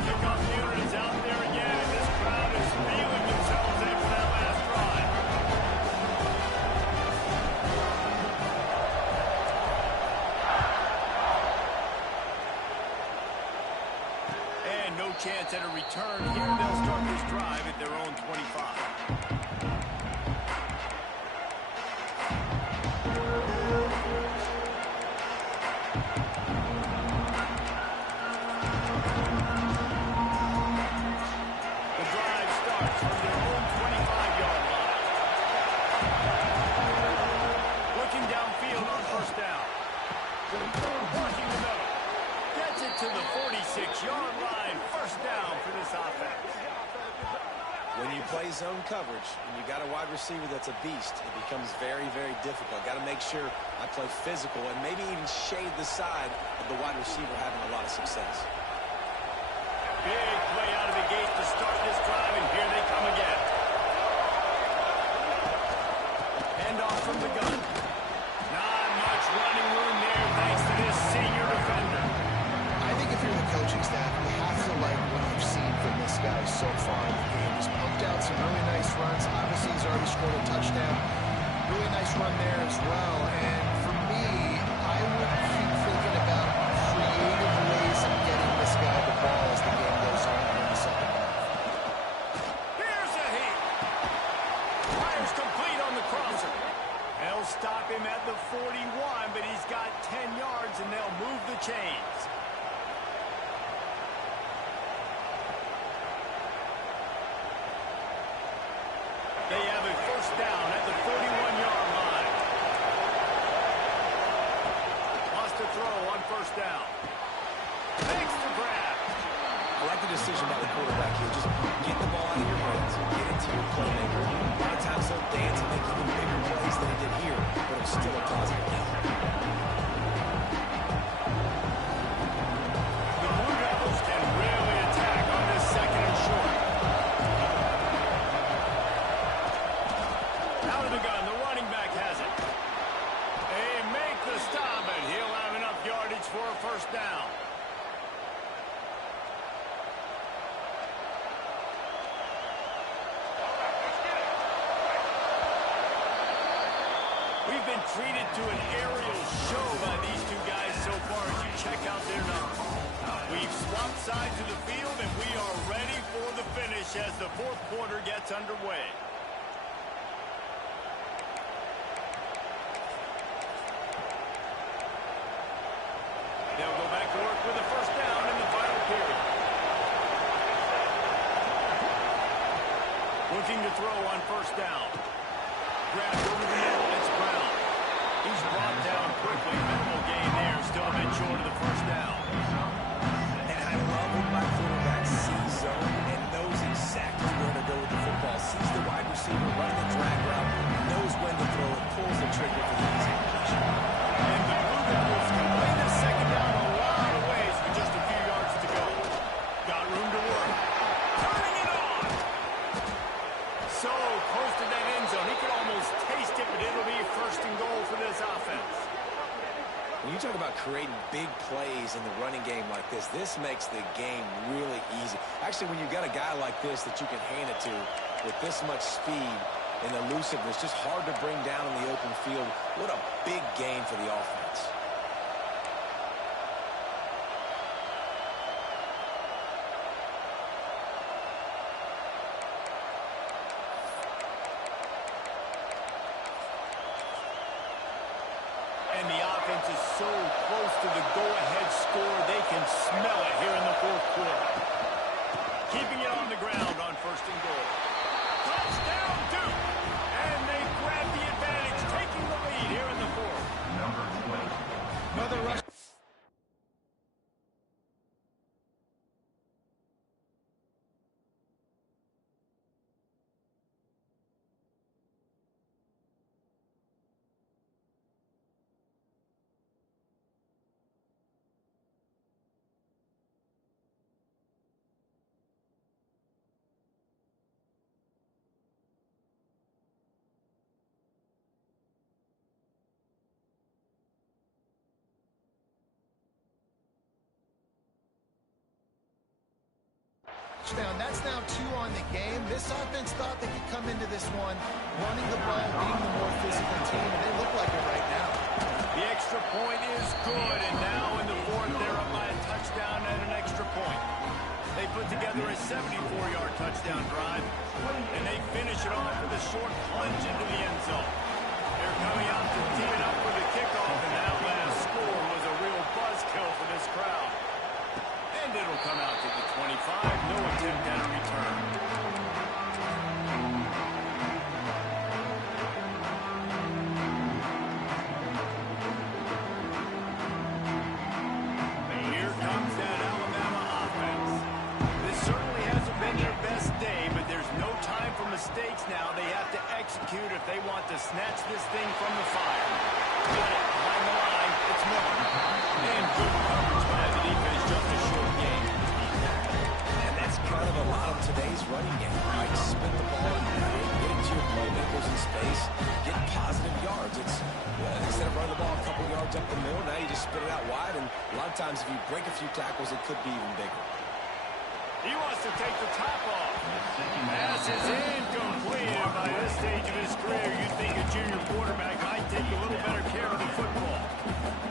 Kickoff unit is out there again, and this crowd is feeling themselves after that last drive. And no chance at a return here. They'll start this drive at their own 25. The drive starts from their own 25-yard line. Looking downfield on 1st down. Working the middle. Gets it to the 46-yard line. 1st down for this offense. When you play zone coverage and you got a wide receiver that's a beast, it becomes very, very difficult. Got to make sure I play physical and maybe even shade the side of the wide receiver having a lot of success. Big play out of the gate to start this drive, and here they come again. Handoff from the gun. Not much running room there thanks to this senior defender. I think if you're the coaching staff, you have to like what you've seen from this guy so far in the game. He's pumped out some really nice runs. Obviously, he's already scored a touchdown. Really nice run there as well. And for me, I would keep thinking about creative ways of getting this guy the ball as the game goes on in the 2nd half. Here's a hit. Fires complete on the crosser. They'll stop him at the 41, but he's got 10 yards, and they'll move the chains. They have a 1st down at the 41-yard line. Wants to throw on 1st down. Makes the grab. I like the decision by the quarterback here. Just get the ball out of your hands, get it to your playmaker. A lot of times they'll dance and make even bigger plays than he did here, but it's still a positive game. The Blue Devils can really attack on this 2nd and short. Out of the gun, the running back has it. They make the stop, and he'll have enough yardage for a 1st down. We've been treated to an aerial show by these two guys so far as you check out their numbers. We've swapped sides of the field, and we are ready for the finish as the 4th quarter gets underway. They'll go back to work with a 1st down in the final period. Looking to throw on 1st down. Grabbed over the middle, it's Brown. He's brought down quickly. Minimal gain there, still a bit short of the 1st down. And I love when my quarterback sees zone and knows exactly where to go with the football. Sees the wide receiver running the drag route, knows when to throw it, pulls the trigger for the easy completion. And the Blue Devils can play this 2nd down a lot of ways with just a few yards to go. Got room to work. Turning it on. So close to that end zone. He could almost taste it, but it'll be 1st and goal for this offense. When you talk about creating big plays in the running game like this makes the game really easy. Actually, when you've got a guy like this that you can hand it to with this much speed and elusiveness, just hard to bring down in the open field. What a big game for the offense. go-ahead score. They can smell it here in the fourth quarter. Keeping it on the ground on first and goal. Touchdown, Duke! And they grab the advantage, taking the lead here in the fourth. Number 20. Another rush. That's now 2 on the game. This offense thought they could come into this one running the ball, being the more physical team, and they look like it right now. The extra point is good, and now in the fourth, they're up by a touchdown and an extra point. They put together a 74-yard touchdown drive, and they finish it off with a short plunge into the end zone. They're coming out to tee it up for the kickoff, and that last score was a real buzzkill for this crowd. And it'll come out to the 25. No attempt at a return. Here comes that Alabama offense. This certainly hasn't been their best day, but there's no time for mistakes now. They have to execute if they want to snatch this thing from the fire. Got it behind the line. It's Miller. And good coverage by the defense. Just a short game. And that's kind of a lot of today's running game, right? Split the ball and get it to your playmakers in space, get positive yards. It's instead of running the ball a couple yards up the middle, now you just spit it out wide, and a lot of times if you break a few tackles, it could be even bigger. He wants to take the top off. Pass is incomplete. And by this stage of his career, you'd think a junior quarterback might take a little better care of the football.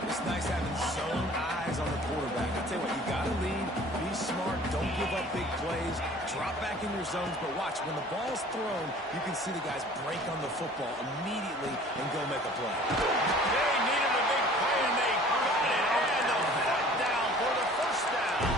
It's nice having zone eyes on the quarterback. I tell you what, you got to lead, be smart, don't give up big plays, drop back in your zones, but watch, when the ball's thrown, you can see the guys break on the football immediately and go make a play. They needed a big play, and they got it. And a foot down for the first down.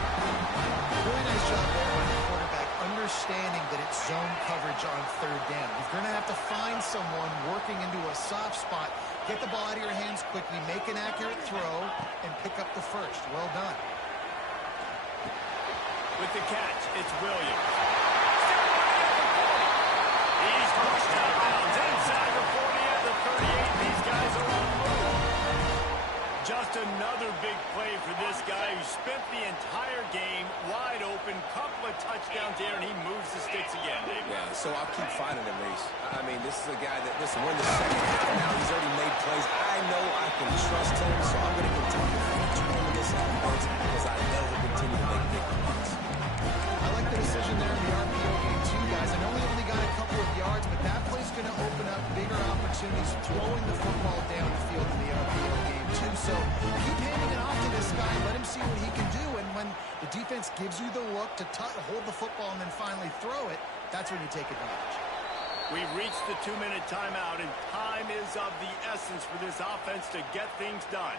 Really nice job there by the quarterback, understanding that it's zone coverage on third down. You're going to have to find someone working into a soft spot, get the ball out of your hands quickly, make an accurate throw, and pick up the first. Well done. With the catch, it's Williams. Still running at the 40. He's pushed out of bounds inside the 40 at the 38. These guys are on the move. Just another big play for this guy who spent the entire game wide open. Couple of touchdowns here, and he moves the sticks again, Dave. Yeah, so I'll keep finding him, Reese. I mean, this is a guy that, listen, we're in the second half now. He's already made plays. I know I can trust him, so I'm going to continue to feature him in this offense because I know he'll continue to make big plays. I like the decision there in the RPO game too, guys. I know he only got a couple of yards, but that play's going to open up bigger opportunities throwing the football down the field in the RPO game too. So keep handing it off to this guy. Let him see what he can do. And when the defense gives you the look to hold the football and then finally throw it, that's when you take advantage. We've reached the 2-minute timeout, and time is of the essence for this offense to get things done.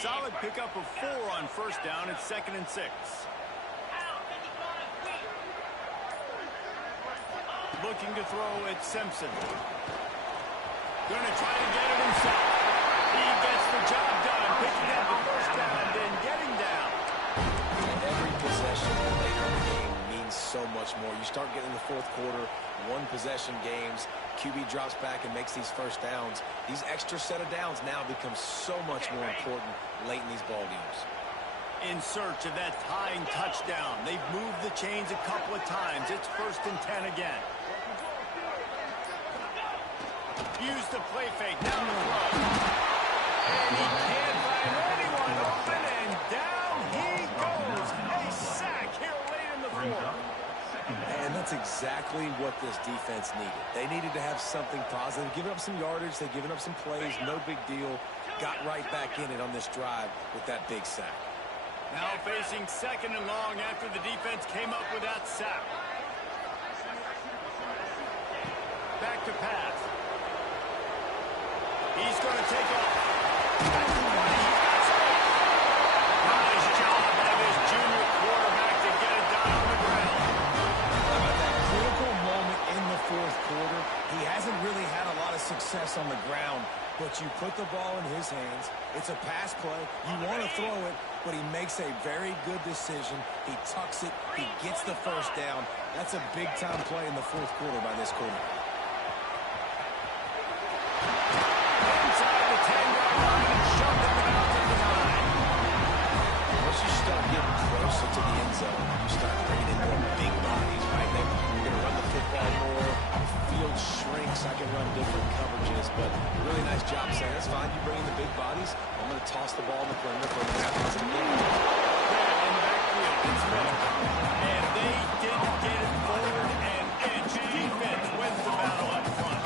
Solid pickup of 4 on first down. It's 2nd and 6. Looking to throw at Simpson. Going to try to get it himself. He gets the job done, picking up the first down and getting down. And every possession later in the game means so much more. You start getting the fourth quarter, one-possession games, QB drops back and makes these first downs. These extra set of downs now become so much more important late in these ball games. In search of that tying touchdown. They've moved the chains a couple of times. It's 1st and 10 again. Use the play fake down the throw. And he can't find anyone open, and down he goes. A sack here late in the fourth. And that's exactly what what this defense needed. They needed to have something positive. Giving up some yardage, they've given up some plays, no big deal. Got right back in it on this drive with that big sack. Now facing 2nd and long after the defense came up with that sack. Back to pass. He's going to take off. Nice job by this junior quarterback to get it done on the ground. How about that critical moment in the 4th quarter? He hasn't really had a lot of success on the ground, but you put the ball in his hands. It's a pass play. You want to throw it, but he makes a very good decision. He tucks it. He gets the first down. That's a big-time play in the 4th quarter by this quarterback. Inside the 10-yard line and shoved it out to the 9. Once you start getting closer to the end zone, you start bringing in more big bodies, right? You're going to run the football more. The field shrinks. I can run different coverages, but really nice job saying, that's fine. You bring in the big bodies. I'm going to toss the ball in the perimeter for the happens in the game. In the backfield, it's Miller. And they didn't get it forward and edge. Defense wins the battle up front.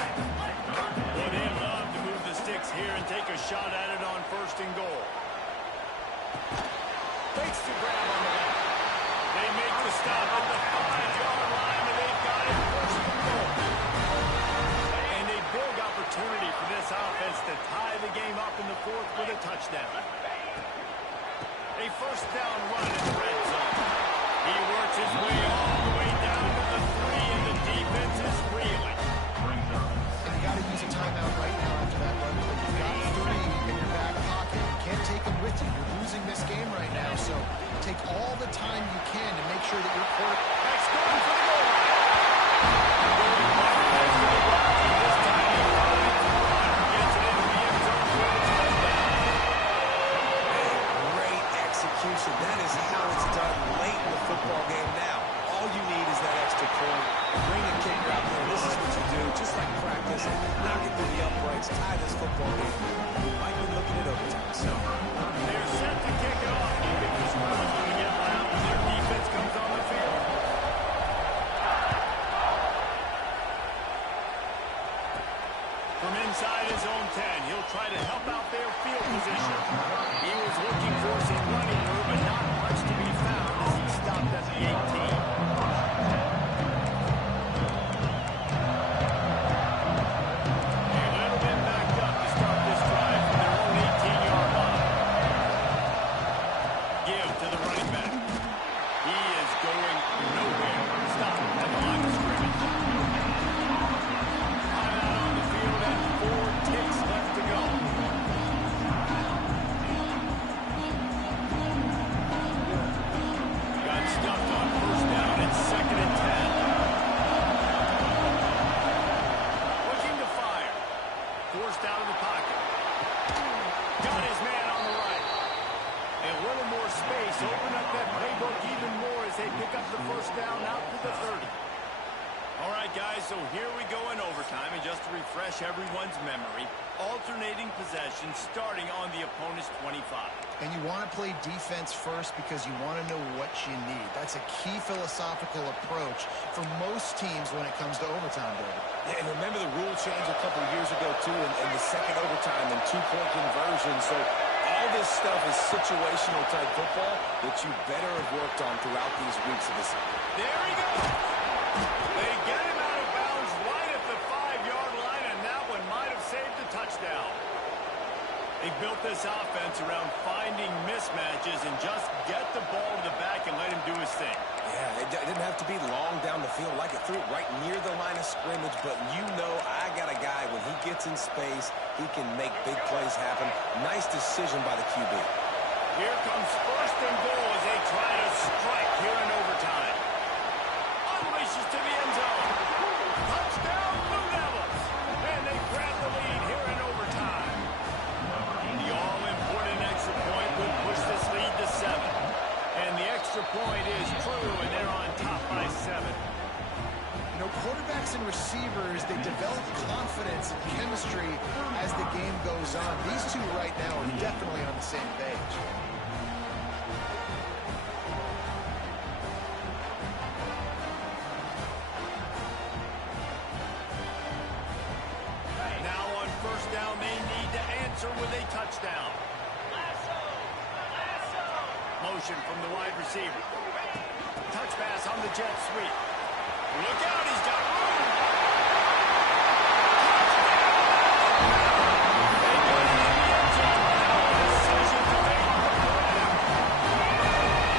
Well, they love to move the sticks here and take a shot at it on 1st and goal. Takes the grab on the left. They make the stop at the 5-yard line, and they've got it 1st and goal. And a big opportunity for this offense to tie the game up in the 4th with a touchdown. A 1st down run in the red zone. He works his way all the way down to the 3, and the defense is reeling. And you got to use a timeout right now after that run. You've got 3 in your back pocket. You can't take them with you. You're losing this game right now, so take all the time you can to make sure that your quarterback's going for the goal. Going back to the ground, and this time he finds the run. Gets it into the end zone for the touchdown. Great execution. That is how it's done late in the football game now. All you need is that extra point. Bring the kicker out there. This is what you do. Just like practice, knock it through the uprights, tie this football game. You might be looking at overtime. So they're set to kick it off. You think this one is going to get loud when their defense comes on the field? From inside his own 10, he'll try to help out their field position. He was looking for some running room, but not much to be found as he stopped at the 18. So here we go in overtime, and just to refresh everyone's memory, alternating possession starting on the opponent's 25. And you want to play defense first because you want to know what you need. That's a key philosophical approach for most teams when it comes to overtime, David. Yeah, and remember the rule change a couple of years ago, too, in the second overtime and 2-point conversion. So all this stuff is situational type football that you better have worked on throughout these weeks of the season. There he goes. They get him out of bounds right at the 5-yard line, and that one might have saved a touchdown. They built this offense around finding mismatches and just get the ball to the back and let him do his thing. Yeah, it didn't have to be long down the field. Like it threw it right near the line of scrimmage, but you know I got a guy, when he gets in space, he can make big plays happen. Nice decision by the QB. Here comes 1st and goal as they try to strike here in overtime. Unleashes to the end zone. Touchdown, Blue Devils. And they grab the lead here in overtime. The all-important extra point will push this lead to 7. And the extra point is true, and they're on top by 7. You know, quarterbacks and receivers, they develop confidence and chemistry as the game goes on. These two right now are definitely on the same page. answer with a touchdown. Motion from the wide receiver. Touch pass on the jet sweep. Look out, he's got room. They got it in the end zone. Now a decision to make on the play.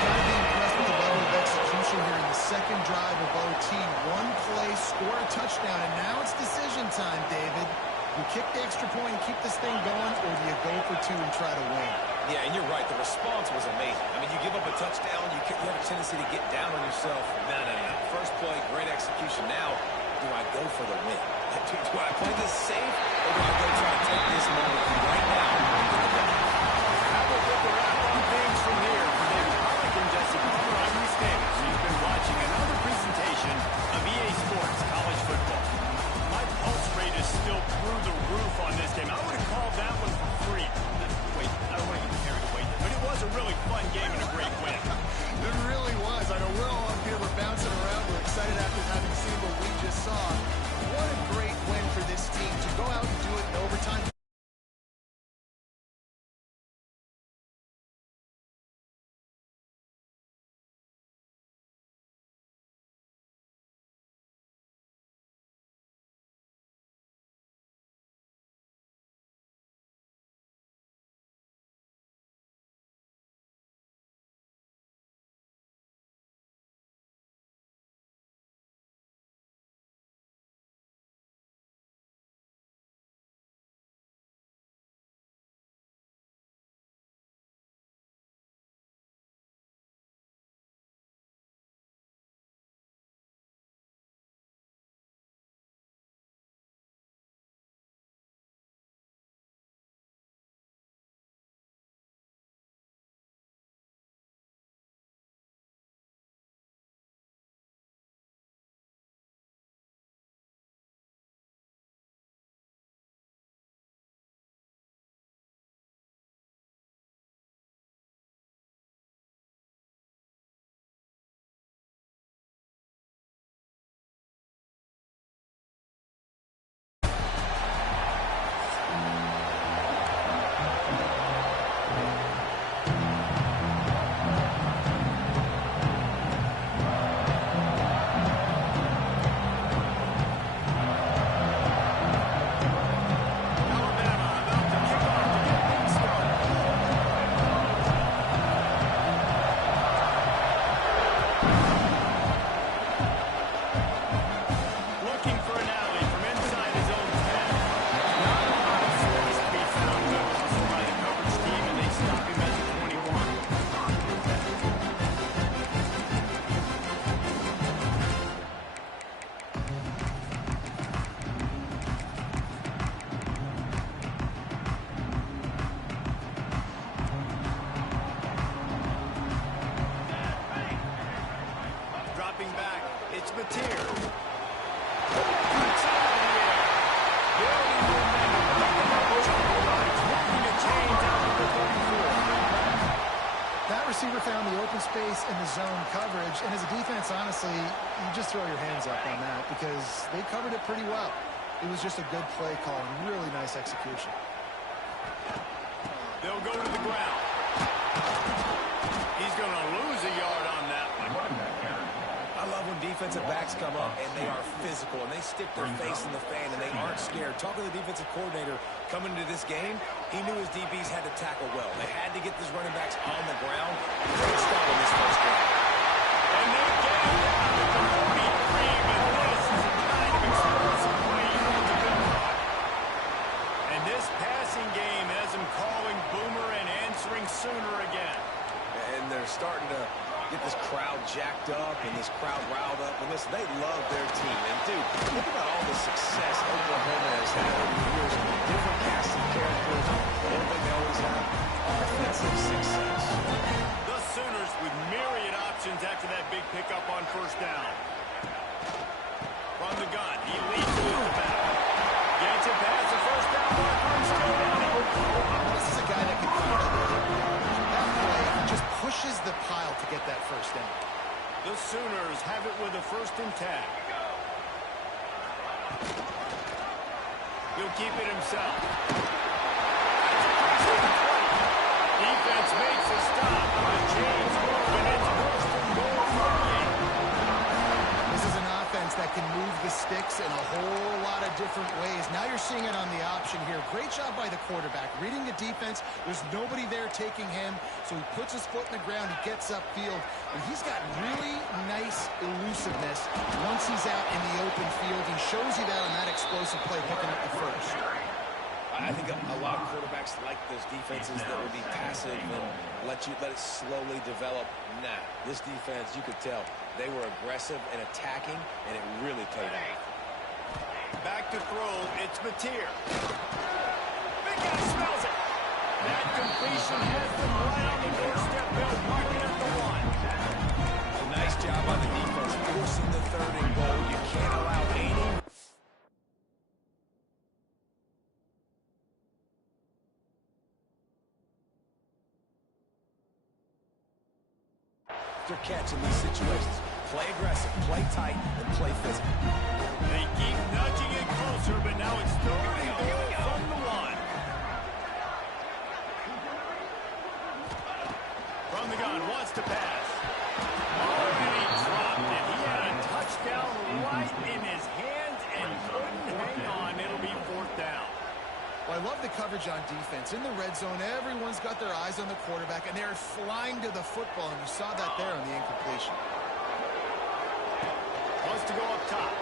Gotta be impressed with the level of execution here in the second drive of OT. One play, score a touchdown, and now it's decision time, David. You kick the extra point and keep this thing going, or do you go for two and try to win? Yeah, and you're right. The response was amazing. I mean, you give up a touchdown, you have a tendency to get down on yourself. No. First play, great execution. Now, do I go for the win? Do I play this safe, or do I go try to take this moment right now and get the ball? How about we the wrap on things from here for David Pollack and Jesse Palmer? I'm Reese Davis. You've been watching another presentation of EA Sports College Football. My pulse rate is still through the roof on this game. I would have called that one for free. Wait, I don't want to get carried away, but it was a really fun game and a great win. It really was. I know we're all up here, we're bouncing around. We're excited after having seen what we just saw. What a great win for this team to go out and do it in overtime. Receiver found the open space in the zone coverage, and as a defense, honestly, you just throw your hands up on that because they covered it pretty well. It was just a good play call and really nice execution. They'll go to the ground. He's going to lose a yard on that one. I love when defensive backs come up and they are physical and they stick their face in the fan and they aren't scared. Talking to the defensive coordinator coming into this game, he knew his DBs had to tackle well. They had to get these running backs on the ground. Great start on this first drive. And they get it down at the 43, but this is a kind of explosive play you want to build on. And this passing game has them calling Boomer and answering Sooner again. And they're starting to get this crowd jacked up and this crowd riled up. And listen, they love their team. And, dude, think about all the success Oklahoma has had over the years. Different cast of characters. But one thing they always have, offensive success. The Sooners with myriad options after that big pickup on first down. From the gun, he leads with the back. Gets it past the first down marker and still running. This is a guy that can punch. That play just pushes the pile to get that first down. The Sooners have it with a 1st and 10. He'll keep it himself. the sticks in a whole lot of different ways. Now you're seeing it on the option here. Great job by the quarterback. Reading the defense, there's nobody there taking him, so he puts his foot in the ground, he gets upfield, and he's got really nice elusiveness once he's out in the open field. He shows you that on that explosive play, picking up the first. I think a lot of quarterbacks like those defenses that will be passive and let it slowly develop. Nah, this defense, you could tell, they were aggressive and attacking, and it really paid off. Back to throw, it's Mateer. Big guy smells it. That completion has them right on the doorstep, Bill, marking at the one. Nice job on the defense, forcing the third and goal. You can't allow any... They're catching these situations. Play aggressive, play tight, and play physical. They keep nudging it closer, but now it's third and goal from the one. From the gun, wants to pass. Already dropped it. He had a touchdown right in his hands and couldn't hang on. It'll be fourth down. Well, I love the coverage on defense. In the red zone, everyone's got their eyes on the quarterback, and they're flying to the football, and you saw that there on the incompletion. Wants to go up top.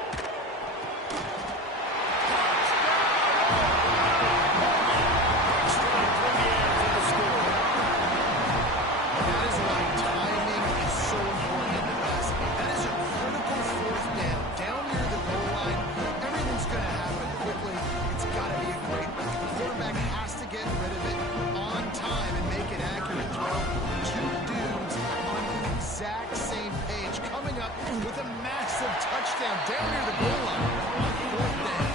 Straight through the air for the score. That is why timing is so important in the passing game. That is a critical fourth down. Down near the goal line, everything's going to happen quickly. It's got to be a great look. The quarterback has to get rid of it on time and make an accurate throw. Two dudes on the exact same page coming up with a massive touchdown down near the goal line on fourth down.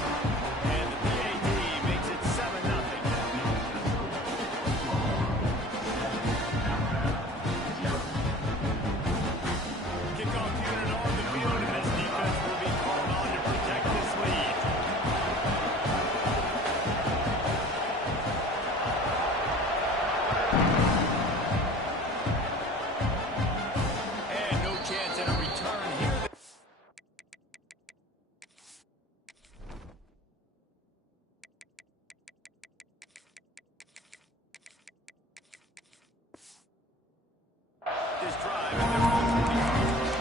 And the PAT makes it 7-0. Kickoff unit on the field, and this defense will be called on to protect this lead. And no chance at a return here. This drive, and they're on 20 yards.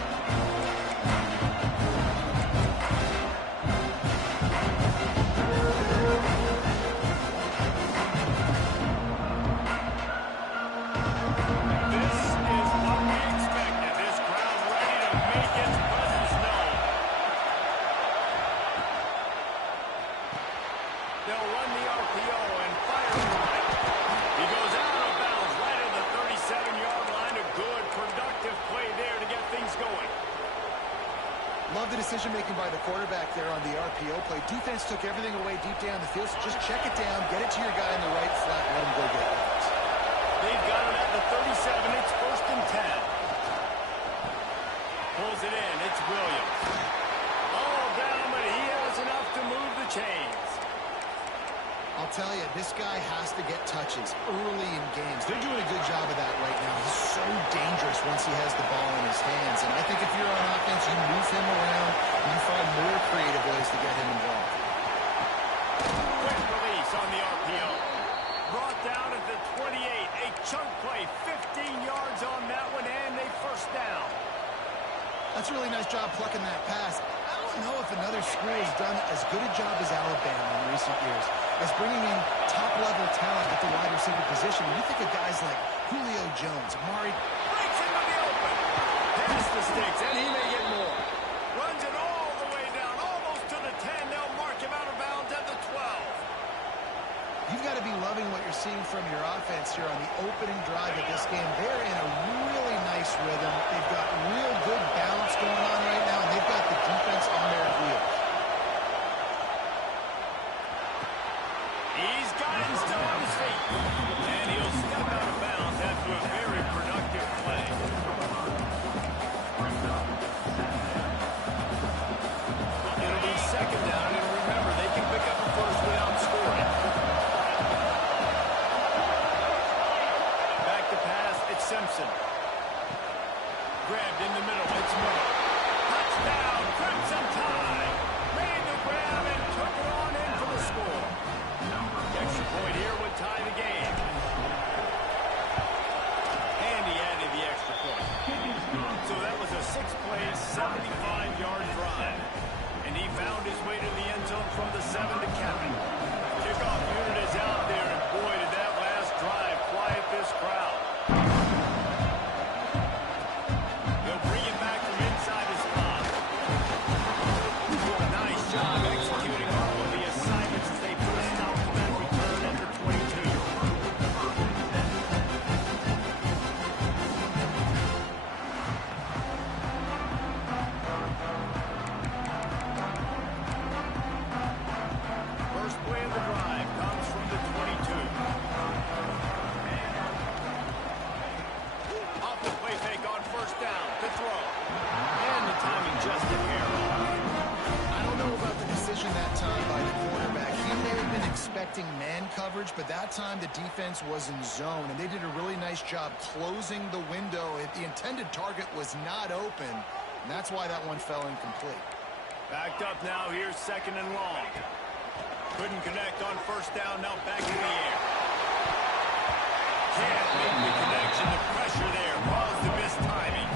This is what we expected. This crowd ready to make its presence known. They'll run the RPO and fire it right. He goes out of bounds right at the 37-yard line. A good, productive play there to get things going. Love the decision-making by the quarterback there on the RPO play. Defense took everything away deep down the field, so just check it down, get it to your guy in the right flat, let him go get it. They've got it at the 37. It's first and 10. Pulls it in. It's Williams. All down, but he has enough to move the chains. I'll tell you, this guy has to get touches early in games. They're doing a good job of that right now. He's so dangerous once he has the ball in his hands. And I think if you're on offense, you move him around, and you find more creative ways to get him involved. Quick release on the RPO. Brought down at the 28. A chunk play, 15 yards on that one, and a first down. That's a really nice job plucking that pass. I don't know if another school has done as good a job as Alabama in recent years as bringing in top-level talent at the wide receiver position. When you think of guys like Julio Jones, Amari, Breaks into the open. Past the sticks, and he may get more. Runs it all the way down, almost to the 10. They'll mark him out of bounds at the 12. you've got to be loving what you're seeing from your offense here on the opening drive of this game. They're in a really nice rhythm. They've got real good balance going on right now, and they've got the defense on their heels. He's got him still on his feet. And he'll step out of bounds after a very productive play. It'll be second down, and remember, they can pick up a first without scoring. Back to pass, it's Simpson. Grabbed in the middle, it's Miller. Touchdown, Crimson Tide. coverage, but that time the defense was in zone, and they did a really nice job closing the window. The intended target was not open, and that's why that one fell incomplete. Backed up now, here's 2nd and long. Couldn't connect on 1st down, now back in the air. Can't make the connection, the pressure there caused the missed timing.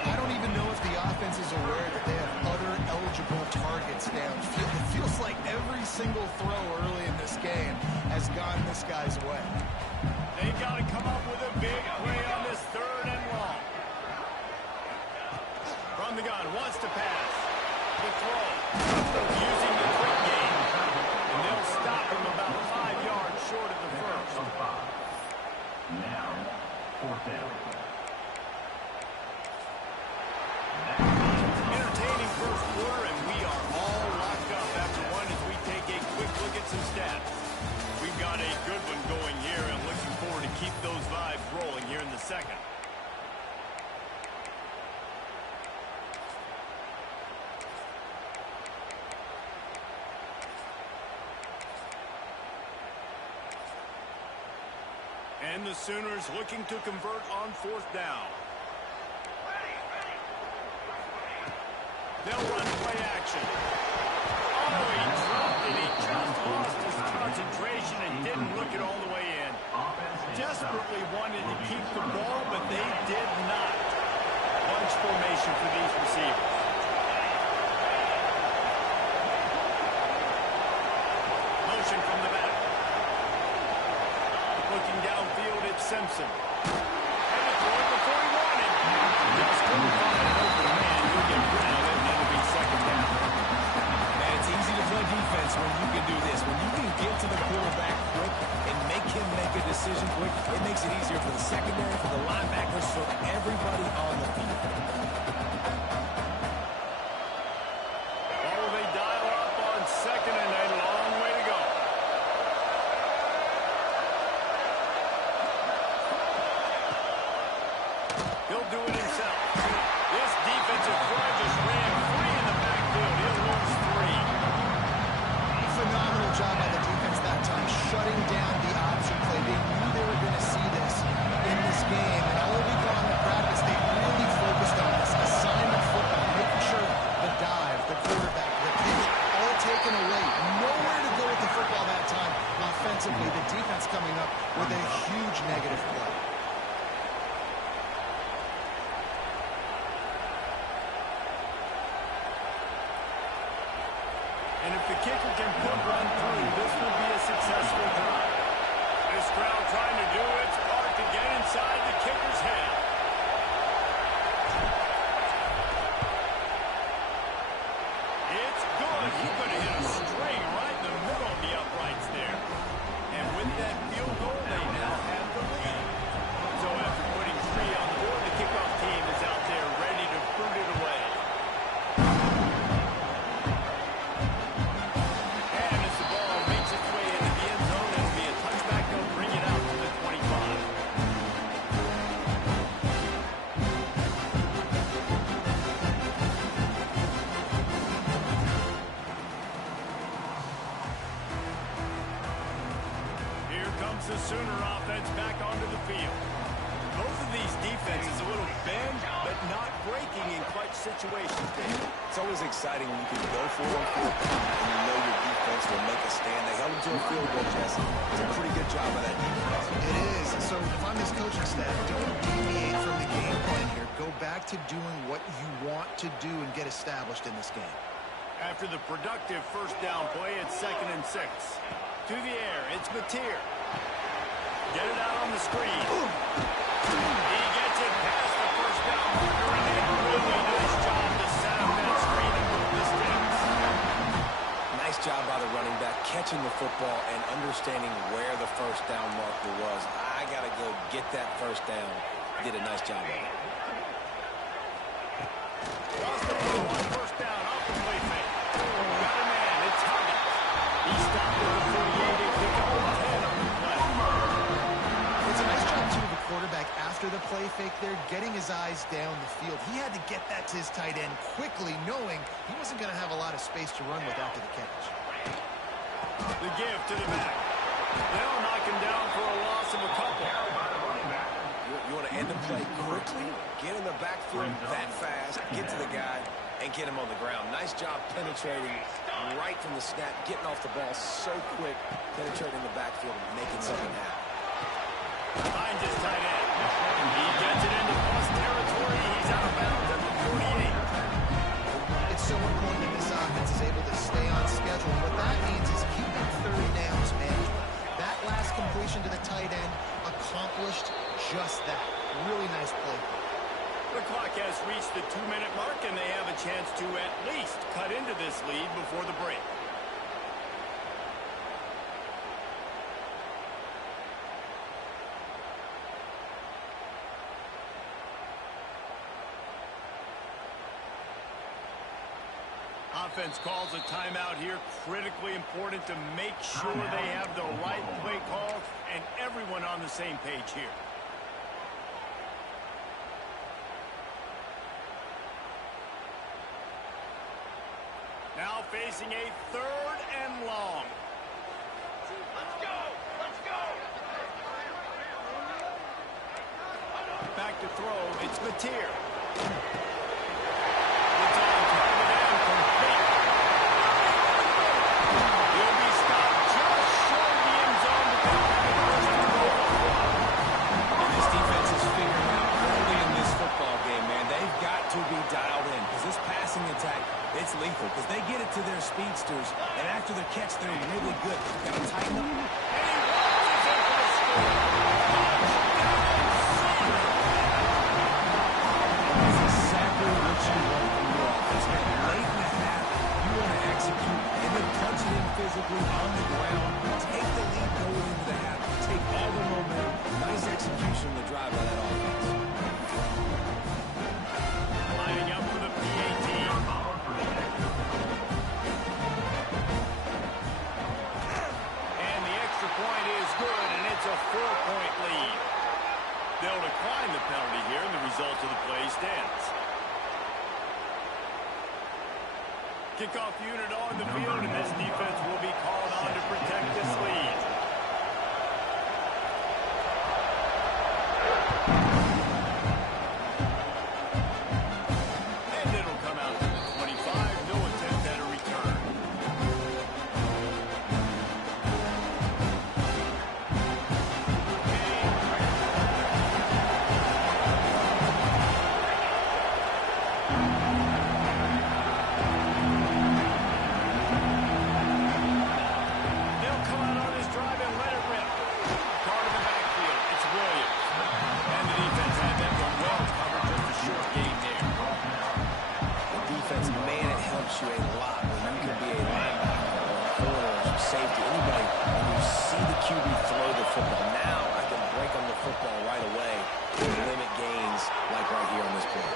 I don't even know if the offense is aware that they have other eligible targets downfield. It feels like every single throw early in this game has gone this guy's way. They've got to come up with a big play on this 3rd and long. From the gun, wants to pass. The throw. Using the quick game. And they'll stop him about 5 yards short of the first. Now, 4th down. Entertaining first quarter, and we are all locked up after one as we take a quick look at some stats. We've got a good one going here, and looking forward to keep those vibes rolling here in the 2nd. And the Sooners looking to convert on 4th down. They'll run play action. Oh, he dropped it. He just lost his concentration and didn't look it all the way in. Desperately wanted to keep the ball, but they did not. Bunch formation for these receivers. Motion from the back. Looking downfield, it's Simpson. And the throw before he wanted. Just couldn't find an open man. He'll get rid of it, and it'll be 2nd down. Man, it's easy to play defense when you can do this. When you can get to the quarterback quick and make him make a decision quick, it makes it easier for the secondary, for the linebackers, for everybody on the field. Oh, they dial up on 2nd and a long way to go. He'll do it himself. This defensive front just ran free in the backfield. He'll lose 3. Phenomenal job by the defense that time, shutting down the option play. They knew they were going to see this in this game, and all week long in practice, they really focused on this assignment football, making sure the dive, the quarterback, the pitch, all taken away. Nowhere to go with the football that time. Offensively, the defense coming up with a huge negative play. And if the kicker can run through, this will be a successful drive. This crowd trying to do its part to get inside the kicker's head. It's good. He's going to hit a string right in the middle of the uprights there. And with that field goal, they now have the lead. So after putting 3 on the board, the kickoff team is out there ready to boot it away. The Sooner offense back onto the field. Both of these defenses a little bend, but not breaking in clutch situations, David. It's always exciting when you can go for it and you know your defense will make a stand. They held them to a field goal, Jesse. It's a pretty good job by that defense. It is. So if I'm this coaching staff, don't deviate from the game plan here. Go back to doing what you want to do and get established in this game. After the productive 1st down play, it's 2nd and 6. To the air, it's Mateer. Get it out on the screen. He gets it past the 1st down marker, and a really nice job to set up that screen and move the sticks. Nice job by the running back, catching the football and understanding where the 1st down marker was. I got to go get that 1st down. Did a nice job of it. Lost the ball on 1st down off the play fake. Got a man. It's Huggins. He stopped at the 48 and picked up a 10 on the play. It's a nice job, too, of the quarterback after the play fake there, getting his eyes down the field. He had to get that to his tight end quickly, knowing he wasn't going to have a lot of space to run with after the catch. The give to the back. They'll knock him down for a loss of a couple. You want to end the play quickly, get in the backfield that fast, get to the guy, and get him on the ground. Nice job penetrating right from the snap, getting off the ball so quick, penetrating the backfield and making something happen. Finds his tight end. He gets it into bus territory. He's out of bounds at the 48. It's so important that this offense is able to stay on schedule. What that means is keeping third downs management. That last completion to the tight end accomplished just that. Really nice play. The clock has reached the 2-minute mark, and they have a chance to at least cut into this lead before the break. Offense calls a timeout here. Critically important to make sure they have the right play call and everyone on the same page here. Now facing a 3rd and long. Let's go! Let's go! Back to throw. It's Mateer. It's on target and complete. He'll be stopped just short of the end zone because of the first and goal. And this defense is figuring out early in this football game, man. They've got to be dialed in because this passing attack, it's lethal because they get it to their speedsters, and after the catch, they're really good. Got to tighten up. And he launches it for the score. That's exactly what you want from your offense. Man, late in the half, you want to execute and then punch it in physically on the ground. Take the lead going into the half. Take all the momentum. Nice execution on the drive by that offense. Lining up for the PAT. And the extra point is good, and it's a 4-point lead. They'll decline the penalty here, and the result of the play stands. Kickoff unit on the field, and this defense will be called on to protect this lead. And it'll come out to the 25. No attempt at a return. They'll come out on this drive and let it rip. Card in the backfield. It's Williams. And the defense had that one well covered. Just a short gain there. The defense, man, it helps you a lot when you can be a linebacker or a corner or safety, anybody, and you see the QB throw the football. Now I can break on the football right away and limit gains like right here on this play.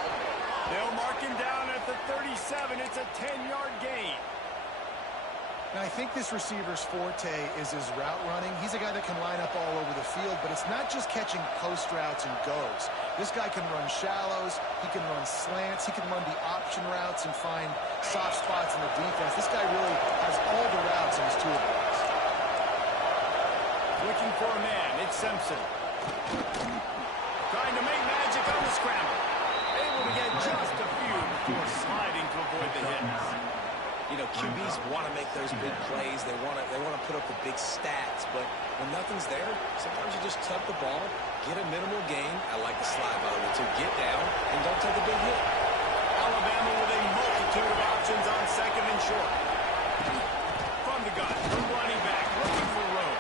They'll mark him down at the 37. It's a 10-yard gain. Now, I think this receiver's forte is his route running. He's a guy that can line up all over the field, but it's not just catching post routes and goes. This guy can run shallows, he can run slants, he can run the option routes and find soft spots in the defense. This guy really has all the routes in his toolbox. Looking for a man. It's Simpson. Trying to make magic on the scramble. Able to get just a few before sliding to avoid the hits. You know, QBs want to make those big plays. They want to put up the big stats. But when nothing's there, sometimes you just tuck the ball, get a minimal gain. I like the slide, by the way, too. Get down and don't take a big hit. Alabama with a multitude of options on 2nd and short. From the gun, the running back, looking for room.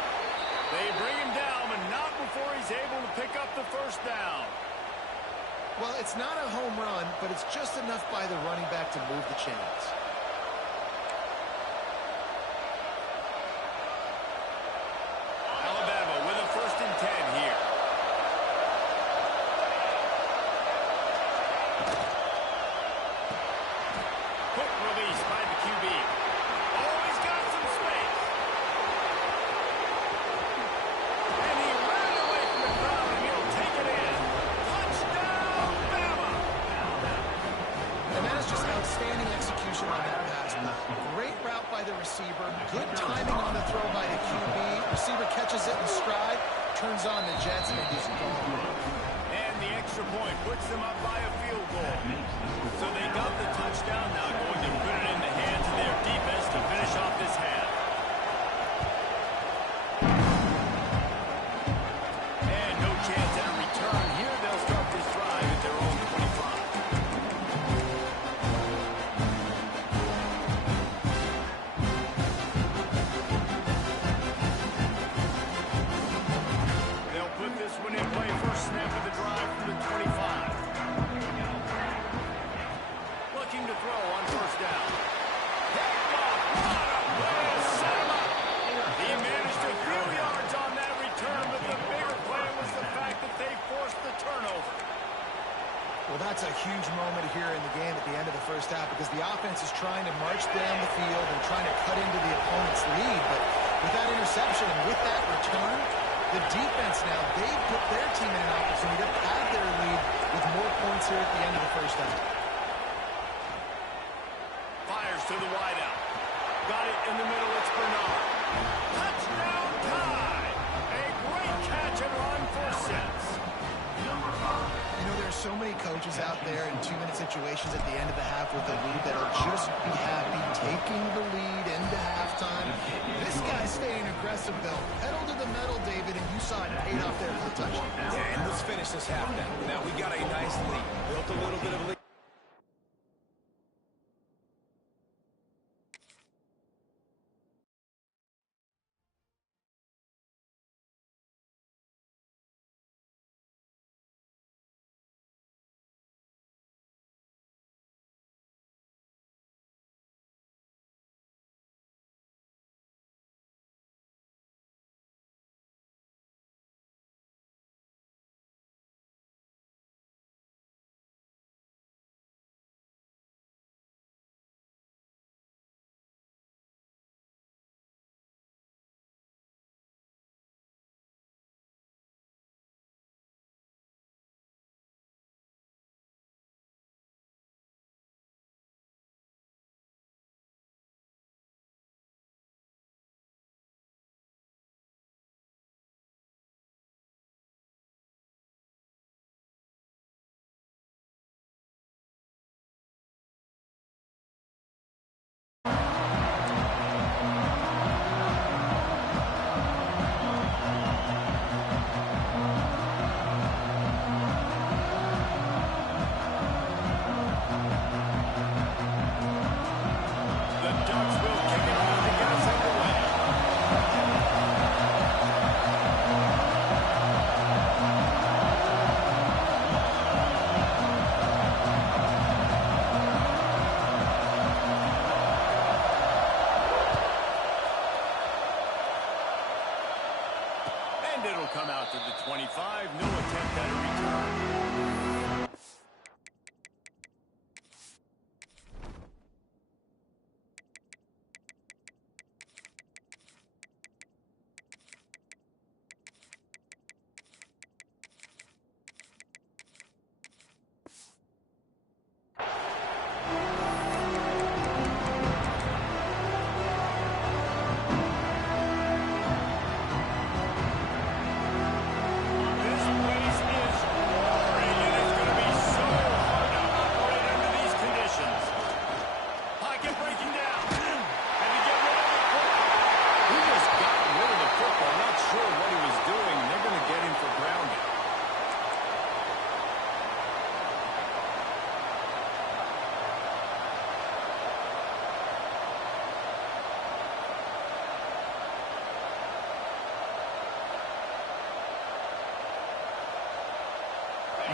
They bring him down, but not before he's able to pick up the first down. Well, it's not a home run, but it's just enough by the running back to move the chains. Alabama with a 1st and 10 here. Quick release by the QB. Oh, he's got some space. And he ran away from the crowd, and he'll take it in. Touchdown, Bama! And that is just outstanding execution on turns on the Jets and he's gone. And the extra point puts them up by a field goal. So they got the touchdown, now going to put it in the hands of their defense to finish off this half. And no chance at a return here. They'll start this drive at their own 25. They'll put this one in play. First snap of the drive from the 25. Looking to throw on first down. Picked off. What a play to set him up. He managed a few yards on that return, but the bigger play was the fact that they forced the turnover. Well, that's a huge moment here in the game at the end of the first half because the offense is trying to march down the field and trying to cut into the opponent's lead. But with that interception and with that return, the defense now, they put their team in an opportunity to pad their lead with more points here at the end of the first half. Fires to the wideout. Got it in the middle. It's Bernard. Touchdown tie. A great catch and run for 6. You know, there's so many coaches out there in 2-minute situations at the end of the half with a lead that'll just be happy taking the lead into halftime. This guy's staying aggressive, though. Pedal to the metal, David, and you saw it paid off there for the touchdown. Yeah, and let's finish this half now. Now we got a nice lead. Built a little bit of a lead. Come out to the 25. No attempt at a return.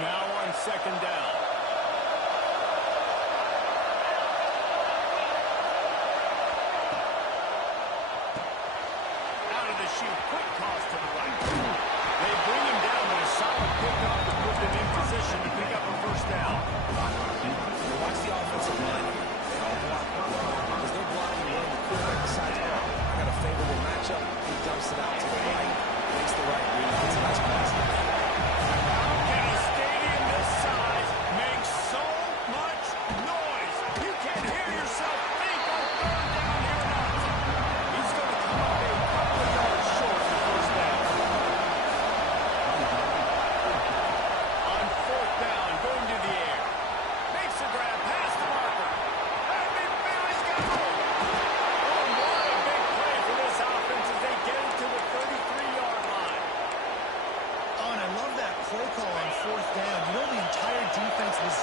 Now on second down. Out of the chute, quick toss to the right. They bring him down with a solid pickup to put them in position to pick up a first down. Watch the offensive line. They all block because they're blocking when the quarterback decides, oh, I got a favorable matchup. He dumps it out to the right, makes the right read. It's a nice pass. Can a stadium this size make so much noise? You can hear yourself think on third down here now. He's going to come up a couple of yards short of the first down.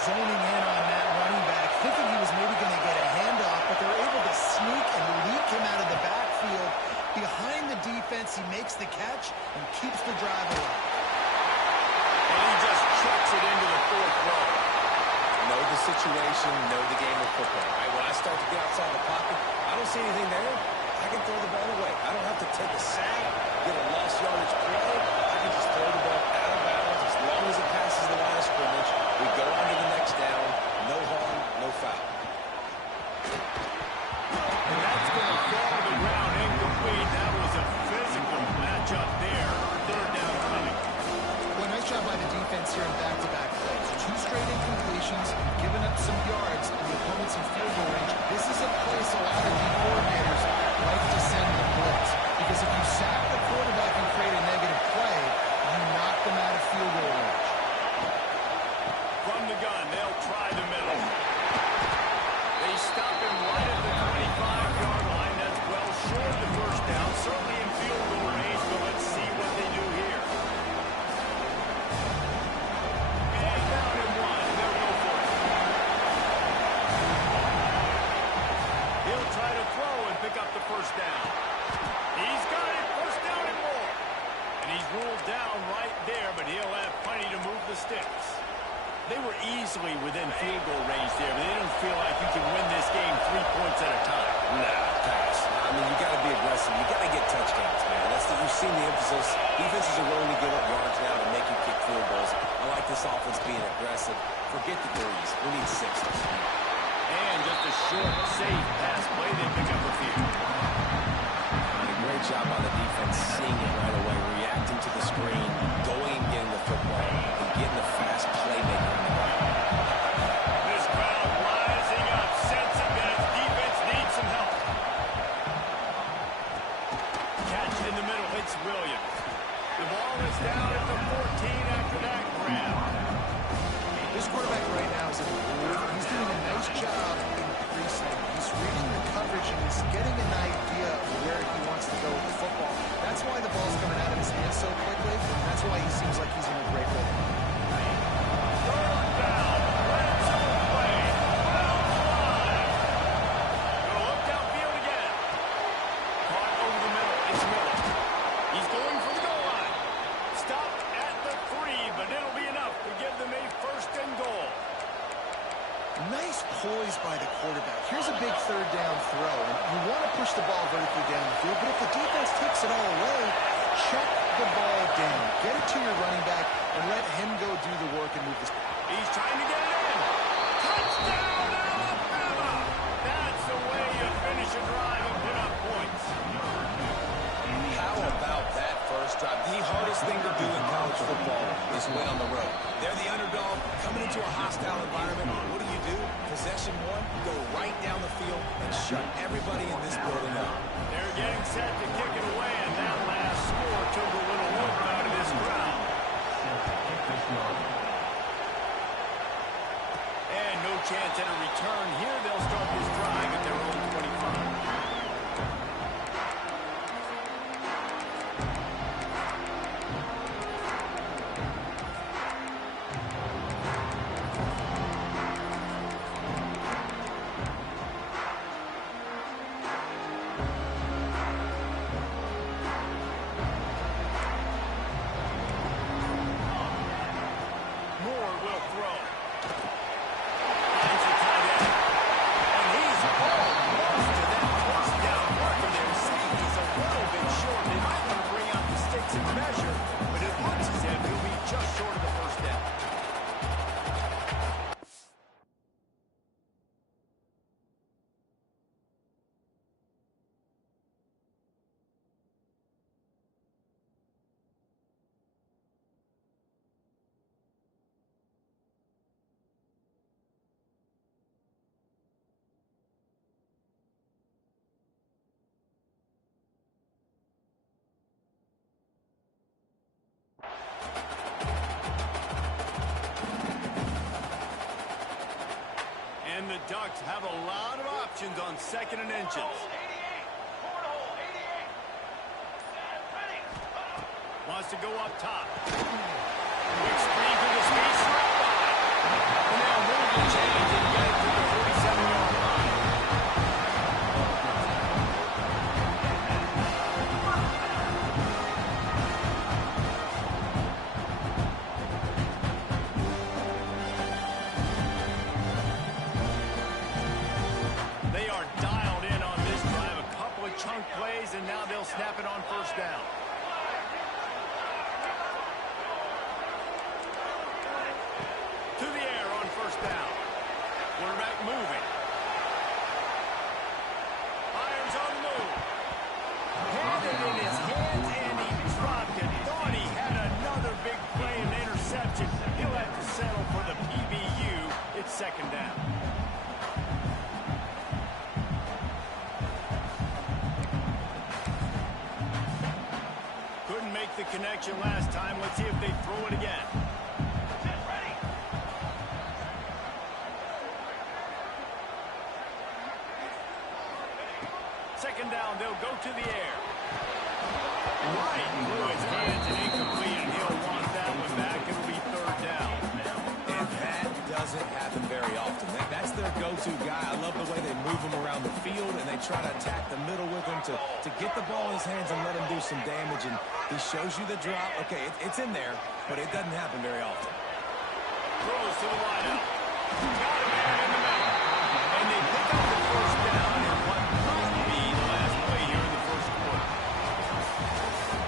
zoning in on that running back, thinking he was maybe going to get a handoff, but they were able to sneak and leak him out of the backfield. Behind the defense, he makes the catch and keeps the drive alive. And he just chucks it into the fourth row. Know the situation, know the game of football. Right? When I start to get outside the pocket, I don't see anything there. I can throw the ball away. I don't have to take a sack, get a lost yardage play. I can just throw the ball out of bounds as long as it passes the line of scrimmage. We go on to the next down. No harm, no foul. And that's going to fall to the ground incomplete. That was a physical matchup there. Third down coming. Well, nice job by the defense here in back-to-back plays. 2 straight incompletions, giving up some yards, and the opponent's in field goal range. This is a place a lot of D coordinators like to send the blitz. Because if you sack the quarterback and create a negative play, you knock them out of field goal range. From the gun, they'll try the middle. They stop him right at the 25-yard line. That's well short of the first down. Certainly in field goal range, but let's see what they do here. And down and 1. They'll go for it. He'll try to throw and pick up the first down. He's got it. First down and more. And he's ruled down right there, but he'll have plenty to move the sticks. They were easily within field goal range there, but they don't feel like you can win this game 3 points at a time. Nah, pass. I mean, you got to be aggressive. You got to get touchdowns, man. You've seen the emphasis. Defenses are willing to give up yards now to make you kick field goals. I like this offense being aggressive. Forget the threes. We need sixes. And just a short, safe pass play. They pick up the field. And a great job by the defense seeing it right away, reacting to the screen, going and getting the football, and getting a fast playmaker on the ground. This crowd rising up, sensing that its defense needs some help. Catch in the middle, hits Williams. The ball is down at the 14 after that grab. This quarterback right now is in the groove. He's doing a nice job increasing. He's reading the coverage and he's getting an idea of where he wants to go with the football. That's why the ball's coming out of his hands so quickly. That's why he seems like he's in a great rhythm. Third down, red zone play, round 5. Gonna look downfield again. Caught over the middle, it's Miller. He's going for the goal line. Stopped at the 3, but it'll be enough to give them a first and goal. Nice poise by the quarterback. Here's a big third down throw. And you want to push the ball vertically down the field, but if the defense takes it all away, check the ball down. Get it to your running back and let him go do the work and move this. He's trying to get it in. Touchdown, Alabama! That's the way you finish a drive and put up points. How about that first drive? The hardest thing to do in college football is win on the road. They're the underdog coming into a hostile environment. What do? Possession 1, go right down the field and shut everybody in this building up. They're getting set to kick it away, and that last score took a little look out of this crowd. And no chance at a return here. They'll start this drive at their own 25. And the Ducks have a lot of options on second and inches. Wants to go up top. Quick screen to the space. And now change and get it to the 47-yard line. They are dialed in on this drive. A couple of chunk plays, and now they'll snap it on first down. To the air on first down. Quarterback moving. Fires on the move. Had it in his hands, and he dropped it. Thought he had another big play and interception. He'll have to settle for the PBU. It's second down. Couldn't make the connection last time. Let's see if they throw it again. Second down, they'll go to the air. Right through his hands and incomplete, and he'll want that one back. It'll be third down. And that doesn't happen very often. That's their go-to guy. I love the way they move him around the field, and they try to attack the middle with him to get the ball in his hands and let him do some damage. And he shows you the drop. Okay, it's in there, but it doesn't happen very often. Throws to the wideout. Got a man in the middle. And they pick up the first down in what might be the last play here in the first quarter.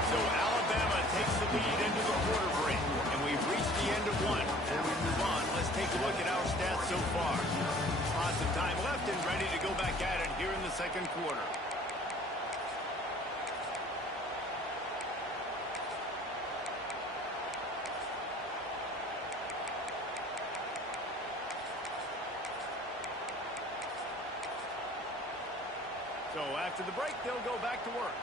So Alabama takes the lead into the quarter break. And we've reached the end of one. Before we move on, let's take a look at our stats so far. Lots of time left and ready to go back at it here in the second quarter. So after the break, they'll go back to work.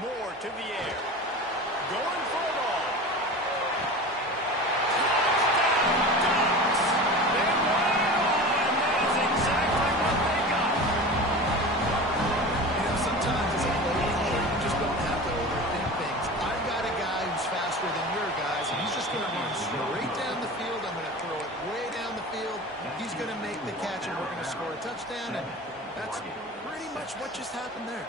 Moore to the air. Going for it all. Touchdown, Ducks! They won it all, and that is exactly what they got. You know, sometimes as a play caller, you just don't have to overthink things. I've got a guy who's faster than your guys, and he's just going to run straight down the field. I'm going to throw it way down the field. He's going to make the catch, and we're going to score a touchdown, and that's pretty much what just happened there.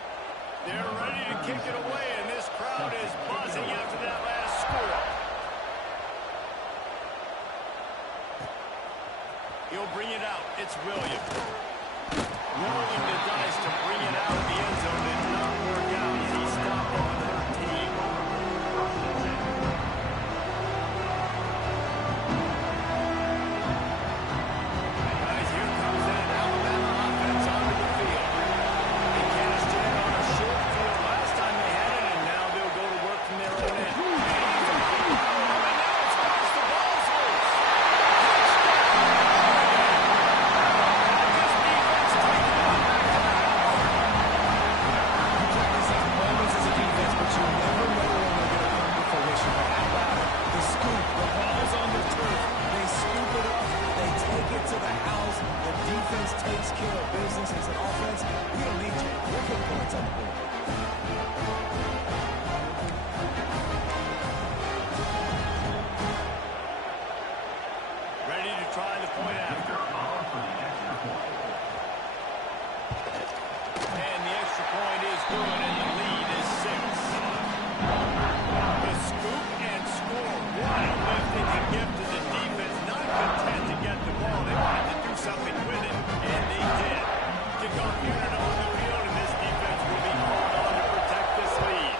They're ready to kick it away, and this crowd is buzzing after that last score. He'll bring it out. It's Williams. Rolling the dice to bring it out of the end zone. Did not work out as he stopped at the 13. Guys, here comes that Alabama offense onto the field. They cashed in on a short field last time they had it, and now they'll go to work from their own end. And now it's crossed the ball's loose. This defense taking it back to the house. This is moments as a defense, but you never know when they're going to come to fruition. But how about it? The scoop, the ball's on the turf. They scoop it up. They take it to the house. The defense takes care of business. As an offense, we don't need you. We're putting points on the board. Ready to try the point after. And the extra point is good, and the lead is 6. The scoop and score. What a lift they can give to the defense. Not content to get the ball. They wanted to do something with it, and they did. Kickoff unit on the field, and this defense will be called on to protect this lead.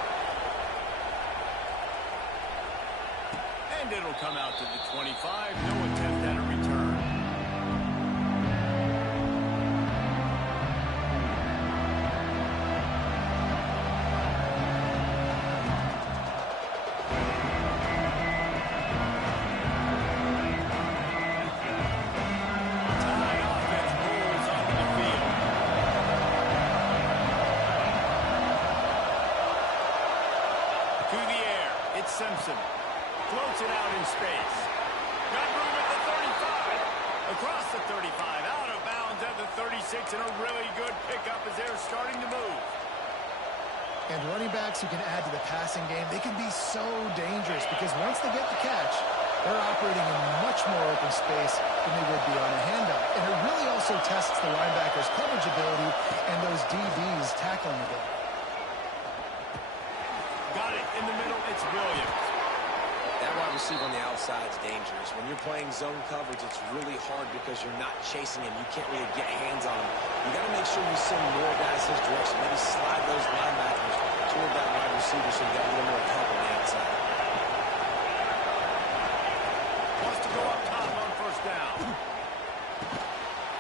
And it'll come out to the 25. No attempt at a return. Tide offense rolls onto the field. To the air. It's Simpson. Floats it out in space. Got room at the 35. Across the 35. Out of bounds at the 36. And a really good pickup as they're starting to move. And running backs who can add to the passing game, they can be so dangerous because once they get the catch, they're operating in much more open space than they would be on a handoff. And it really also tests the linebacker's coverage ability and those DBs' tackling ability. Got it in the middle. It's Williams. That wide receiver on the outside is dangerous. When you're playing zone coverage, it's really hard because you're not chasing him. You can't really get hands on him. You got to make sure you send more guys his direction. Maybe slide those linebackers toward that wide receiver so you got a little more help on the outside. Wants to go up top on first down.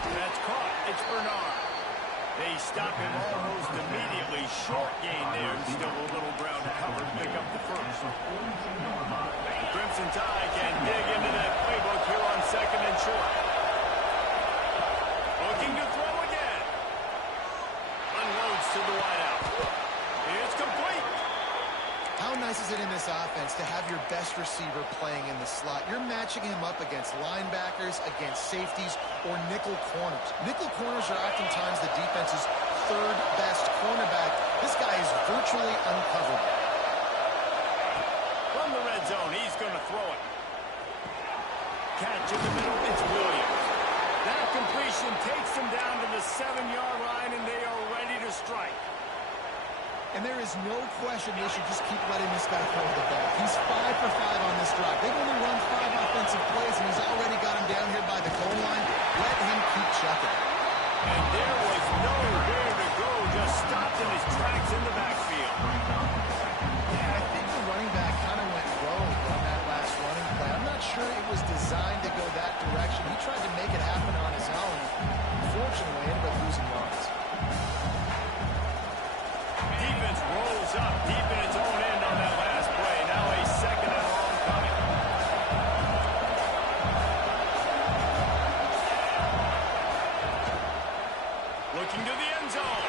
That's caught. It's Bernard. They stop him almost immediately. Short gain there. Still a little ground covered. Pick up the first. Crimson Tide can dig into that playbook here on second and short. Looking to throw again. Unloads to the wideout. It's complete. How nice is it in this offense to have your best receiver playing in the slot? You're matching him up against linebackers, against safeties, or nickel corners. Nickel corners are oftentimes the defense's third best cornerback. This guy is virtually uncovered. From the red zone, he's going to throw it. Catch in the middle, it's Williams. That completion takes him down to the 7-yard line, and they are ready to strike. And there is no question they should just keep letting this guy throw the ball. He's 5 for 5 on this drive. They've only run 5 offensive plays, and he's already got him down here by the goal line. Let him keep chucking. And there was nowhere to go, just stopped in his tracks in the backfield. Yeah, I think the running back kind of went rogue on that last running play. I'm not sure it was designed to go that direction. He tried to make it happen on his own. Unfortunately, ended up losing yards. Defense rolls up deep in its own end on that last play. Now a second and long coming. Looking to the end zone.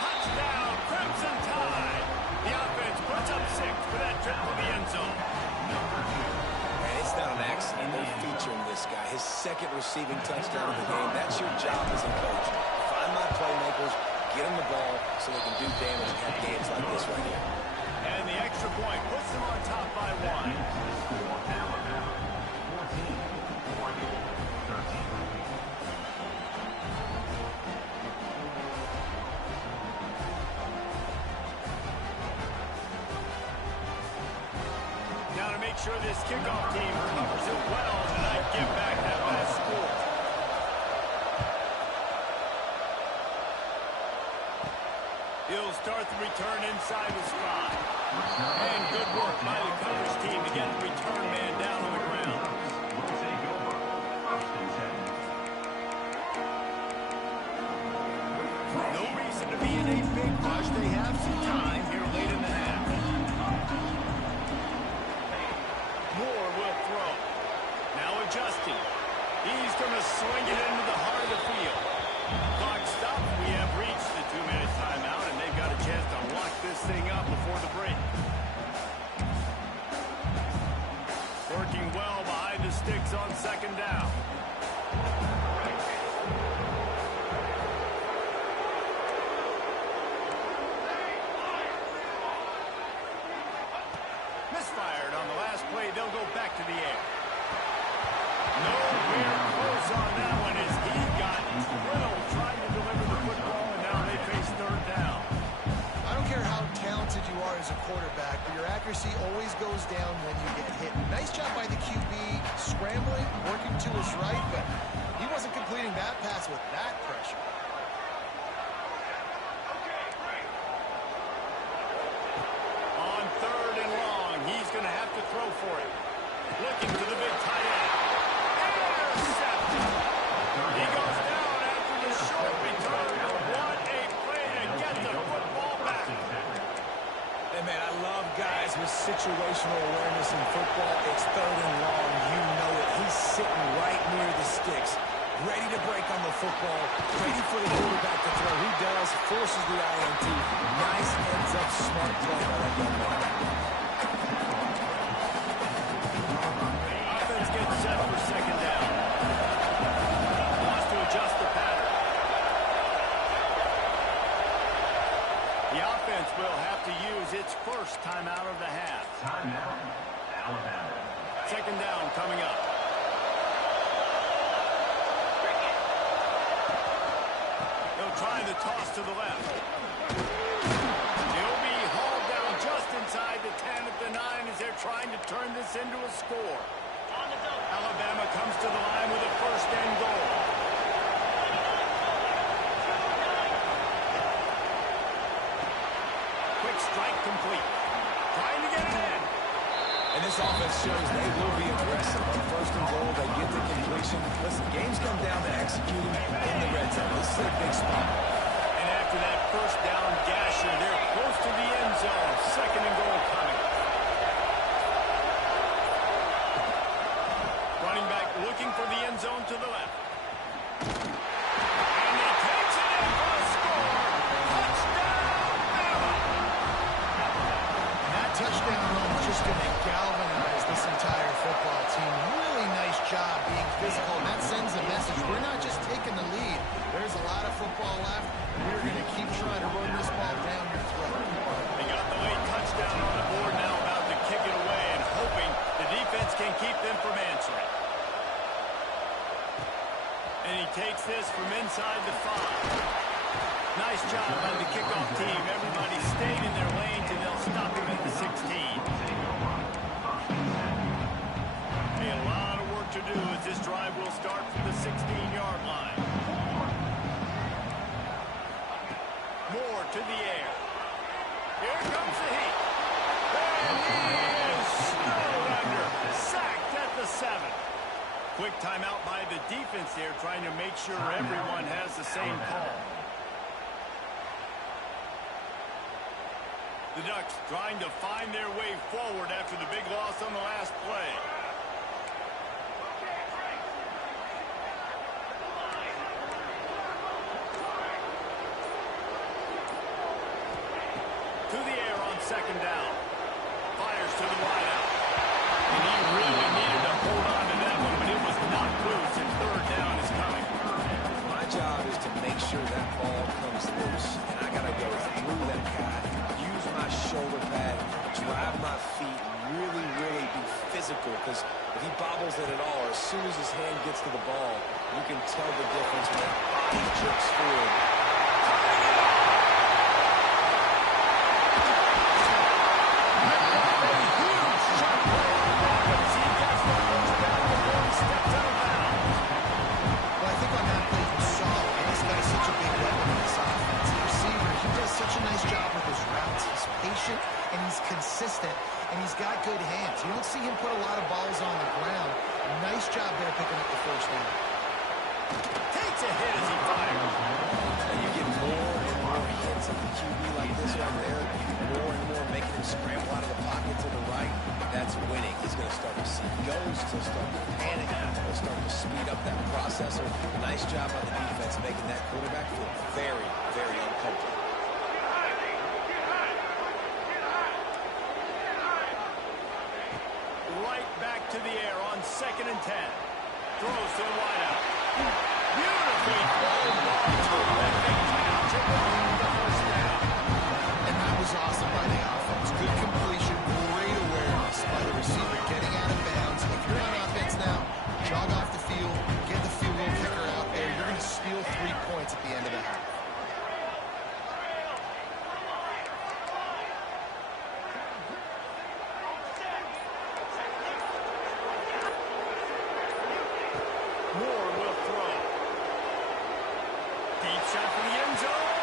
Touchdown, Crimson Tide. The offense puts up 6 for that trip to the end zone. Man, it's not an accident. They're featuring this guy. His second receiving touchdown of the game. That's your job as a coach. Find my playmakers, get them the ball so they can do damage and have games like this right here. And the extra point puts them on top by 1. Now to make sure this kickoff team covers it well tonight, give back that last score. He'll start the return inside the spot. And good work by the coverage team to get the return man down on the ground. No reason to be in a big rush. They have some time here late in the half. Moore will throw. Now adjusting. He's going to swing it into the heart of the field. Clock stopped. We have reached the 2-minute timeout, and they've got a chance to lock this thing up before the break. Working well behind the sticks on second down. Misfired on the last play. They'll go back to the air. Nowhere close on that one as he got Little trying to deliver the football, and now they face third down. I don't care how talented you are as a quarterback, but your accuracy always goes down when you get hit. Nice job by the QB scrambling, working to his right, but he wasn't completing that pass with that pressure. On third and long, he's going to have to throw for it. Looking to the big tight end. Intercepted. He goes down after the short return. What a play to get the football back. Hey, man, I love guys with situational awareness in football. It's third and long. You know it. He's sitting right near the sticks, ready to break on the football, ready for the quarterback to throw. He does, forces the INT. Nice heads-up, smart play by that young man. Offense gets set for second down. Wants to adjust the pattern. The offense will have to use its first timeout of the half. Timeout, Alabama. Second down coming up. They'll try the toss to the left. He'll be hauled down just inside the 10 at the 9 as they're trying to turn this into a score. Alabama comes to the line with a first and goal. Quick strike complete. Trying to get it in. And this offense shows they will be aggressive. On first and goal, they get the completion. Listen, games come down to executing in the red zone. This is a big spot. And after that first down gasher, they're close to the end zone. Second and goal coming. Running back looking for the end zone to the left. And he takes it in for a score. Touchdown, Bama! That touchdown run is just going to galvanize this entire football team. Really nice job being physical, and that sends a message. We're not just taking the lead. There's a lot of football left. We're going to keep trying to run this ball down your throat. They got the late touchdown on the board now, about to kick it away and hoping the defense can keep them from answering. And he takes this from inside the 5. Nice job by the kickoff team. Everybody stayed in their lanes, and they'll stop him at the 16. Hey, a lot of work to do as this drive will start from the 16-yard line. Moore to the air. Here comes the heat. And he is snowed under. Sacked at the 7. Quick timeout by the defense there, trying to make sure everyone has the same call. The Ducks trying to find their way forward after the big loss on the last play. To the air on second down. Fires to the wideout. And he really needed to hold on to that one, but it was not loose, and third down is coming. My job is to make sure that ball comes loose, and I got to go through that guy, use my shoulder pad, drive my feet, really, really be physical, because if he bobbles it at all, or as soon as his hand gets to the ball, you can tell the difference when that body jerks forward. And he's consistent, and he's got good hands. You don't see him put a lot of balls on the ground. Nice job there picking up the first down. Takes a hit as he fires. And you get more and more hits of the QB like this right there, more and more making him scramble out of the pocket to the right. That's winning. He's going to start to see ghosts. He'll start to panic. He'll start to speed up that processor. Nice job by the defense making that quarterback feel very, very uncomfortable. Right back to the air on second and 10. Throws to the wideout. Beautifully thrown ball. Terrific catch and the first down. And that was awesome by the offense. Good completion, great awareness by the receiver getting out of bounds. If you're on offense now, jog off the field, get the field goal kicker out there. You're going to steal 3 points at the end of the half. Moore will throw. Deep shot for the end zone.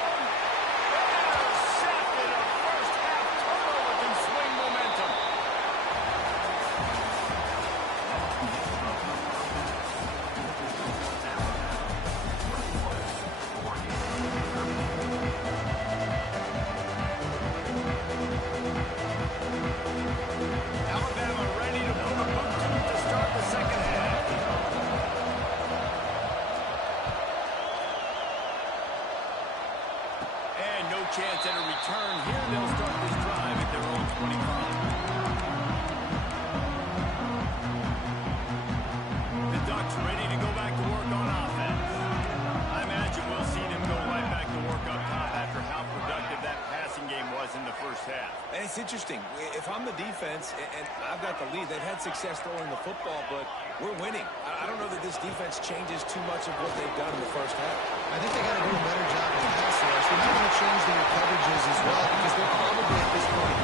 the first half. And it's interesting. If I'm the defense and I've got the lead, they've had success throwing the football, but we're winning. I don't know that this defense changes too much of what they've done in the first half. I think they got to do a better job of pass rush. They might want to change their coverages as well because they're probably at this point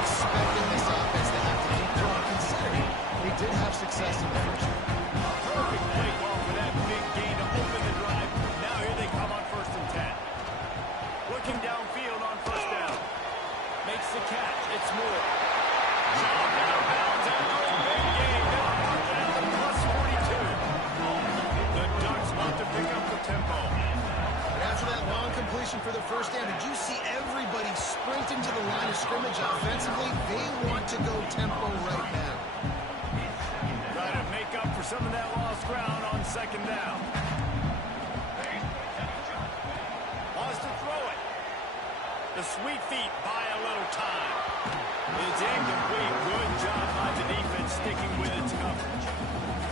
expecting this offense to have to keep throwing, considering they did have success in the first half. Perfect play call for that big gain to open the drive. Now here they come on 1st and 10. Looking downfield on 1st down. Makes the catch. It's Moore. Shot out of bounds after a big gain. Now marked at the +42. The Ducks want to pick up the tempo. And after that long completion for the first down, did you see everybody sprinting to the line of scrimmage offensively? They want to go tempo right now. Try to make up for some of that lost ground on 2nd down. Wants to throw it. The sweet feet buy a little time. It's incomplete. Good job by the defense sticking with its coverage.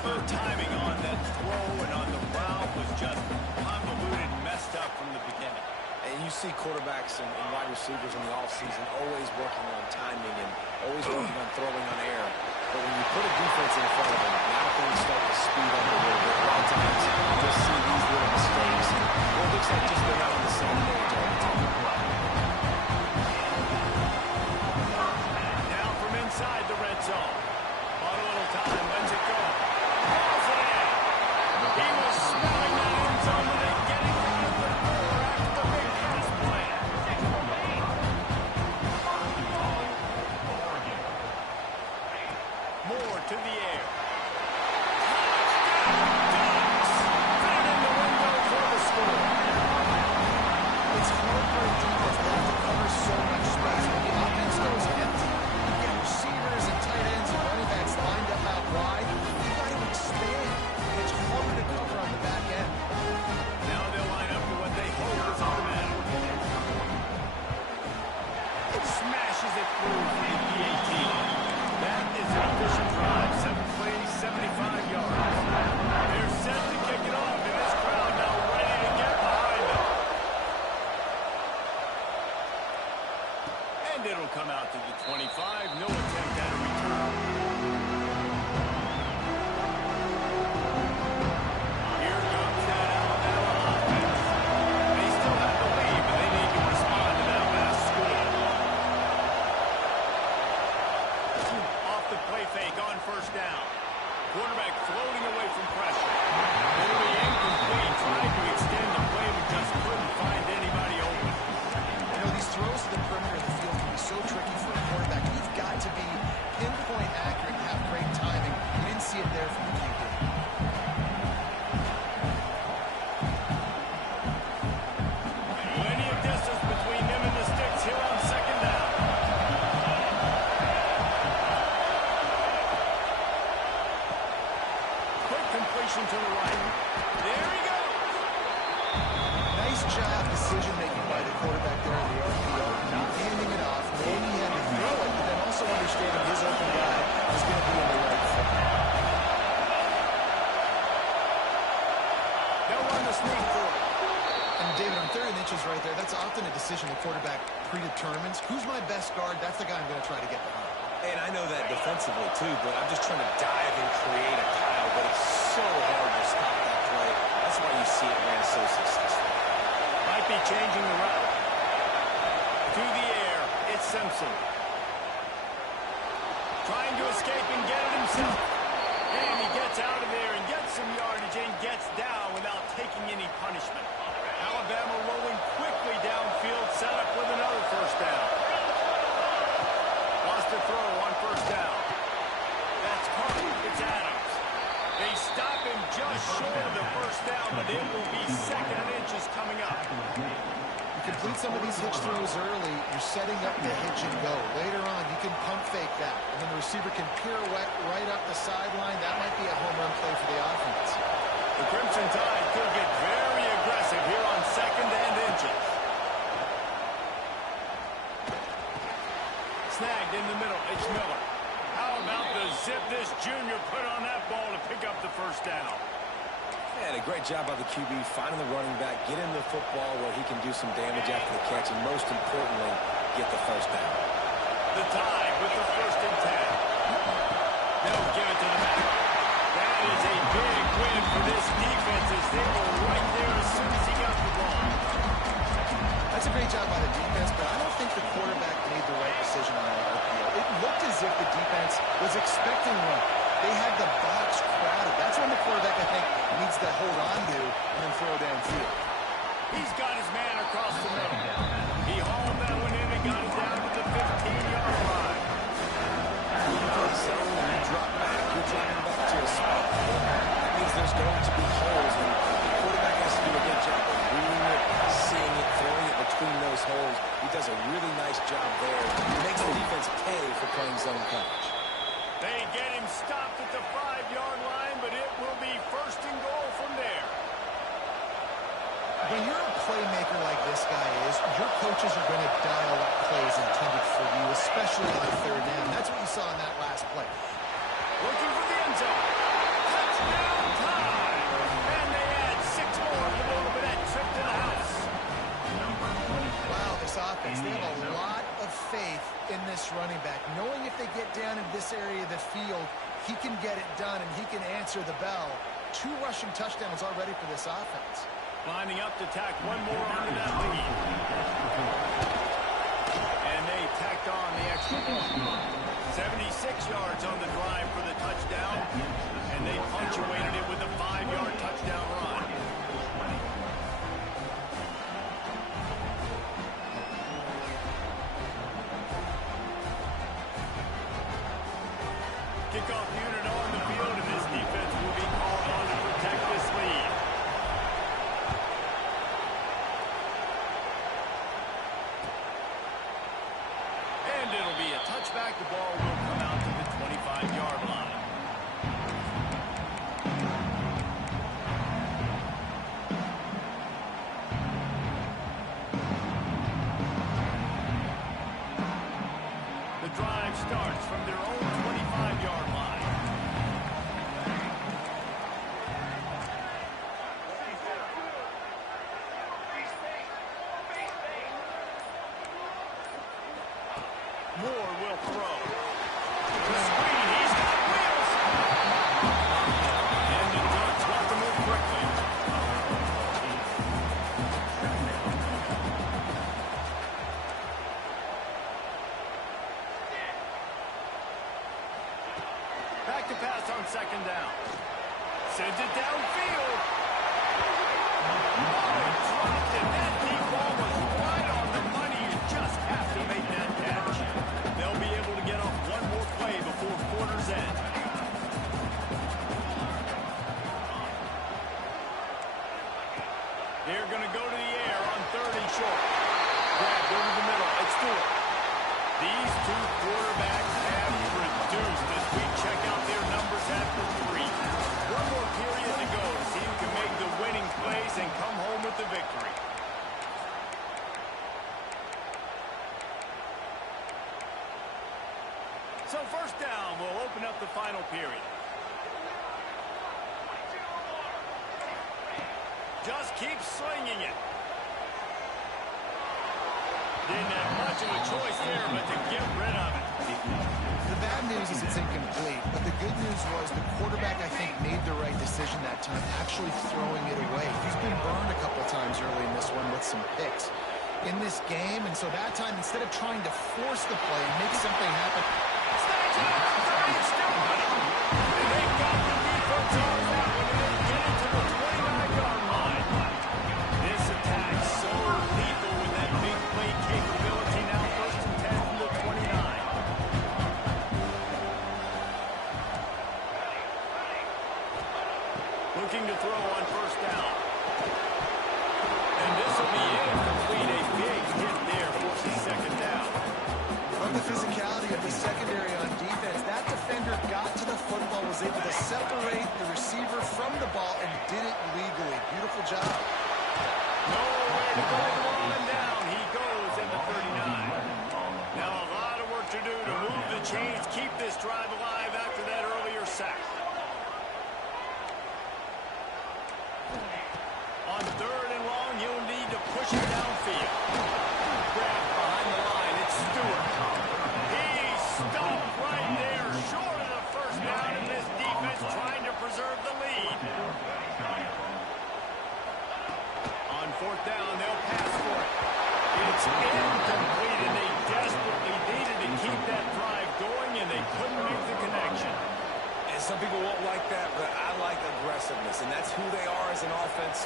The timing on that throw and on the route was just convoluted, messed up from the beginning. And you see quarterbacks and wide receivers in the offseason always working on timing and always working on throwing on air. But when you put a defense in front of them, now things start to speed up a little bit. A lot of times, you just see these little mistakes. And it looks like just they're not on the same page all the time. Now from inside the red zone. Bought a little time, lets it go. Calls it in. He was smelling that end zone with it, getting out of the door after the big pass play. Moore to the air. Touchdown, Ducks! Fit it in the window for the score. It's hard for a defense to have to cover so much space. When the offense goes empty, you get receivers and tight ends and running backs lined up out wide. You got to expand. And it's harder to cover on the back end. Now they'll line up for what they hope is automatic. It smashes it through for the PAT. That is an efficient drive. 7 plays, 75 yards. They're set to kick it off, and this crowd now ready to get behind them. And it'll come out to the 25. No attempt at a return. Here comes that Alabama offense. They still have the lead, but they need to respond to that last score. Off the play fake on 1st down. Quarterback floating away from pressure. Nearly incomplete. Tried to extend the play, but just couldn't find anybody open. You know, these throws to the perimeter of the field can be so tricky for a quarterback. You've got to be pinpoint accurate and have great timing. You didn't see it there from the QB. Plenty of distance between them and the sticks here on 2nd down. Quick completion to the right. There he goes. Nice job decision-making by the quarterback there in the RPO. Not handing it off, knowing he had to throw it, but then also understanding his open guy was going to be in the right foot. They'll run the sneak for it. And David, on 3rd and inches right there, that's often a decision the quarterback predetermines. Who's my best guard? That's the guy I'm going to try to get behind. And I know that defensively, too, but I'm just trying to dive and create a tile, but it's so hard to stop that play. That's why you see it ran so successful. Might be changing the route. To the air, it's Simpson. Trying to escape and get it himself. And he gets out of there and gets some yardage and gets down without taking any punishment. Alabama rolling quickly downfield, set up with another 1st down. Lost a throw on 1st down. That's Carter. It's Adams. They stop him just short of the 1st down, but it will be 2nd and inches coming up. You complete some of these hitch throws early, you're setting up the hitch and go. Later on, you can pump fake that, and then the receiver can pirouette right up the sideline. That might be a home run play for the offense. The Crimson Tide could get very aggressive here on 2nd and inches. Snagged in the middle. It's Miller. How about the zip this junior put on that ball to pick up the 1st down? And a great job by the QB finding the running back, get him the football where he can do some damage after the catch, and most importantly, get the first down. The tie with the 1st and 10. They'll give it to the back. That is a big win for this defense as they were right there as soon as he got the ball. That's a great job by the defense, but I don't think the quarterback made the right decision on that RPO. It looked as if the defense was expecting one. They had the box crowded. That's when the quarterback, I think, needs to hold on to and then throw downfield. He's got his man across the middle. He hauled that one in and got it down to the 15-yard line. Zone and you drop back. You're dropping back to a spot. That means there's going to be holes, and the quarterback has to do a good job of reading it, seeing it, throwing it between those holes. He does a really nice job there. He makes the defense pay for playing zone coverage. They get him stopped at the 5-yard line, but it will be 1st and goal from there. When you're a playmaker like this guy is, your coaches are going to dial up plays intended for you, especially on 3rd down. That's what you saw in that last play. Looking for the end zone. Touchdown time! And they add 6 more to the little bit of that trip to the house. Wow, this offense, they have a lot of faith in this running back, knowing if they get down in this area of the field, he can get it done and he can answer the bell. 2 rushing touchdowns already for this offense. Lining up to tack one more onto that lead. And they tacked on the extra point. 76 yards on the drive for the touchdown, and they punctuated it with a 5-yard touchdown run. Kickoff unit on the field, and this defense will be called on to protect this lead. And it'll be a touchback. The ball will come out to the 25-yard line. The drive starts from their own 25-yard line. Moore will throw. The screen, he's got wheels. And the Ducks want to move quickly. Back to pass on 2nd down. Sends it downfield. Oh, dropped it. That deep ball was right on the money. You just have to make that catch. They'll be able to get off one more play before quarter's end. They're going to go to the air on 3rd and short. Grabbed over the middle. It's Stewart. These 2 quarterbacks have produced as we check out their numbers after 3. One more period to go to see who can make the winning plays and come home with the victory. So 1st down will open up the final period. Just keep slinging it. Didn't have much of a choice there, but to get rid of it. The bad news is it's incomplete, but the good news was the quarterback, I think, made the right decision that time, actually throwing it away. He's been burned a couple times early in this one with some picks in this game, and so that time, instead of trying to force the play and make something happen, Still running. And they got the defense on that one, and they get it to the 29-yard line. This attack so lethal with that big play capability. Now 1st and 10 from the 29. Looking to throw on 1st down. And this will be incomplete. A big hit there forces 2nd down. Love the physicality of the secondary on defense. That defender got to the football, was able to separate the receiver from the ball, and did it legally. Beautiful job. Nowhere to go the ball and down. He goes at the 39. Now a lot of work to do to move the chains, keep this drive alive after that earlier sack. On 3rd and long, you'll need to push it downfield. Grab behind the line. It's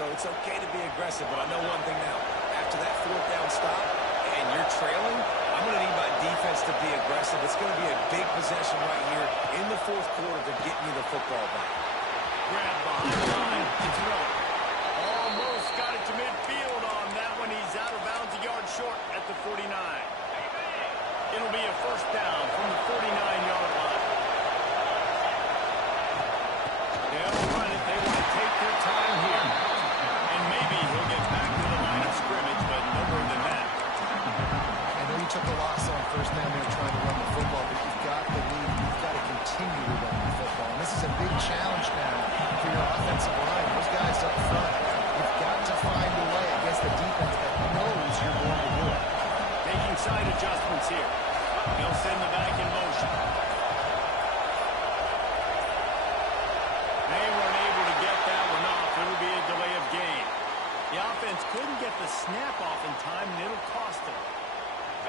so it's okay to be aggressive. But I know one thing now. After that fourth down stop and you're trailing, I'm going to need my defense to be aggressive. It's going to be a big possession right here in the fourth quarter to get me the football back. Grab behind the line. It's Miller. Almost got it to midfield on that one. He's out of bounds a yard short at the 49. It'll be a first down from the 49-yard line. They'll run it. They want to take their time here. And maybe he'll get back to the line of scrimmage, but no more than that. I know you took the loss on first down there trying to run the football, but you've got the lead. You've got to continue to run the football. And this is a big challenge now for your offensive line. Those guys up front, you've got to find a way against the defense that knows you're going to do it. Making side adjustments here. They'll send the back in motion. They weren't able to get that one off. It'll be a delay of game. The offense couldn't get the snap off in time, and it'll cost them.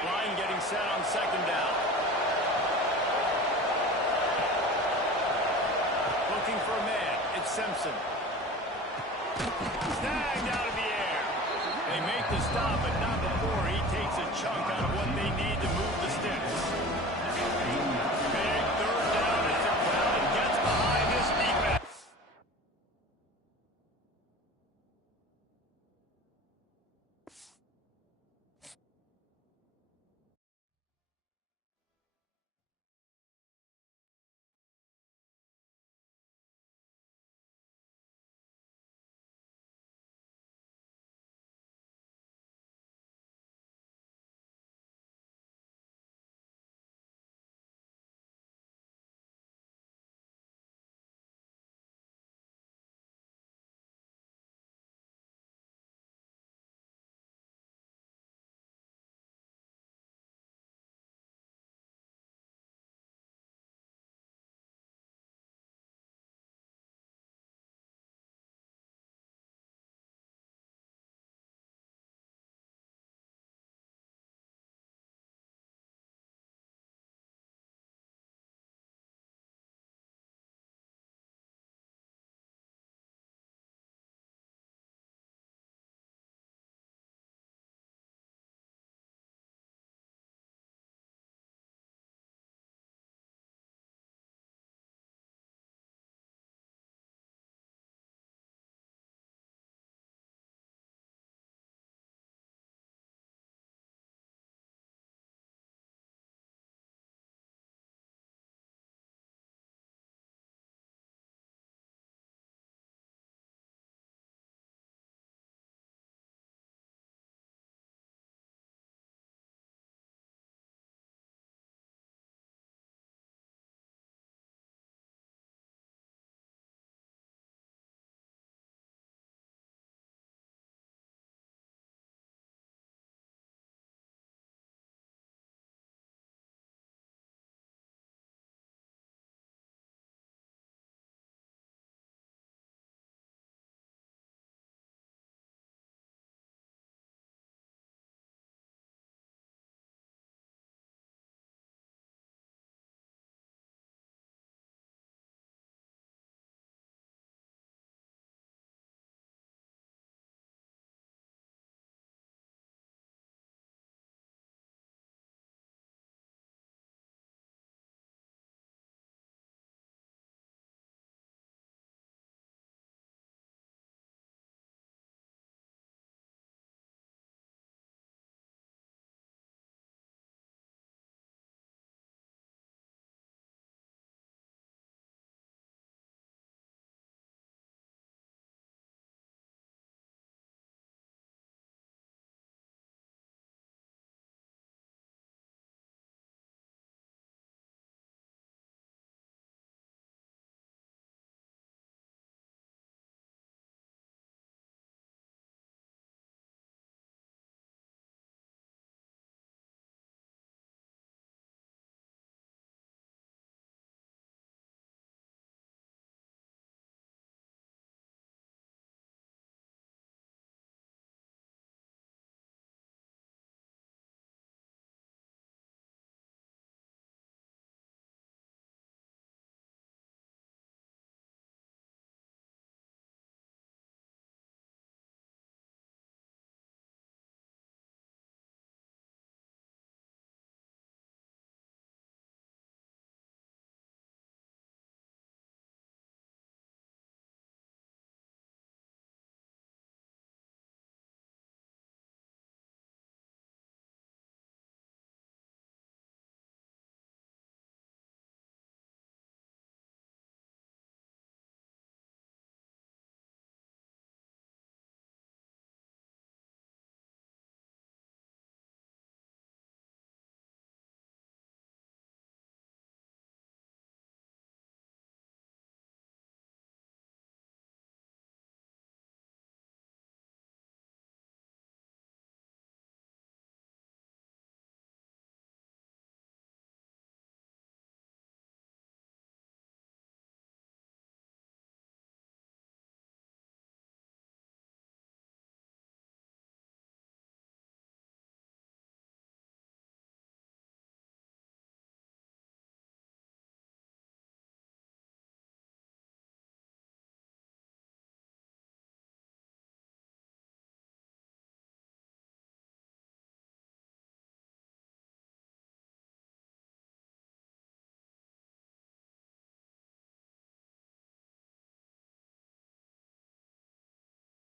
Line getting set on second down. Looking for a man. It's Simpson. Snagged out of the air. They make the stop, but not before he takes a chunk out of what they need to move the